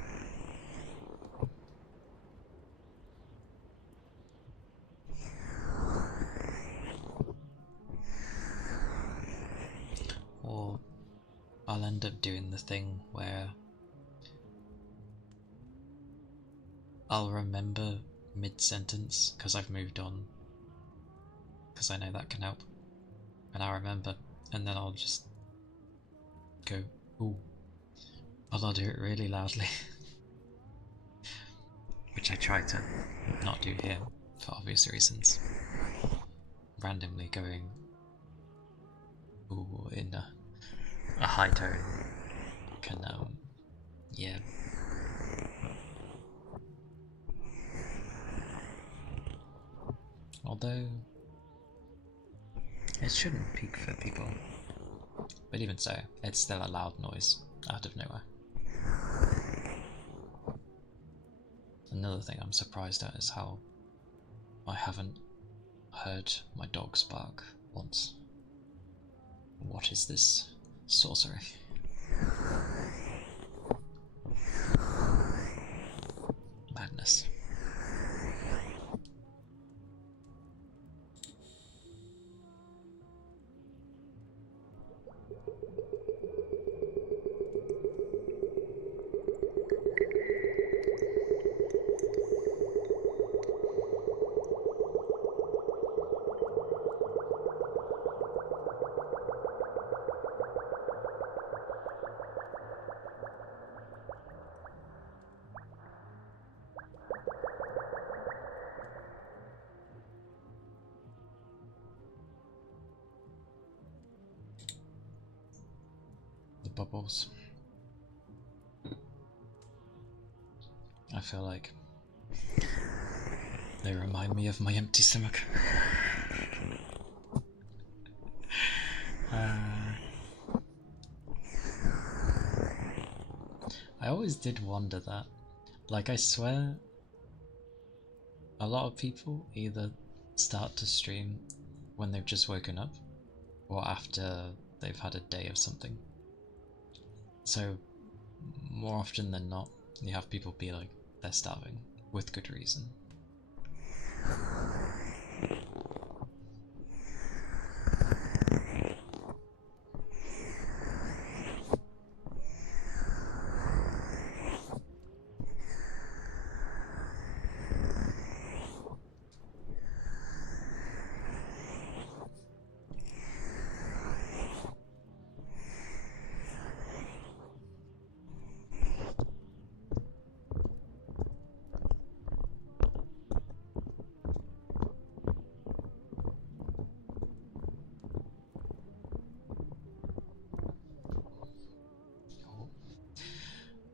Or I'll end up doing the thing where I'll remember mid-sentence because I've moved on, because I know that can help, and I'll remember, and then I'll just go, ooh, but I'll do it really loudly. Which I try to not do here, for obvious reasons. Randomly going, ooh, in a high tone can, yeah. Although, it shouldn't peak for people. But even so, it's still a loud noise out of nowhere. Another thing I'm surprised at is how I haven't heard my dogs bark once. What is this sorcery? Madness. The bubbles. I feel like they remind me of my empty stomach. I always did wonder that. Like, I swear, a lot of people either start to stream when they've just woken up, or after they've had a day of something. So, more often than not, you have people be like, they're starving, with good reason.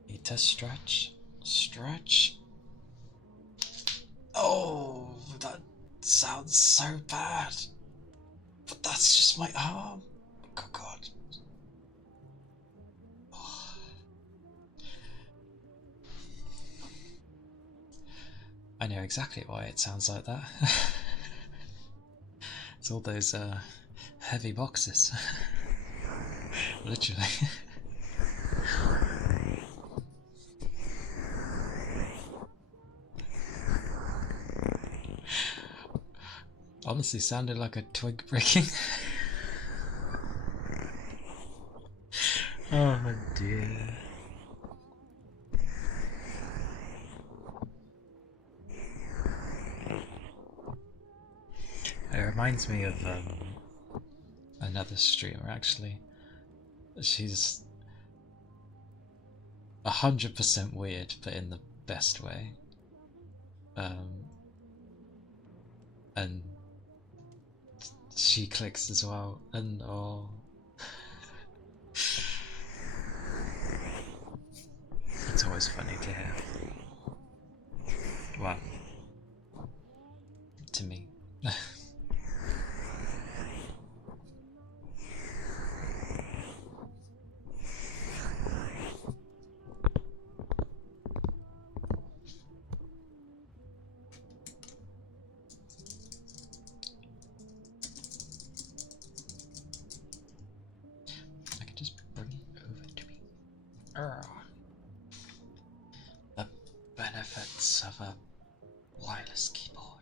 Eat a stretch. Stretch. Oh, that sounds so bad. But that's just my arm. Oh, God. Oh. I know exactly why it sounds like that. It's all those heavy boxes. Literally. Honestly, sounded like a twig breaking. Oh dear. It reminds me of another streamer actually. She's 100% weird, but in the best way. And she clicks as well, and oh, it's always funny to hear. Well, to me. I can just bring it over to me. The benefits of a wireless keyboard.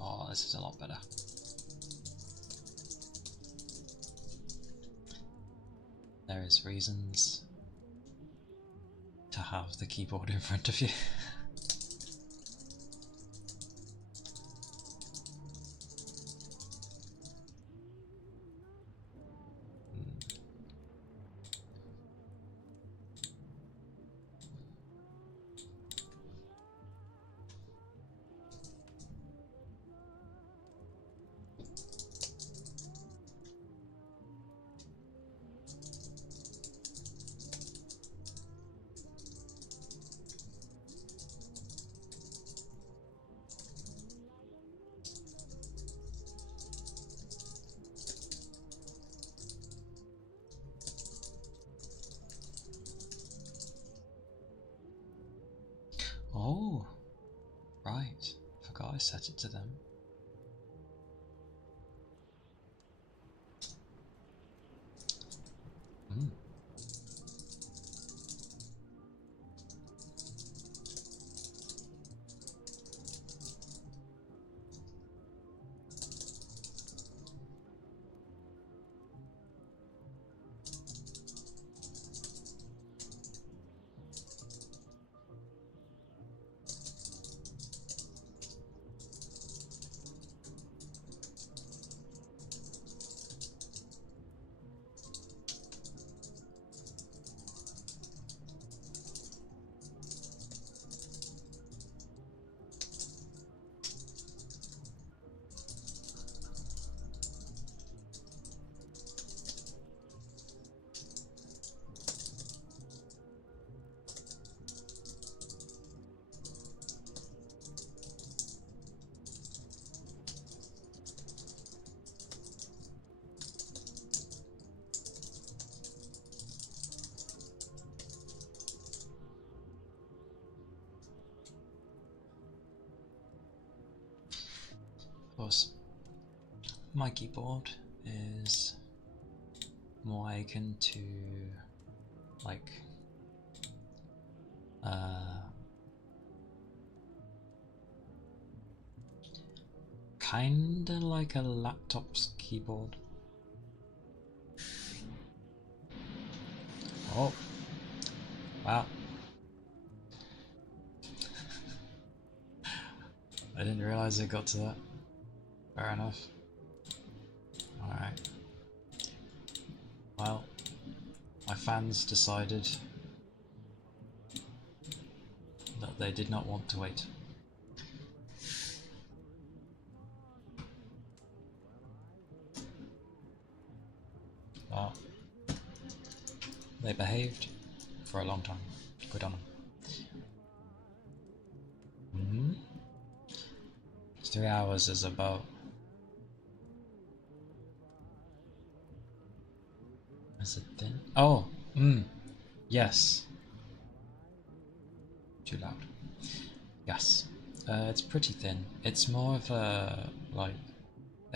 Oh, this is a lot better. There is reasons to have the keyboard in front of you. Oh, right. Forgot I set it to them. Mm. Of course, my keyboard is more akin to like kinda like a laptop's keyboard. Oh, wow. I didn't realize it got to that. Fair enough. Alright. Well, my fans decided that they did not want to wait. Well, They behaved for a long time. Good on them. 3 hours is about. Is it thin? Oh, yes. Too loud. Yes. It's pretty thin. It's more of a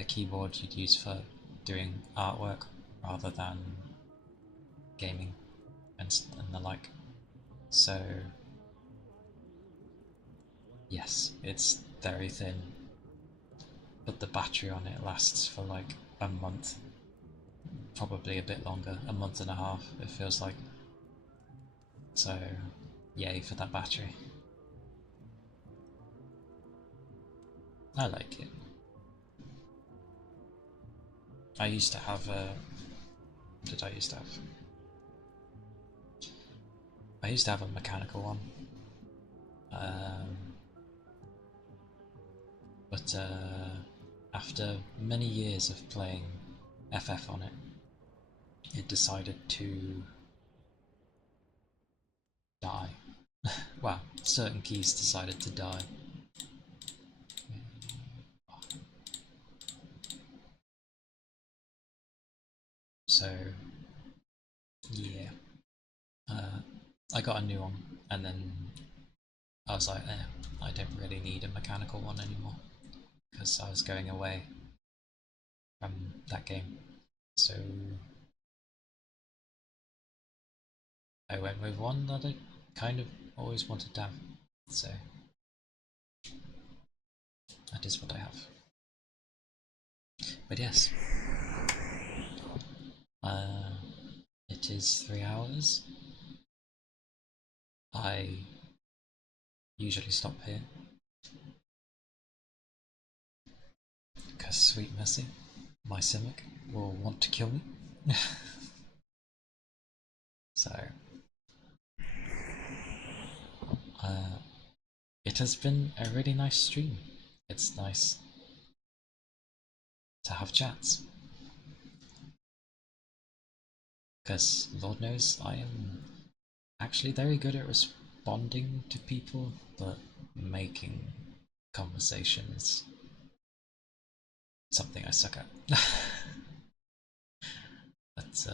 keyboard you'd use for doing artwork rather than gaming and the like. So, yes, it's very thin, but the battery on it lasts for like a month, probably a bit longer, a month and a half, it feels like. So, yay for that battery. I like it. I used to have a. What did I used to have? I used to have a mechanical one. Um, but after many years of playing FF on it, it decided to die. Well, certain keys decided to die. So, yeah. I got a new one, and then I was like, I don't really need a mechanical one anymore, because I was going away from that game. So, I went with one that I kind of always wanted to have. So, that is what I have. But yes, uh, it is 3 hours. I usually stop here because Sweet Mercy, my Simic, will want to kill me. So, uh, it has been a really nice stream. It's nice to have chats because Lord knows I am actually very good at responding to people, but making conversation is something I suck at. But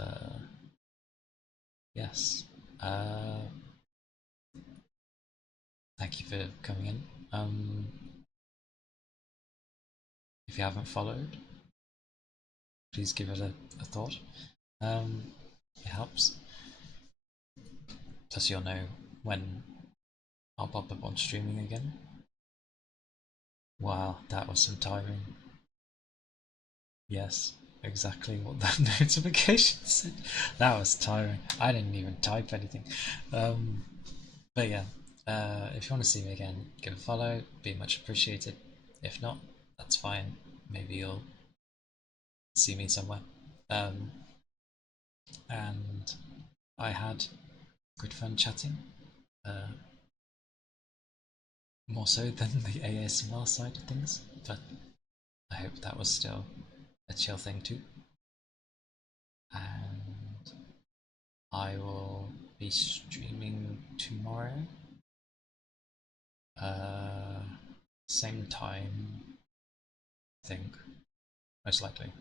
yes, uh, thank you for coming in. If you haven't followed, please give it a thought. It helps. Plus, you'll know when I'll pop up on streaming again. Wow, that was some timing. Yes, exactly what that notification said. That was tiring. I didn't even type anything. But yeah, if you want to see me again, give a follow. Be much appreciated. If not, that's fine. Maybe you'll see me somewhere. Um, and I had good fun chatting. Uh, More so than the ASMR side of things, but I hope that was still a chill thing too. And I will be streaming tomorrow. Uh, Same time, I think, most likely.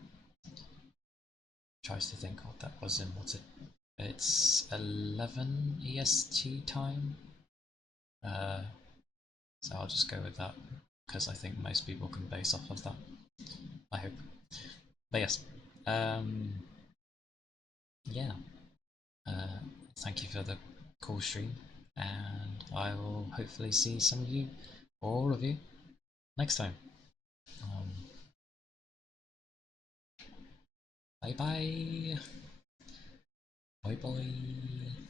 Tries to think what that was in what's it? It's 11 EST time. Uh, so I'll just go with that because I think most people can base off of that. I hope. But yes, yeah. Uh, Thank you for the cool stream, and I will hopefully see some of you, or all of you, next time. Um, Bye bye. Bye bye.